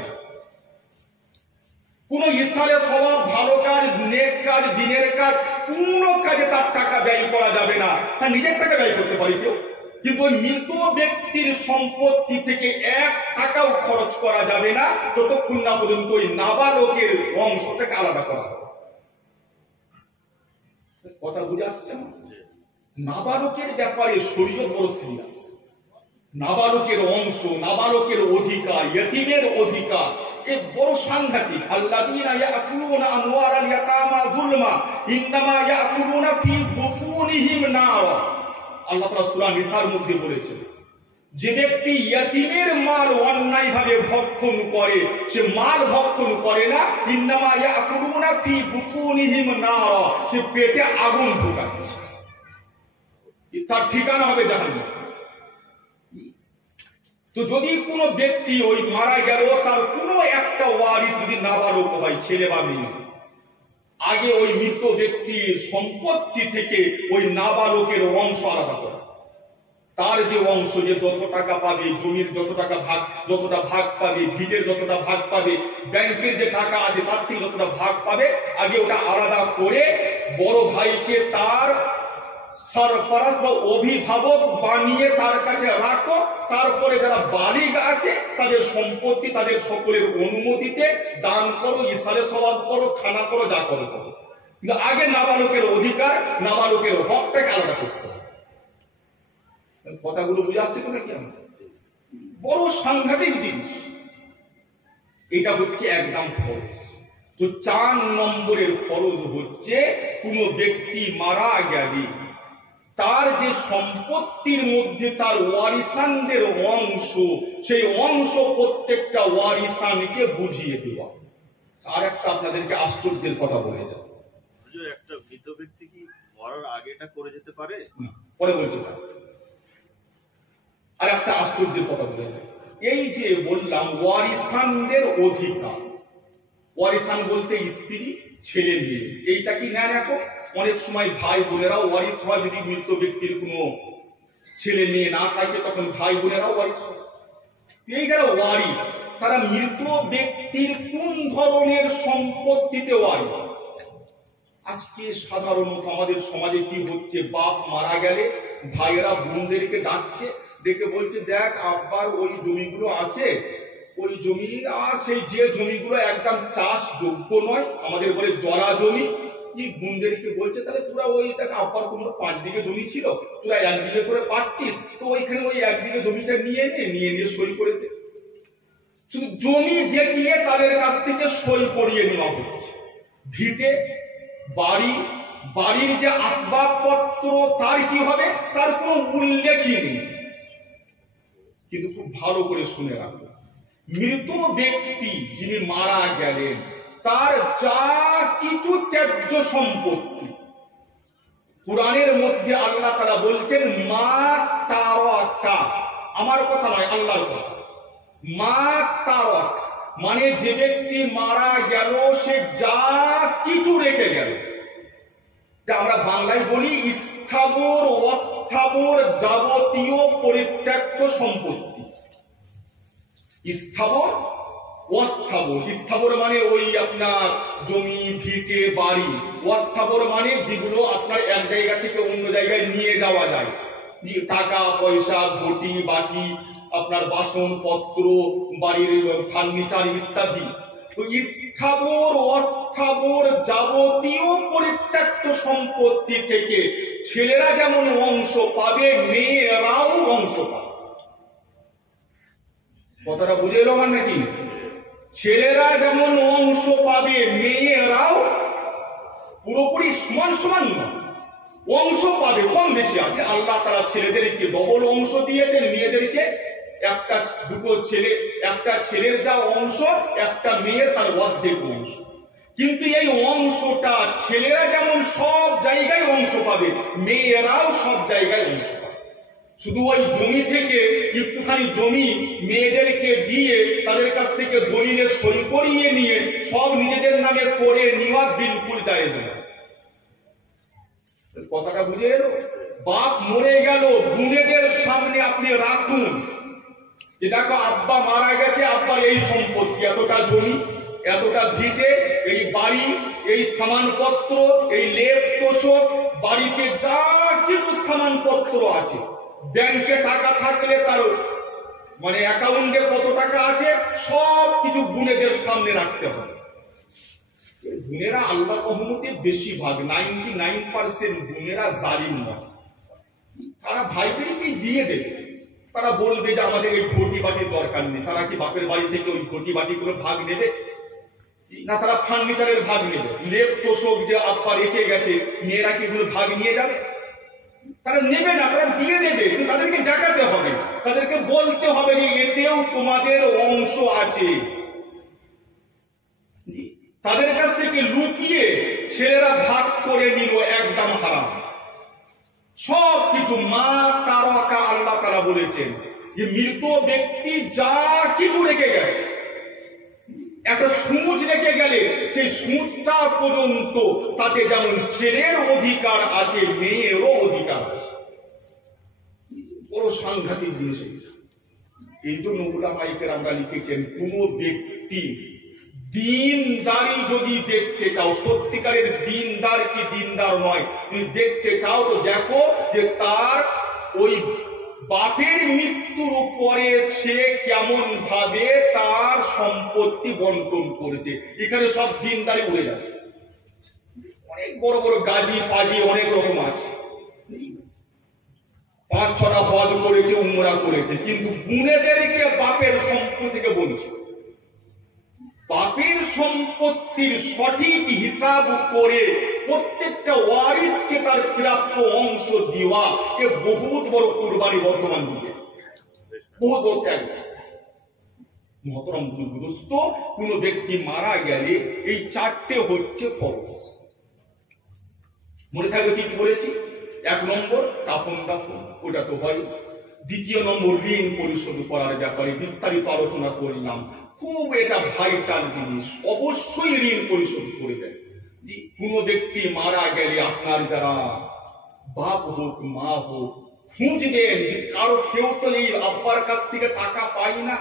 কোন ইসালে স্বভাব, ভালো কাজ, নেক কাজ, দিনের কাজ, কোন কাজে তার টাকা ব্যয় করা যাবে না। হ্যাঁ, নিজের টাকা ব্যয় করতে পারি কেউ, কিন্তু মৃত ব্যক্তির সম্পত্তি থেকে 1 টাকাও খরচ করা যাবে না যতক্ষণ না পর্যন্ত ওই নাবালকের অংশটাকে আলাদা করা হবে। কথা বুঝে আসছে না? নাবালকের ব্যাপারে শরীয়ত বড় সিরিয়াস। নাবালকের অংশ, নাবালকের অধিকার, ইয়তীমের অধিকার, এ বড় সাংঘাতিক। আল্লাযীনা ইয়াকুলুনা আমওয়ালাল ইয়াতামা যুলমা ইন্নামা ইয়াকুলুনা ফি বুতুনিহিম নার। আল্লাহ তাআলা সূরা নিসার মধ্যে বলেছেন, যে ব্যক্তি ইয়তীমের মাল অন্যায়ভাবে ভক্ষণ করে, সে মাল ভক্ষণ করে না, ইন্নামা ইয়াকুলুনা ফি বুতুনিহিম নার, সে পেটে আগুন ঢোকাচ্ছে, তার ঠিকানা হবে জাহান্নাম। তো যদি কোনো ব্যক্তি ওই মারা গেল, তার কোনো একটা ওয়ারিস যদি নাবালক হয়, ছেলে বা মেয়ে, আগে ওই মৃত ব্যক্তির সম্পত্তি থেকে ওই নাবালকের অংশ আলাদা করা। তার যে অংশ, যে যত টাকা পাবে, জমির যতটা ভাগ পাবে, ভিটের যতটা ভাগ পাবে, ব্যাংকের যে টাকা আছে তার থেকে যতটা ভাগ পাবে, আগে ওটা আলাদা করে বড় ভাইকে তার সরপরাস বা অভিভাবক বানিয়ে তার কাছে রাখো। তারপরে যারা বালিগ আছে তাদের সম্পত্তি তাদের সকলের অনুমতিতে দান করো, ইসালে সওয়াব করো, খানা করো, যা করো করো। কিন্তু আগে নাবালকের অধিকার, নাবালকের হকটাকে আলাদা করতে হবে। কথাগুলো বুঝে আসছে তো নাকি? আমি বড় সাংঘাতিক জিনিস। এটা হচ্ছে একদম ফরজ। তো 4 নম্বরের ফরজ হচ্ছে কোন ব্যক্তি মারা গেলে তার যে সম্পত্তির মধ্যে তার ওয়ারিসানদের অংশ, সেই অংশ প্রত্যেকটা ওয়ারিসানকে বুঝিয়ে দেওয়া। আর একটা আপনাদেরকে আশ্চর্যের কথা বলে যাব, একটা মৃত ব্যক্তি কি মরার আগে এটা করে যেতে পারে? পরে বলছি। আর একটা আশ্চর্যের কথা বলে যাব, এই যে বললাম ওয়ারিসানদের অধিকার, ওয়ারিসান বলতে স্ত্রী, ছেলে, মেয়ে, এইটা কি নেন এখন? অনেক সময় ভাই বোনেরাও ওয়ারিস হয়। যদি মৃত ব্যক্তির কোনো ছেলে মেয়ে না থাকে তখন ভাই বোনেরাও ওয়ারিস হয়। এই যারা ওয়ারিস তারা মৃত ব্যক্তির কোন ধরনের সম্পত্তিতে ওয়ারিস? আজকে সাধারণত আমাদের সমাজে কি হচ্ছে, বাপ মারা গেলে ভাইয়েরা বোনদেরকে ডাকছে, ডেকে বলছে দেখ আব্বার ওই জমিগুলো আছে, ওই জমি আর সেই যে জমিগুলো একদম চাষ যোগ্য নয়, আমাদের বলে জরা জমি, কি বোনদেরকে বলছে তাহলে তোরা ওই দেখ আব্বার তোমার 5 বিঘে জমি ছিল, তোরা 1 বিঘে করে পাচ্ছিস, তো ওইখানে ওই 1 বিঘে জমিটা নিয়ে সই করে দে। শুধু জমি দেখিয়ে তাদের কাছ থেকে সই করিয়ে নেওয়া হচ্ছে। ভিটে বাড়ির যে আসবাবপত্র তার কি হবে, তার কোনো উল্লেখই নেই। কিন্তু খুব ভালো করে শুনে রাখবেন, মৃত ব্যক্তি যিনি মারা গেলেন তার যা কিছু ত্যায্য সম্পত্তি, কুরআনের মধ্যে আল্লাহ তাআলা বলছেন মা তারাকা, আমার কথা নয় আল্লাহর কথা, মা তারাক মানে যে ব্যক্তি মারা গেল সে যা কিছু রেখে গেল, আমরা বাংলায় বলি স্থাবর অস্থাবর যাবতীয় পরিত্যক্ত সম্পত্তি। স্থাবর অস্থাবর, স্থাবর মানে ওই আপনার জমি ভিটে বাড়ি, অস্থাবর মানে যেগুলো আপনার এক জায়গা থেকে অন্য জায়গায় নিয়ে যাওয়া যায়, টাকা পয়সা, ঘটি বাটি, আপনার বাসনপত্র, বাড়ির ফার্নিচার ইত্যাদি। তো স্থাবর অস্থাবর যাবতীয় পরিত্যক্ত সম্পত্তি থেকে ছেলেরা যেমন অংশ পাবে, মেয়েরাও অংশ পাবে। কথাটা বুঝে এলো আমার নাকি? ছেলেরা যেমন অংশ পাবে, মেয়েরাও পুরোপুরি সমান সমান অংশ পাবে, কম বেশি আছে। আল্লাহ তাআলা ছেলেদেরকে ডবল অংশ দিয়েছেন, মেয়েদেরকে একটা ছেলের যা অংশ, একটা মেয়ের তার অর্ধেক অংশ। কিন্তু এই অংশটা ছেলেরা যেমন সব জায়গায় অংশ পাবে, মেয়েরাও সব জায়গায় অংশ পাবে। শুধু ওই জমি থেকে একটুখানি জমি মেয়েদেরকে দিয়ে তাদের কাছ থেকে দলিলে সই করিয়ে নিয়ে সব নিজেদের নামে করে নেওয়া বিলকুল জায়েজ না। কথাটা বুঝে এলো? বাপ মরে গেল, বোনেদের সামনে আপনি রাখুন যে দেখো আব্বা মারা গেছে, আব্বার এই সম্পত্তি, এতটা জমি, এতটা ভিটে, এই বাড়ি, এই সামানপত্র, এই লেপ তোষক, বাড়িতে যা কিছু সামানপত্র আছে, ব্যাংকে টাকা থাকলে তার মানে অ্যাকাউন্টে কত টাকা আছে, সব কিছু বোনেদের সামনে রাখতে হবে। বোনেরা আল্লাহর রহমতে বেশিরভাগ 99% বোনেরা জালিম নয়। তারা ভাইদেরকে দিয়ে দেবে, তারা বলবে যে আমাদের এই ঘটি বাটির দরকার নেই। তারা কি বাপের বাড়ি থেকে ওই ঘটি বাটি করে ভাগ নেবে না? তারা ফার্নিচারের ভাগ নেবে, লেপ তোষক যে আব্বা রেখে গেছে, মেয়েরা কি এগুলো ভাগ নিয়ে যাবে? তারা নেবে না, তারা দিয়ে দেবে। তাদেরকে দেখাতে হবে, তাদেরকে বলতে হবে যে এতেও তোমাদের অংশ আছে। তাদের কাছ থেকে লুকিয়ে ছেলেরা ভাগ করে নিল, একদম হারাম। সব কিছু মা তারাকা, আল্লাহ তাআলা বলেছেন যে মৃত ব্যক্তি যা কিছু রেখে গেছে, একটা সূচ রেখে গেলে সেই সূচটা পর্যন্ত তাতে যেমন ছেলের অধিকার আছে, মেয়েরও অধিকার আছে। বড় সাংঘাতিক জিনিস। এই জন্য উলামায়ে কেরামরা লিখেছেন, কোন ব্যক্তি দিনদারি যদি দেখতে চাও, সত্যিকারের দিনদার কি দিনদার নয় তুমি দেখতে চাও, তো দেখো যে তার ওই বাপের মৃত্যুর উপরে সে কেমন ভাবে তার সম্পত্তি বন্টন করেছে। এখানে সব দিনদারি উড়ে যাবে। অনেক বড় বড় গাজী পাজি অনেক রকম আছে, 5-6টা হজ করেছে, উমরা করেছে, কিন্তু গুণেদেরকে বাপের সম্পত্তি থেকে বলছে। বাপের সম্পত্তির সঠিক হিসাব করে প্রত্যেকটা ওয়ারিসকে তার প্রাপ্য অংশ দেওয়া এ বহুত বড় কুরবানি বর্তমান যুগে, বহুত বড় ত্যাগ। মহতরম দোস্ত, কোন ব্যক্তি মারা গেলে এই 4টে হচ্ছে ফরজ। মনে থাকবে কি বলেছি? 1 নম্বর কাফন দাফন, ওটা তো হয়। 2 নম্বর ঋণ পরিশোধ করার ব্যাপারে বিস্তারিত আলোচনা করলাম। খুব এটা ভাইটাল জিনিস, অবশ্যই ঋণ পরিশোধ করবেন। কোন ব্যক্তি মারা গেলে আপনার যারা বাপ হোক মা হোক, খুঁজবেন যে কারো কেউ তো এই আব্বার কাছ থেকে টাকা পাই না,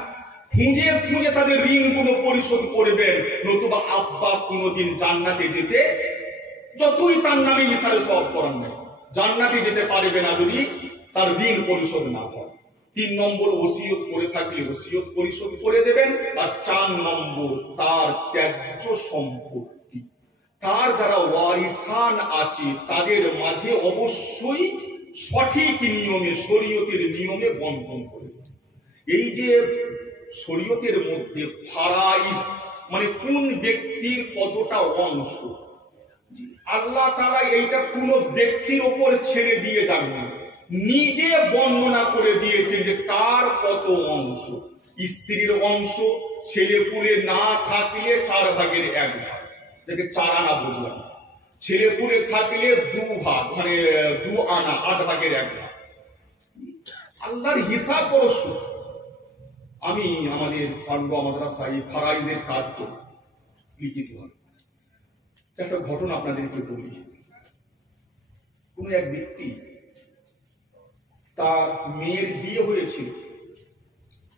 খুঁজে খুঁজে তাদের ঋণগুলো পরিশোধ করবেন। নতুবা আব্বা কোনোদিন জান্নাতে যেতে, যতই তার নামে ইসারে সব করান না, জান্নাতে যেতে পারবে না যদি তার ঋণ পরিশোধ না হয়। 3 নম্বর ওসিয়ত করে থাকলে ওসিয়ত পরিশোধ করে দেবেন। আর 4 নম্বর তার ত্যায্য সম্পত্তি, তার যারা ওয়ারিসান আছে তাদের মাঝে অবশ্যই সঠিক নিয়মে, শরীয়তের নিয়মে বন্টন করে। এই যে শরীয়তের মধ্যে ফারাইজ মানে কোন ব্যক্তির কতটা অংশ, আল্লাহ তাআলা এইটা কোন ব্যক্তির ওপর ছেড়ে দিয়ে যাবেন না, নিজে বর্ণনা করে দিয়েছেন যে কার কত অংশ। স্ত্রীর অংশ ছেলে পুলে না থাকলে 4 ভাগের 1 ভাগ, যাকে 4 আনা বললাম। ছেলে পুলে থাকলে 2 ভাগ, মানে 2 আনা, 8 ভাগের 1 ভাগ। আল্লাহর হিসাব বড় সুদ। আমি আমাদের ফারুয়া মাদ্রাসায় ফারাইজের কাজ করি লিখিত হয়। একটা ঘটনা আপনাদেরকে বলি। কোন এক ব্যক্তি, তার মেয়ের বিয়ে হয়েছিল,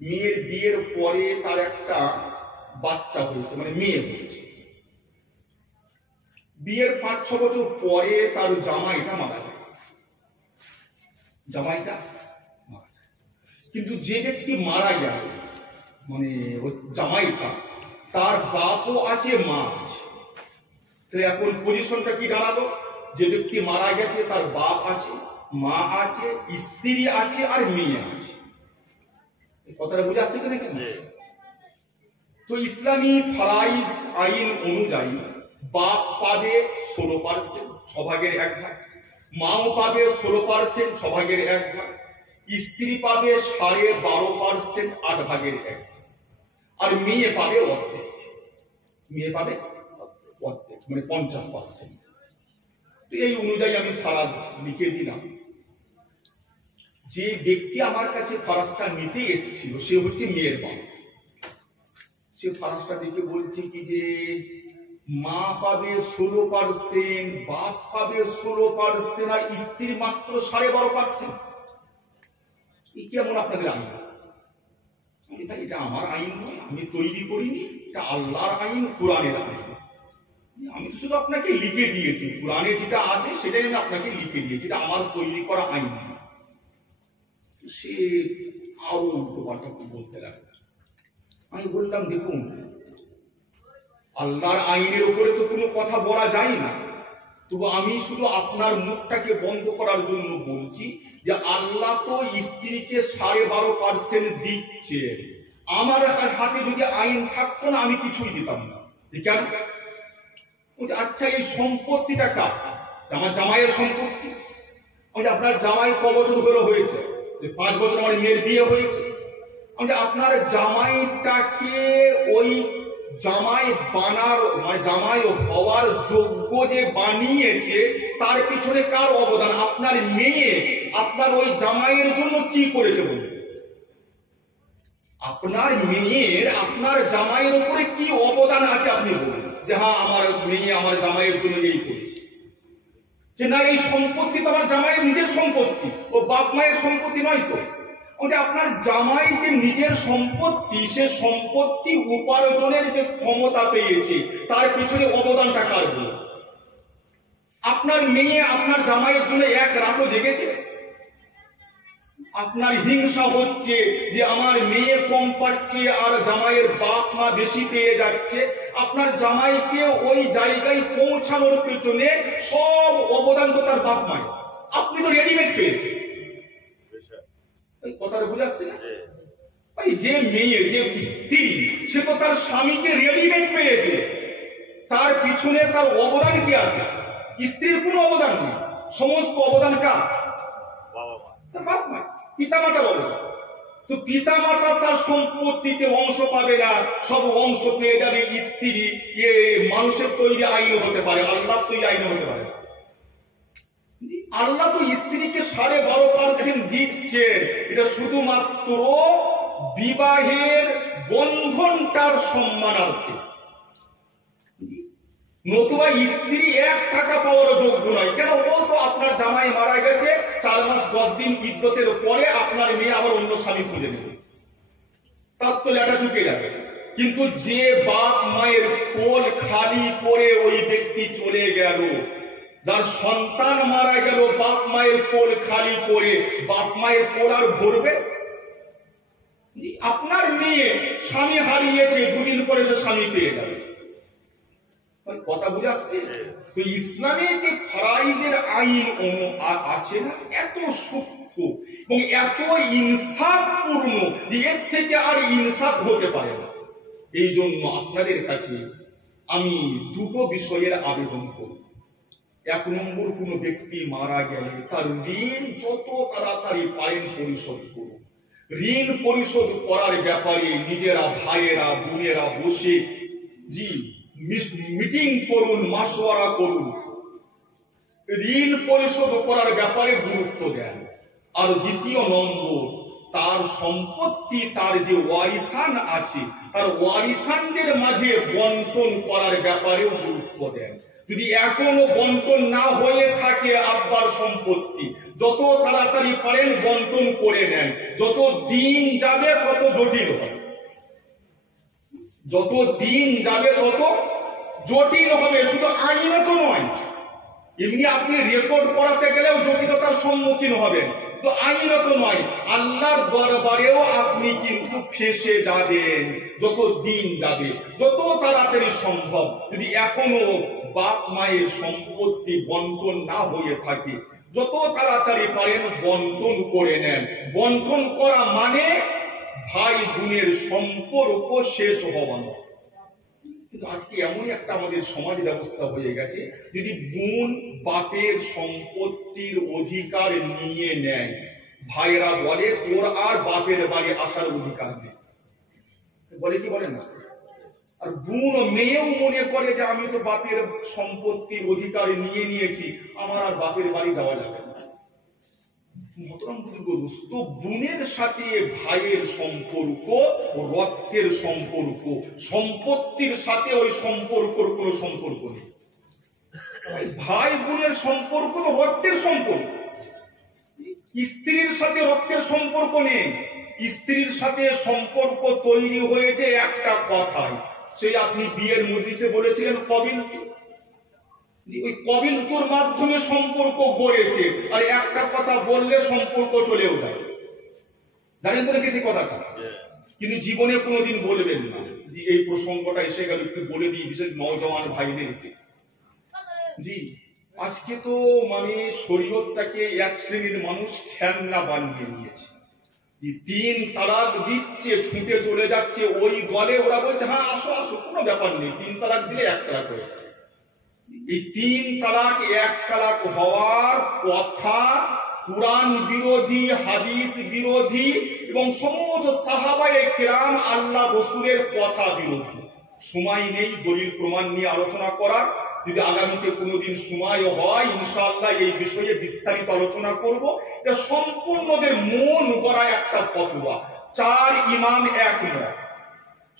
মেয়ের বিয়ের পরে তার একটা বাচ্চা হয়েছে, মানে মেয়ে হয়েছে। বিয়ের 5-6 বছর পরে তার জামাইটা মারা যায়, জামাইটা মারা যায়। কিন্তু যে ব্যক্তি মারা গেল, মানে ওই জামাইটা, তার বাপও আছে, মা আছে। তো এখন পজিশনটা কি দাঁড়ালো? যে ব্যক্তি মারা গেছে তার বাপ আছে, মা আছে, স্ত্রী আছে, আর মেয়ে আছে। কথাটা বুঝে আসছে কিনা? তো ইসলামী ফারাইজ আইন অনুযায়ী বাপ পাবে 16%, 6 ভাগের 1 ভাগ, মাও পাবে 16%, 6 ভাগের 1 ভাগ, স্ত্রী পাবে 12.5%, 8 ভাগের 1 ভাগ, আর মেয়ে পাবে অর্ধেক। মেয়ে পাবে অর্ধেক, মানে 50%। তো এই অনুযায়ী আমি ফারাজ লিখে দিলাম। যে ব্যক্তি আমার কাছে ফারাজটা নিতে এসেছিল সে হচ্ছে মেয়ের বাপ। সে ফারাজটা দেখে বলছে কি যে মা পাবে 16%, বাপ পাবে 16%, আর স্ত্রী মাত্র 12.5%। এই কেমন আপনাদের আইন? এটা আমার আইন নয়, আমি তৈরি করিনি, এটা আল্লাহর আইন, কোরআনের আইন। আমি তো শুধু আপনাকে লিখে দিয়েছি, কোরআনে যেটা আছে সেটাই আমি আপনাকে লিখে দিয়েছি, এটা আমার তৈরি করা আইন। সে আরো উল্টো পাল্টা বলতে লাগলো। আমি বললাম, দেখুন আল্লাহর আইনের উপরে তো কোনো কথা বলা যায় না, তবু আমি শুধু আপনার মুখটাকে বন্ধ করার জন্য বলছি যে আল্লাহ তো স্ত্রীকে 12.5% দিচ্ছে। আমার হাতে যদি আইন থাকতো না আমি কিছুই দিতাম না। কেন? আচ্ছা এই সম্পত্তিটা কার? আমার জামাইয়ের সম্পত্তি। আপনার জামাই ক বছর হলো হয়েছে? 5 বছর আমার মেয়ের বিয়ে হয়েছে। আপনার জামাইটাকে ওই জামাই বানার, মানে জামাই হওয়ার যোগ্য যে বানিয়েছে তার পিছনে কার অবদান? আপনার মেয়ে আপনার ওই জামাইয়ের জন্য কি করেছে বলুন? আপনার মেয়ের আপনার জামাইয়ের উপরে কি অবদান আছে আপনি বলুন যে হ্যাঁ আমার মেয়ে আমার জামাইয়ের জন্য এই করেছে। যে না এই সম্পত্তি তো আমার জামাইয়ের নিজের সম্পত্তি, ও বাপ মায়ের সম্পত্তি নয় তো। আপনার জামাই যে নিজের সম্পত্তি, সে সম্পত্তি উপার্জনের যে ক্ষমতা পেয়েছে তার পিছনে অবদানটা কার বলে? আপনার মেয়ে আপনার জামাইয়ের জন্য এক রাতও জেগেছে? আপনার হিংসা হচ্ছে যে আমার মেয়ে কম পাচ্ছে আর জামাইয়ের বাপ মা বেশি পেয়ে যাচ্ছে। আপনার জামাইকে ওই জায়গায় পৌঁছানোর পেছনে সব অবদান তো তার বাপ মায়ের, আপনি তো রেডিমেড পেয়েছেন। কথাটা বুঝে আসছে না? যে মেয়ে, যে স্ত্রী, সে তো তার স্বামীকে রেডিমেড পেয়েছে, তার পিছনে তার অবদান কি আছে? স্ত্রীর কোনো অবদান নেই, সমস্ত অবদান কার? বাপ মা, পিতা মাতার অবদান। তো পিতা মাতা তার সম্পত্তিতে অংশ পাবে না, সব অংশ পেয়ে যাবে স্ত্রী। মানুষের তৈরি আইন হতে পারে, আল্লাহ তৈরি আইন হতে পারে। আল্লাহ তো স্ত্রীকে 12.5% দিচ্ছেন, এটা শুধুমাত্র বিবাহের বন্ধনটার সম্মানার্থে। নতুবা স্ত্রী 1 টাকা পাওয়ার যোগ্য নয়। কেন? ও তো আপনার জামাই মারা গেছে, 4 মাস 10 দিন ইদ্যতের পরে আপনার মেয়ে আবার অন্য স্বামী খুঁজে নেবে, তার তো লেটা চুকে যাবে। কিন্তু যে বাপ মায়ের কোল খালি করে ওই ব্যক্তি চলে গেল, যার সন্তান মারা গেল বাপ মায়ের কোল খালি করে, বাপ মায়ের কোল আর ভরবে? আপনার মেয়ে স্বামী হারিয়েছে, 2 দিন পরে সে স্বামী পেয়ে যাবে। কথা বুঝে আসছে? তো ইসলামে যে ফরাইজের আইন আছে না, এত সূক্ষ্ম এবং এত ইনসাফপূর্ণ যে এর থেকে আর ইনসাফ হতে পারে না। এই জন্য আপনাদের কাছে আমি 2টো বিষয়ের আবেদন করব। 1 নম্বর, কোন ব্যক্তি মারা গেলে তার ঋণ যত তাড়াতাড়ি পারেন পরিশোধ করুন। ঋণ পরিশোধ করার ব্যাপারে নিজেরা, ভাইয়েরা, বোনেরা বসে মিটিং করুন, মাসওয়ারা করুন, ঋণ পরিশোধ করার ব্যাপারে গুরুত্ব দেন। আর 2 নম্বর, তার সম্পত্তি, তার যে ওয়ারিসান আছে, তার ওয়ারিসানদের মাঝে বন্টন করার ব্যাপারেও গুরুত্ব দেন। যদি এখনো বন্টন না হয়ে থাকে আব্বার সম্পত্তি, যত তাড়াতাড়ি পারেন বন্টন করে নেন। যত দিন যাবে তত জটিল হবে, যত দিন যাবে তত জটিল হবে। শুধু আইনত নয়, এমনি আপনি রেকর্ড করাতে গেলেও জটিলতার সম্মুখীন হবেন। তো আইনত নয়, আল্লাহর দরবারেও আপনি কিন্তু ফেঁসে যাবেন যত দিন যাবে। যত তাড়াতাড়ি সম্ভব যদি এখনো বাপ মায়ের সম্পত্তি বন্টন না হয়ে থাকে, যত তাড়াতাড়ি পারেন বন্টন করে নেন। বন্টন করা মানে ভাই বোনের সম্পর্ক শেষ হওয়া নয়। কিন্তু আজকে এমনই একটা আমাদের সমাজ ব্যবস্থা হয়ে গেছে, যদি বোন বাপের সম্পত্তির অধিকার নিয়ে নেয়, ভাইরা বলে তোর আর বাপের বাড়ি আসার অধিকার নেই, বলে কি বলে না? আর বোন মেয়েও মনে করে যে আমি তো বাপের সম্পত্তির অধিকার নিয়ে নিয়েছি, আমার আর বাপের বাড়ি যাওয়া যাবে না। তো বোনের সাথে ভাইয়ের সম্পর্ক রক্তের সম্পর্ক, সম্পত্তির সাথে ওই সম্পর্কর কোনো সম্পর্ক নেই। ভাই বোনের সম্পর্ক তো রক্তের সম্পর্ক। স্ত্রীর সাথে রক্তের সম্পর্ক নেই। স্ত্রীর সাথে সম্পর্ক তৈরি হয়েছে একটা কথায়, সেই আপনি বিয়ের মজলিসে বলেছিলেন কবিল, ওই কবিলতুর মাধ্যমে সম্পর্ক গড়েছে। আর একটা কথা বললে সম্পর্ক চলেও যায়, জানেন তো নাকি সেই কথাটা? কিন্তু জীবনে কোনোদিন বলবেন না। এই প্রসঙ্গটা এসে গেল, একটু বলে দিই বিশেষ নওজওয়ান ভাইদেরকে। আজকে তো শরীয়তটাকে এক শ্রেণীর মানুষ খেলনা বানিয়ে নিয়েছে। 3 তালাক দিচ্ছে, ছুটে চলে যাচ্ছে ওই দলে, ওরা বলছে হ্যাঁ আসো আসো, কোনো ব্যাপার নেই, 3 তালাক দিলে 1 তালাক হয়ে যাবে। এই 3 তালাক 1 তালাক হওয়ার কথা কুরআন বিরোধী, হাদিস বিরোধী এবং সমস্ত সাহাবায়ে কেরাম আল্লাহ রাসূলের কথা বিরোধী। সময় নেই দলিল প্রমাণ নিয়ে আলোচনা করার। যদি আগামীতে কোনোদিন সময় হয় ইনশাআল্লাহ এই বিষয়ে বিস্তারিত আলোচনা করব। এটা সম্পূর্ণদের মন গড়া একটা ফতোয়া। 4 ইমাম একমত,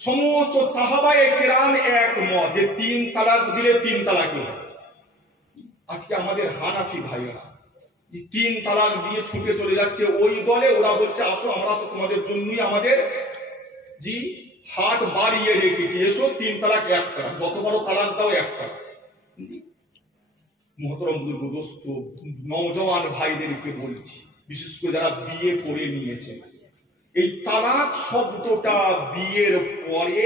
সমস্ত সাহাবায়ে কেরাম একমত যে 3 তালাক দিলে 3 তালাকই হয়। আজকে আমাদের হানাফি ভাইয়েরা তিন তালাক দিয়ে ছুটে চলে যাচ্ছে ওই দলে, ওরা বলছে আসো আমরা তো তোমাদের জন্যই আমাদের জি হাত বাড়িয়ে রেখেছি, এসো তিন তালাক একটা, যত বড় তালাক দাও একটা। মহতরম দোস্ত, নওজওয়ান ভাইদেরকে বলছি, বিশেষ করে যারা বিয়ে করে নিয়েছে, এই তালাক শব্দটা বিয়ের পরে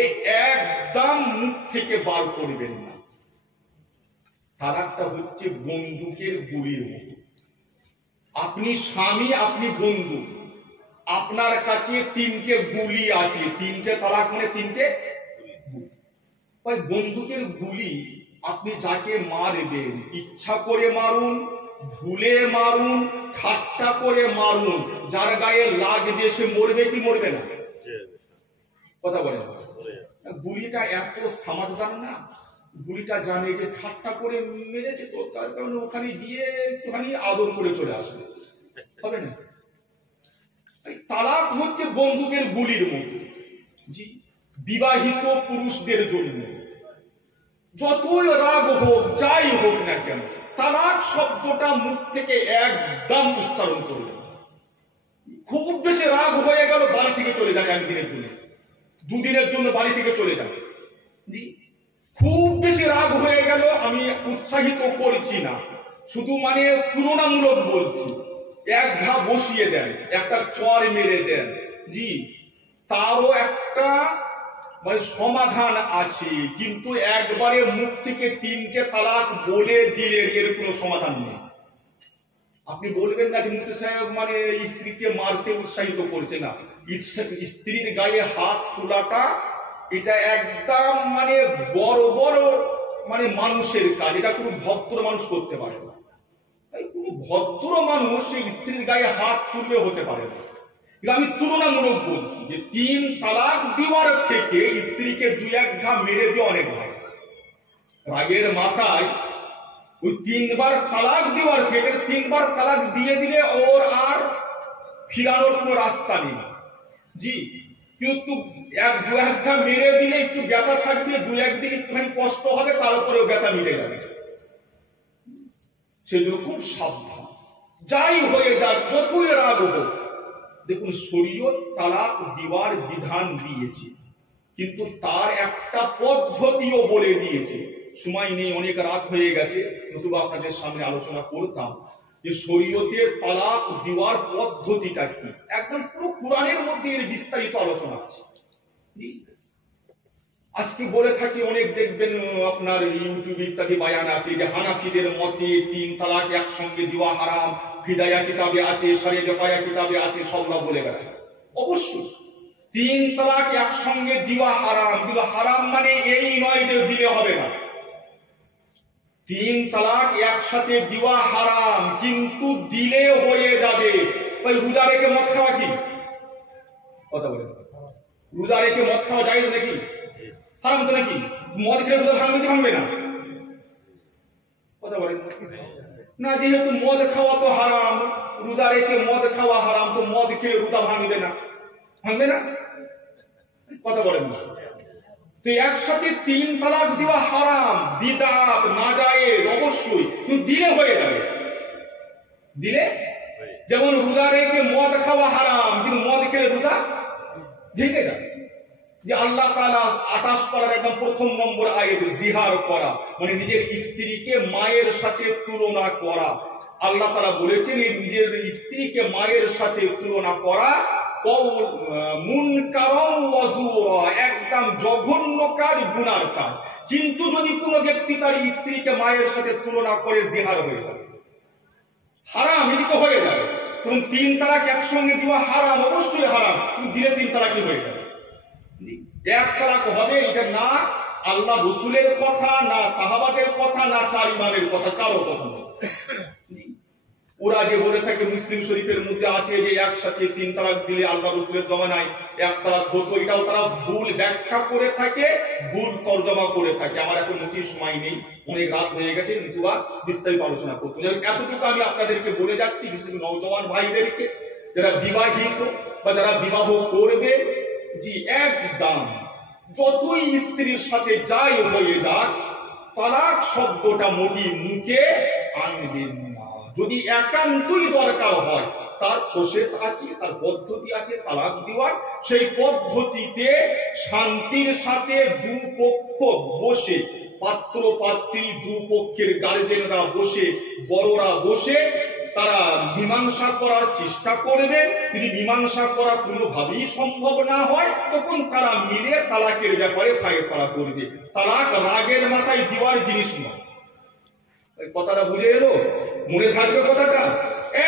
একদম মুখ থেকে বার করবেন না। তালাকটা হচ্ছে বন্দুকের গুলির মতো। আপনি স্বামী, আপনি বন্ধু, আপনার কাছে তিনটে গুলি আছে, তিনটে তালাক মানে তিনটে ওই বন্দুকের গুলি। আপনি যাকে মারবেন, ইচ্ছা করে মারুন, ভুলে মারুন, ঠাট্টা করে মারুন, যার গায়ে লাগবে সে মরবে কি মরবে না? কথা বলেন। গুলিটা এত সমাজদার না, গুলিটা জানে যে ঠাট্টা করে মেরেছে তো, তার কারণে ওখানে গিয়ে একটুখানি আদর করে চলে আসবে, হবে না? তালাক হচ্ছে বন্দুকের গুলির মতো। জি, বিবাহিত পুরুষদের জন্য যতই রাগ হোক, যাই হোক না কেন, তালাক শব্দটা মুখ থেকে একদম উচ্চারণ করবে। খুব বেশি রাগ হয়ে গেল, বাড়ি থেকে চলে যায়, একদিনের জন্য দুদিনের জন্য বাড়ি থেকে চলে যায়। জি, খুব বেশি রাগ হয়ে গেল, আমি উৎসাহিত করছি না, শুধু মানে তুলনামূলক বলছি, এক ঘা বসিয়ে দেন, একটা চড় মেরে দেন, জি তারও একটা মানে সমাধান আছে। কিন্তু একবারে মুখ থেকে তিনটে তালাক বলে দিলেন, এর কোনো সমাধান নেই। আপনি বলবেন না যে মুফতি সাহেব মানে স্ত্রীকে মারতে উৎসাহিত করছে না, স্ত্রীর গায়ে হাত তোলাটা এটা একদম মানে বড় বড় মানে মানুষের কাজ, এটা কোনো ভদ্র মানুষ করতে পারে না। কোনো ভদ্র মানুষ সেই স্ত্রীর গায়ে হাত তুললে হতে পারে না। আমি তুলনামূলক বলছি যে তিন তালাক দেওয়ার থেকে স্ত্রীকে দুই এক ঘা মেরে দিয়ে অনেক ভালো। রাগের মাথায় ওই তিনবার তালাক দেওয়ার থেকে তিনবার তালাক দিয়ে দিলে ওর আর ফিরানোর কোনো রাস্তা নেই। জি, কিন্তু দু এক ঘা মেরে দিলে একটু ব্যথা থাকবে, দু একদিন একটুখানি কষ্ট হবে, তার উপরেও ব্যথা মিটে যাবে। সেজন্য খুব সাবধান, যাই হয়ে যাক, যতই রাগ হোক। দেখুন, শরীয়ত তালাক দেওয়ার বিধান দিয়েছে, কিন্তু তার একটা পদ্ধতিও বলে দিয়েছে। সময় নেই, অনেক রাত হয়ে গেছে, নতুবা আপনাদের সামনে আলোচনা করতাম যে শরীয়তের তালাক দেওয়ার পদ্ধতিটা কি। একদম পুরো কোরআনের মধ্যে এর বিস্তারিত আলোচনা আছে। আজকে বলে থাকি অনেক, দেখবেন আপনার ইউটিউব ইত্যাদি বায়ান আছে যে হানাফিদের মতে তিন তালাক একসঙ্গে দেওয়া হারাম, ফিদায়া কিতাবে আছে, শরিয়া পায়া কিতাবে আছে, সবরা বলে বেড়ায়। অবশ্যই তিন তালাক একসঙ্গে দেওয়া হারাম, কিন্তু হারাম মানে এই নয় যে দিলে হবে না। তিন তালাক একসাথে দেওয়া হারাম, কিন্তু দিলে হয়ে যাবে। ওই রোজা রেখে মদ খাওয়া কি? কথা বলে, রোজা রেখে মদ খাওয়া যায় নাকি? হারাম তো নাকি? মদ খেলে রোজা ভাঙবে কি ভাঙবে না? কথা বলেন না। যেহেতু মদ খাওয়া তো হারাম, রোজা রেখে মদ খাওয়া হারাম, তো মদ খেলে রোজা ভাঙবে না? ভাঙবে না? কথা বলেন না। তো একসাথে তিন তালাক দেওয়া হারাম, বিদআত, নাজায়েজ, অবশ্যই, কিন্তু দিলে হয়ে যাবে। দিলে যেমন রোজা রেখে মদ খাওয়া হারাম, কিন্তু মদ খেলে রোজা ভেঙে যাবে। যে আল্লাহ তাআলা 28 পারার একদম প্রথম নম্বর আয়াত, জিহার করা মানে নিজের স্ত্রীকে মায়ের সাথে তুলনা করা। আল্লাহ তাআলা বলেছেন নিজের স্ত্রীকে মায়ের সাথে তুলনা করা মুনকারম ওয়া যুরা, একদম জঘন্য কাজ, গুনার কাজ। কিন্তু যদি কোনো ব্যক্তি তার স্ত্রীকে মায়ের সাথে তুলনা করে, জিহার হয়ে যাবে, হারাম, এদিকে হয়ে যাবে। তখন তিন তালাক একসঙ্গে দেওয়া হারাম, অবশ্যই হারাম, কিন্তু দিলে তিন তালাকই হয়ে যাবে। এক তালাক হবে, এটা না আল্লাহ রসুলের কথা, না সাহাবাদের কথা, না চার ইমামের কথা, কারো কথা নেই। ওরা যে বলে থাকে মুসলিম শরীফের মধ্যে আছে যে একসাথে তিন তালাক দিলে আল্লাহ রসুলের জমানায় এক তালাক হতো, এটাও তারা ভুল ব্যাখ্যা করে থাকে, ভুল তর্জমা করে থাকে। আমার এখন মুখির সময় নেই, অনেক রাত হয়ে গেছে, নতুবা বিস্তারিত আলোচনা করতে। এতটুকু আমি আপনাদেরকে বলে যাচ্ছি, বিশেষ করে নওজওয়ান ভাইদেরকে, যারা বিবাহিত বা যারা বিবাহ করবে, জি একদম যতই স্ত্রীর সাথে যাই হয়ে যাক, তালাক শব্দটা মোটি মুখে আনবেন না। যদি একান্তই দরকার হয়, তার প্রসেস আছে, তার পদ্ধতি আছে তালাক দেওয়ার। সেই পদ্ধতিতে শান্তির সাথে দুপক্ষ বসে, পাত্র পাত্রী দুপক্ষের গার্জেনরা বসে, বড়রা বসে তারা মীমাংসা করার চেষ্টা করবেন। যদি মীমাংসা করা কোনোভাবেই সম্ভব না হয়, তখন তারা মিলে তালাকের ব্যাপারে ফায়সালা করবে। তালাক রাগের মাথায় দেওয়ার জিনিস নয়। কথাটা বুঝে এলো? মনে থাকবে কথাটা।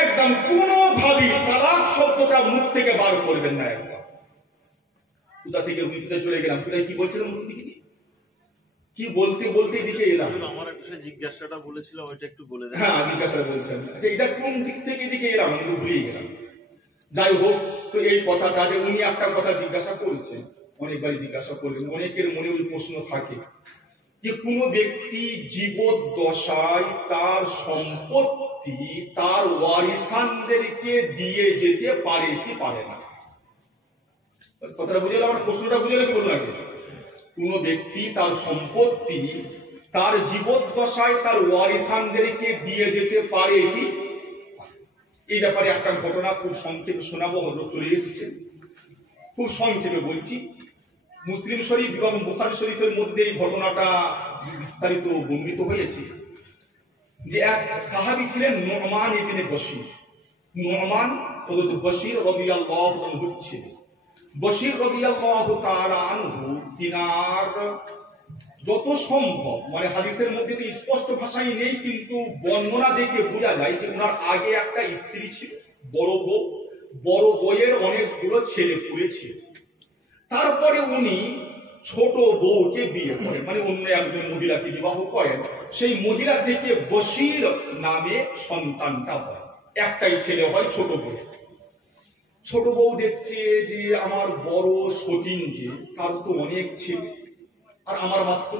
একদম কোনোভাবেই তালাক শব্দটা মুখ থেকে বার করবেন না। একদম কোথা থেকে উইকিতে চলে গেলাম, কোথায় কি বলছিলাম, কি বলতে বলতে এদিকে এলাম। আমার একটা জিজ্ঞাসাটা বলেছিলাম, ওইটা একটু বলে দেন। হ্যাঁ, জিজ্ঞাসা বলছেন, আচ্ছা এটা কোন দিক থেকে এদিকে এলাম, আমি তো ভুলিয়ে গেলাম। যাই হোক, তো এই কথাটা যে উনি একটা কথা জিজ্ঞাসা করেছেন, অনেকবারই জিজ্ঞাসা করলেন, অনেকের মনে ওই প্রশ্ন থাকে যে কোন ব্যক্তি জীবদ্দশায় তার সম্পত্তি তার ওয়ারিসানদেরকে দিয়ে যেতে পারে কি পারে না। কথাটা বুঝে গেল? আমার প্রশ্নটা বুঝে গেলে বলুন আগে। কোন ব্যক্তি তার সম্পত্তি তার জীবদ্দশায় তার ওয়ারিসানদেরকে দিয়ে যেতে পারে কি? এই ব্যাপারে একটা ঘটনা খুব সংক্ষেপে শোনাবো, হলো চলে এসেছে, খুব সংক্ষেপে বলছি। মুসলিম শরীফ এবং বুখারী শরীফের মধ্যে এই ঘটনাটা বিস্তারিত বর্ণিত হয়েছে যে এক সাহাবী ছিলেন নু'মান ইবনে বশীর। নু'মান হযরত বশীর রাদিয়াল্লাহু আনহু ছিলেন। বশীর রাদিয়াল্লাহু তাআলা আনহু তিনার যত সম্ভব, মানে হাদিসের মধ্যে তো স্পষ্ট ভাষায় নেই, কিন্তু বর্ণনা দেখে বোঝা যায় যে ওনার আগে একটা স্ত্রী ছিল, বড় বউ। বড় বউয়ের অনেকগুলো ছেলে পুলে ছিল। তারপরে উনি ছোট বউকে বিয়ে করেন, মানে অন্য একজন মহিলাকে বিবাহ করেন। সেই মহিলা থেকে বশীর নামে সন্তানটা হয়। একটাই ছেলে হয় ছোট বউ। ছোট বউ দেখছে যে আমার বড় সতীন, যে তার তো অনেক ছেলে আর আমার মাত্র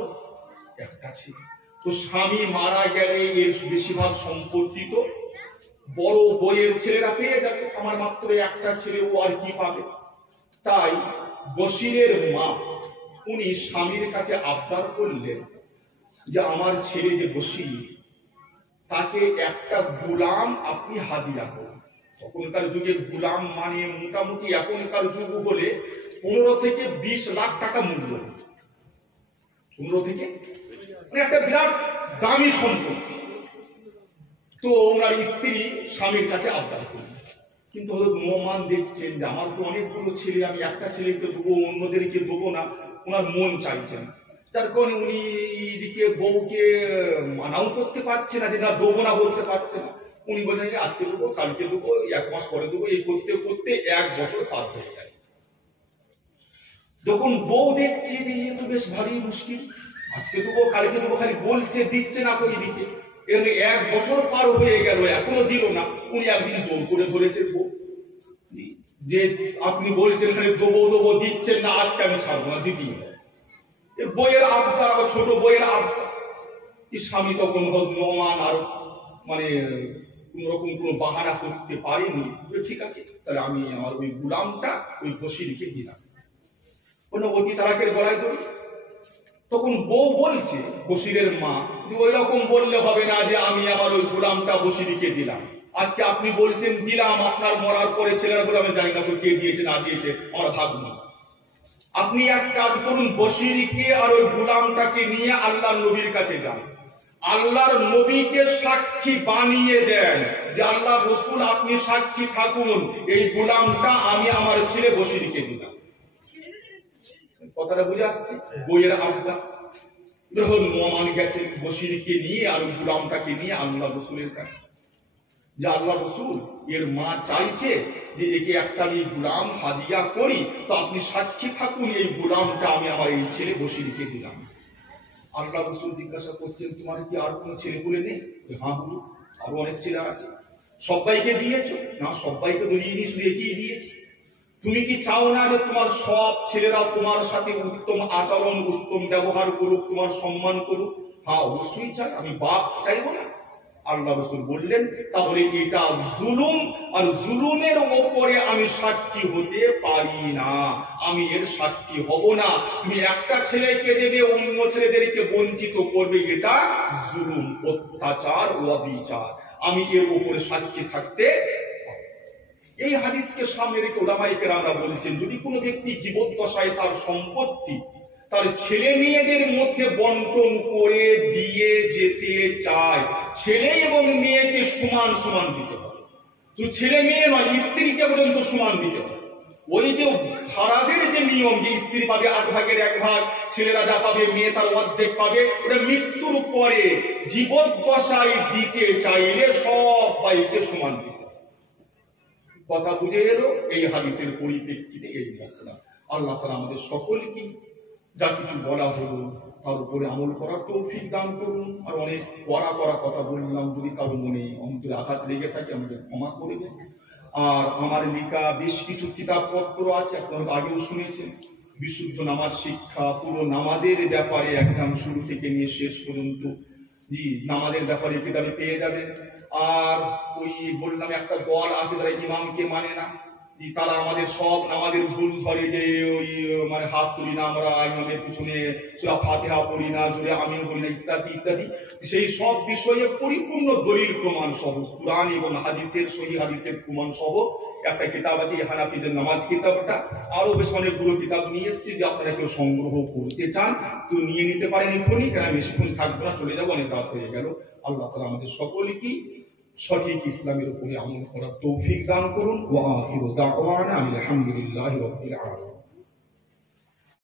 একটা ছেলে, তো স্বামী মারা গেলে এর বেশিরভাগ সম্পত্তি তো বড় বউয়ের ছেলেরা পেয়ে যাবে, আমার মাত্র একটা ছেলে, ও আর কি পাবে। তাই বশীরের মা উনি স্বামীর কাছে আবদার করলেন যে আমার ছেলে যে বশীর, তাকে একটা গোলাম আপনি হাদিয়া করুন। তখনকার যুগে গোলাম মানে মোটামুটি এখনকার যুগ বলে 15 থেকে 20 লাখ টাকা মূল্য। 15 থেকে, মানে একটা বিরাট দামি সম্পত্তি। তো ওনার স্ত্রী স্বামীর কাছে আবদার করলেন, কিন্তু হযরত নু'মান দেখছেন যে আমার তো অনেকগুলো ছেলে, আমি একটা ছেলেকে দেবো, অন্যদেরকে দেবো না, ওনার মন চাইছে না। তার কারণে উনি এদিকে বউকে মানাও করতে পারছে না, যে না দেবো না বলতে পারছে না। উনি বলছেন যে আজকে দেবো, কালকে দেবো, 1 মাস পরে দেবো, এই করতে করতে 1 বছর পার হয়ে যায়। যখন বউ দেখছে যে এ তো বেশ ভারী মুশকিল, আজকে দেবো কালকে দেবো, খালি বলছে, দিচ্ছে না তো এদিকে, এর 1 বছর পার হয়ে গেল, এখনো দিল না। উনি একদিন জোর করে ধরেছেন বউ, যে আপনি বলছেন খালি দেবো দেবো, দিচ্ছেন না, আজকে আমি ছাড়বো না, দিদি। বইয়ের আবদার, আবার ছোট বইয়ের আবদার। স্বামী তখন নু'মান আর মানে কোন রকম কোনো বাহানা করতে পারেনি। ঠিক আছে, তাহলে আমি আমার ওই গোলামটা ওই বশীরকে দিলাম, কোনো অতি চালাকের গলায় ধরি। তখন বউ বলছে, বশীরের মা, যে ওই রকম বললে হবে না যে আমি আমার ওই গোলামটা বশীরকে দিলাম। আজকে আপনি বলছেন দিলাম, আপনার মরার পরে ছেলেরা বলে আমি জানি না কে দিয়েছে না দিয়েছে, আমরা ভাববো। আপনি এক কাজ করুন, বশীরকে আর ওই গোলামটাকে নিয়ে আল্লাহর নবীর কাছে যান, আল্লাহর নবীকে সাক্ষী বানিয়ে দেন যে আল্লাহ রাসূল আপনি সাক্ষী থাকুন, এই গোলামটা আমি আমার ছেলে বশীরকে দিলাম। কথাটা বুঝে আসছে? বইয়ের আবদার। যখন নু'মান গেছেন বশীরকে নিয়ে আর ওই গোলামটাকে নিয়ে আল্লাহ রাসূলের কাছে, যে আল্লাহ রাসূল এর মা চাইছে যে একে একটা আমি গোলাম হাদিয়া করি, তো আপনি সাক্ষী থাকুন, এই গোলামটা আমি আমার এই ছেলে বশীরকে দিলাম। আল্লাহ রাসূল জিজ্ঞাসা করছেন, তোমার কি আর কোনো ছেলে বলে নেই? হ্যাঁ বলুন, আরো অনেক ছেলে আছে। সবাইকে দিয়েছো? না, সবাইকে ধরিয়ে নিয়ে শুধু এগিয়ে দিয়েছি। তুমি কি চাও না যে তোমার সব ছেলেরা তোমার সাথে উত্তম আচরণ, উত্তম ব্যবহার করুক, তোমার সম্মান করুক? হ্যাঁ অবশ্যই চাই, আমি বাপ চাইবো না? আল্লাহ রাসূল বললেন তাহলে এটা জুলুম, আর জুলুমের ওপরে আমি সাক্ষী হতে পারি না, আমি এর সাক্ষী হব না। তুমি একটা ছেলেকে দেবে, অন্য ছেলেদেরকে বঞ্চিত করবে, এটা জুলুম, অত্যাচার, অবিচার, আমি এর উপরে সাক্ষী থাকতে। এই হাদিসকে সামনে রেখে উলামায়ে কেরামরা বলছেন যদি কোনো ব্যক্তি জীবদ্দশায় তার সম্পত্তি তার ছেলে মেয়েদের মধ্যে বন্টন করে দিয়ে যেতে চায়, ছেলে এবং মেয়েকে সমান সমান দিতে হবে। তো ছেলে মেয়ে নয়, স্ত্রীকে পর্যন্ত সমান দিতে হবে। ওই যে ফারাজের যে নিয়ম যে স্ত্রী পাবে 8 ভাগের 1 ভাগ, ছেলেরা যা পাবে মেয়ে তার অর্ধেক পাবে, ওটা মৃত্যুর পরে জীবদ্দশায় দিতে চাইলে সবাইকে সমান দিতে হবে। কথা বুঝে এলো? এই হাদিসের পরিপ্রেক্ষিতে এই মসলা। আল্লাহ তাআলা আমাদের সকলকে যা কিছু বলা হলো তার উপরে আমল করার তৌফিক দান করুন। আর অনেক করা কথা বললাম, যদি কারো মনে অন্তরে আঘাত লেগে থাকে আমাদের ক্ষমা করবেন। আর আমার লেখা বেশ কিছু কিতাবপত্র আছে, আপনারা আগেও শুনেছেন, বিশুদ্ধ নামাজ শিক্ষা, পুরো নামাজের ব্যাপারে একদম শুরু থেকে নিয়ে শেষ পর্যন্ত নামাজের ব্যাপারে কিতাবে পেয়ে যাবেন। আর ওই বললাম একটা দল আছে যারা ইমামকে মানে না, তারা আমাদের সব নামাজের ভুল ধরে, যে ওই মানে হাত তুলি না আমরা, ইমামের পিছনে সূরা ফাতিহা পড়ি না, জোরে আমিন বলি না, ইত্যাদি ইত্যাদি। সেই সব বিষয়ে পরিপূর্ণ দলিল প্রমাণ সহ, কুরআন এবং হাদিসের সহিহ হাদিসের প্রমাণ সহ একটা কিতাব আছে, হানাফিদের নামাজ কিতাবটা। আরো বেশ অনেকগুলো কিতাব নিয়ে এসেছি, যে আপনারা কেউ সংগ্রহ করতে চান তো নিয়ে নিতে পারেন এক্ষুনি, কেন বেশিক্ষণ থাকবো না, চলে যাবো, অনেক রাত হয়ে গেল। আল্লাহ তাআলা আমাদের সকলকে সঠিক ইসলামের উপরে আমল করার তৌফিক দান করুন। ওয়া আখিরু দাওয়ানা আলহামদুলিল্লাহি রাব্বিল আলামিন।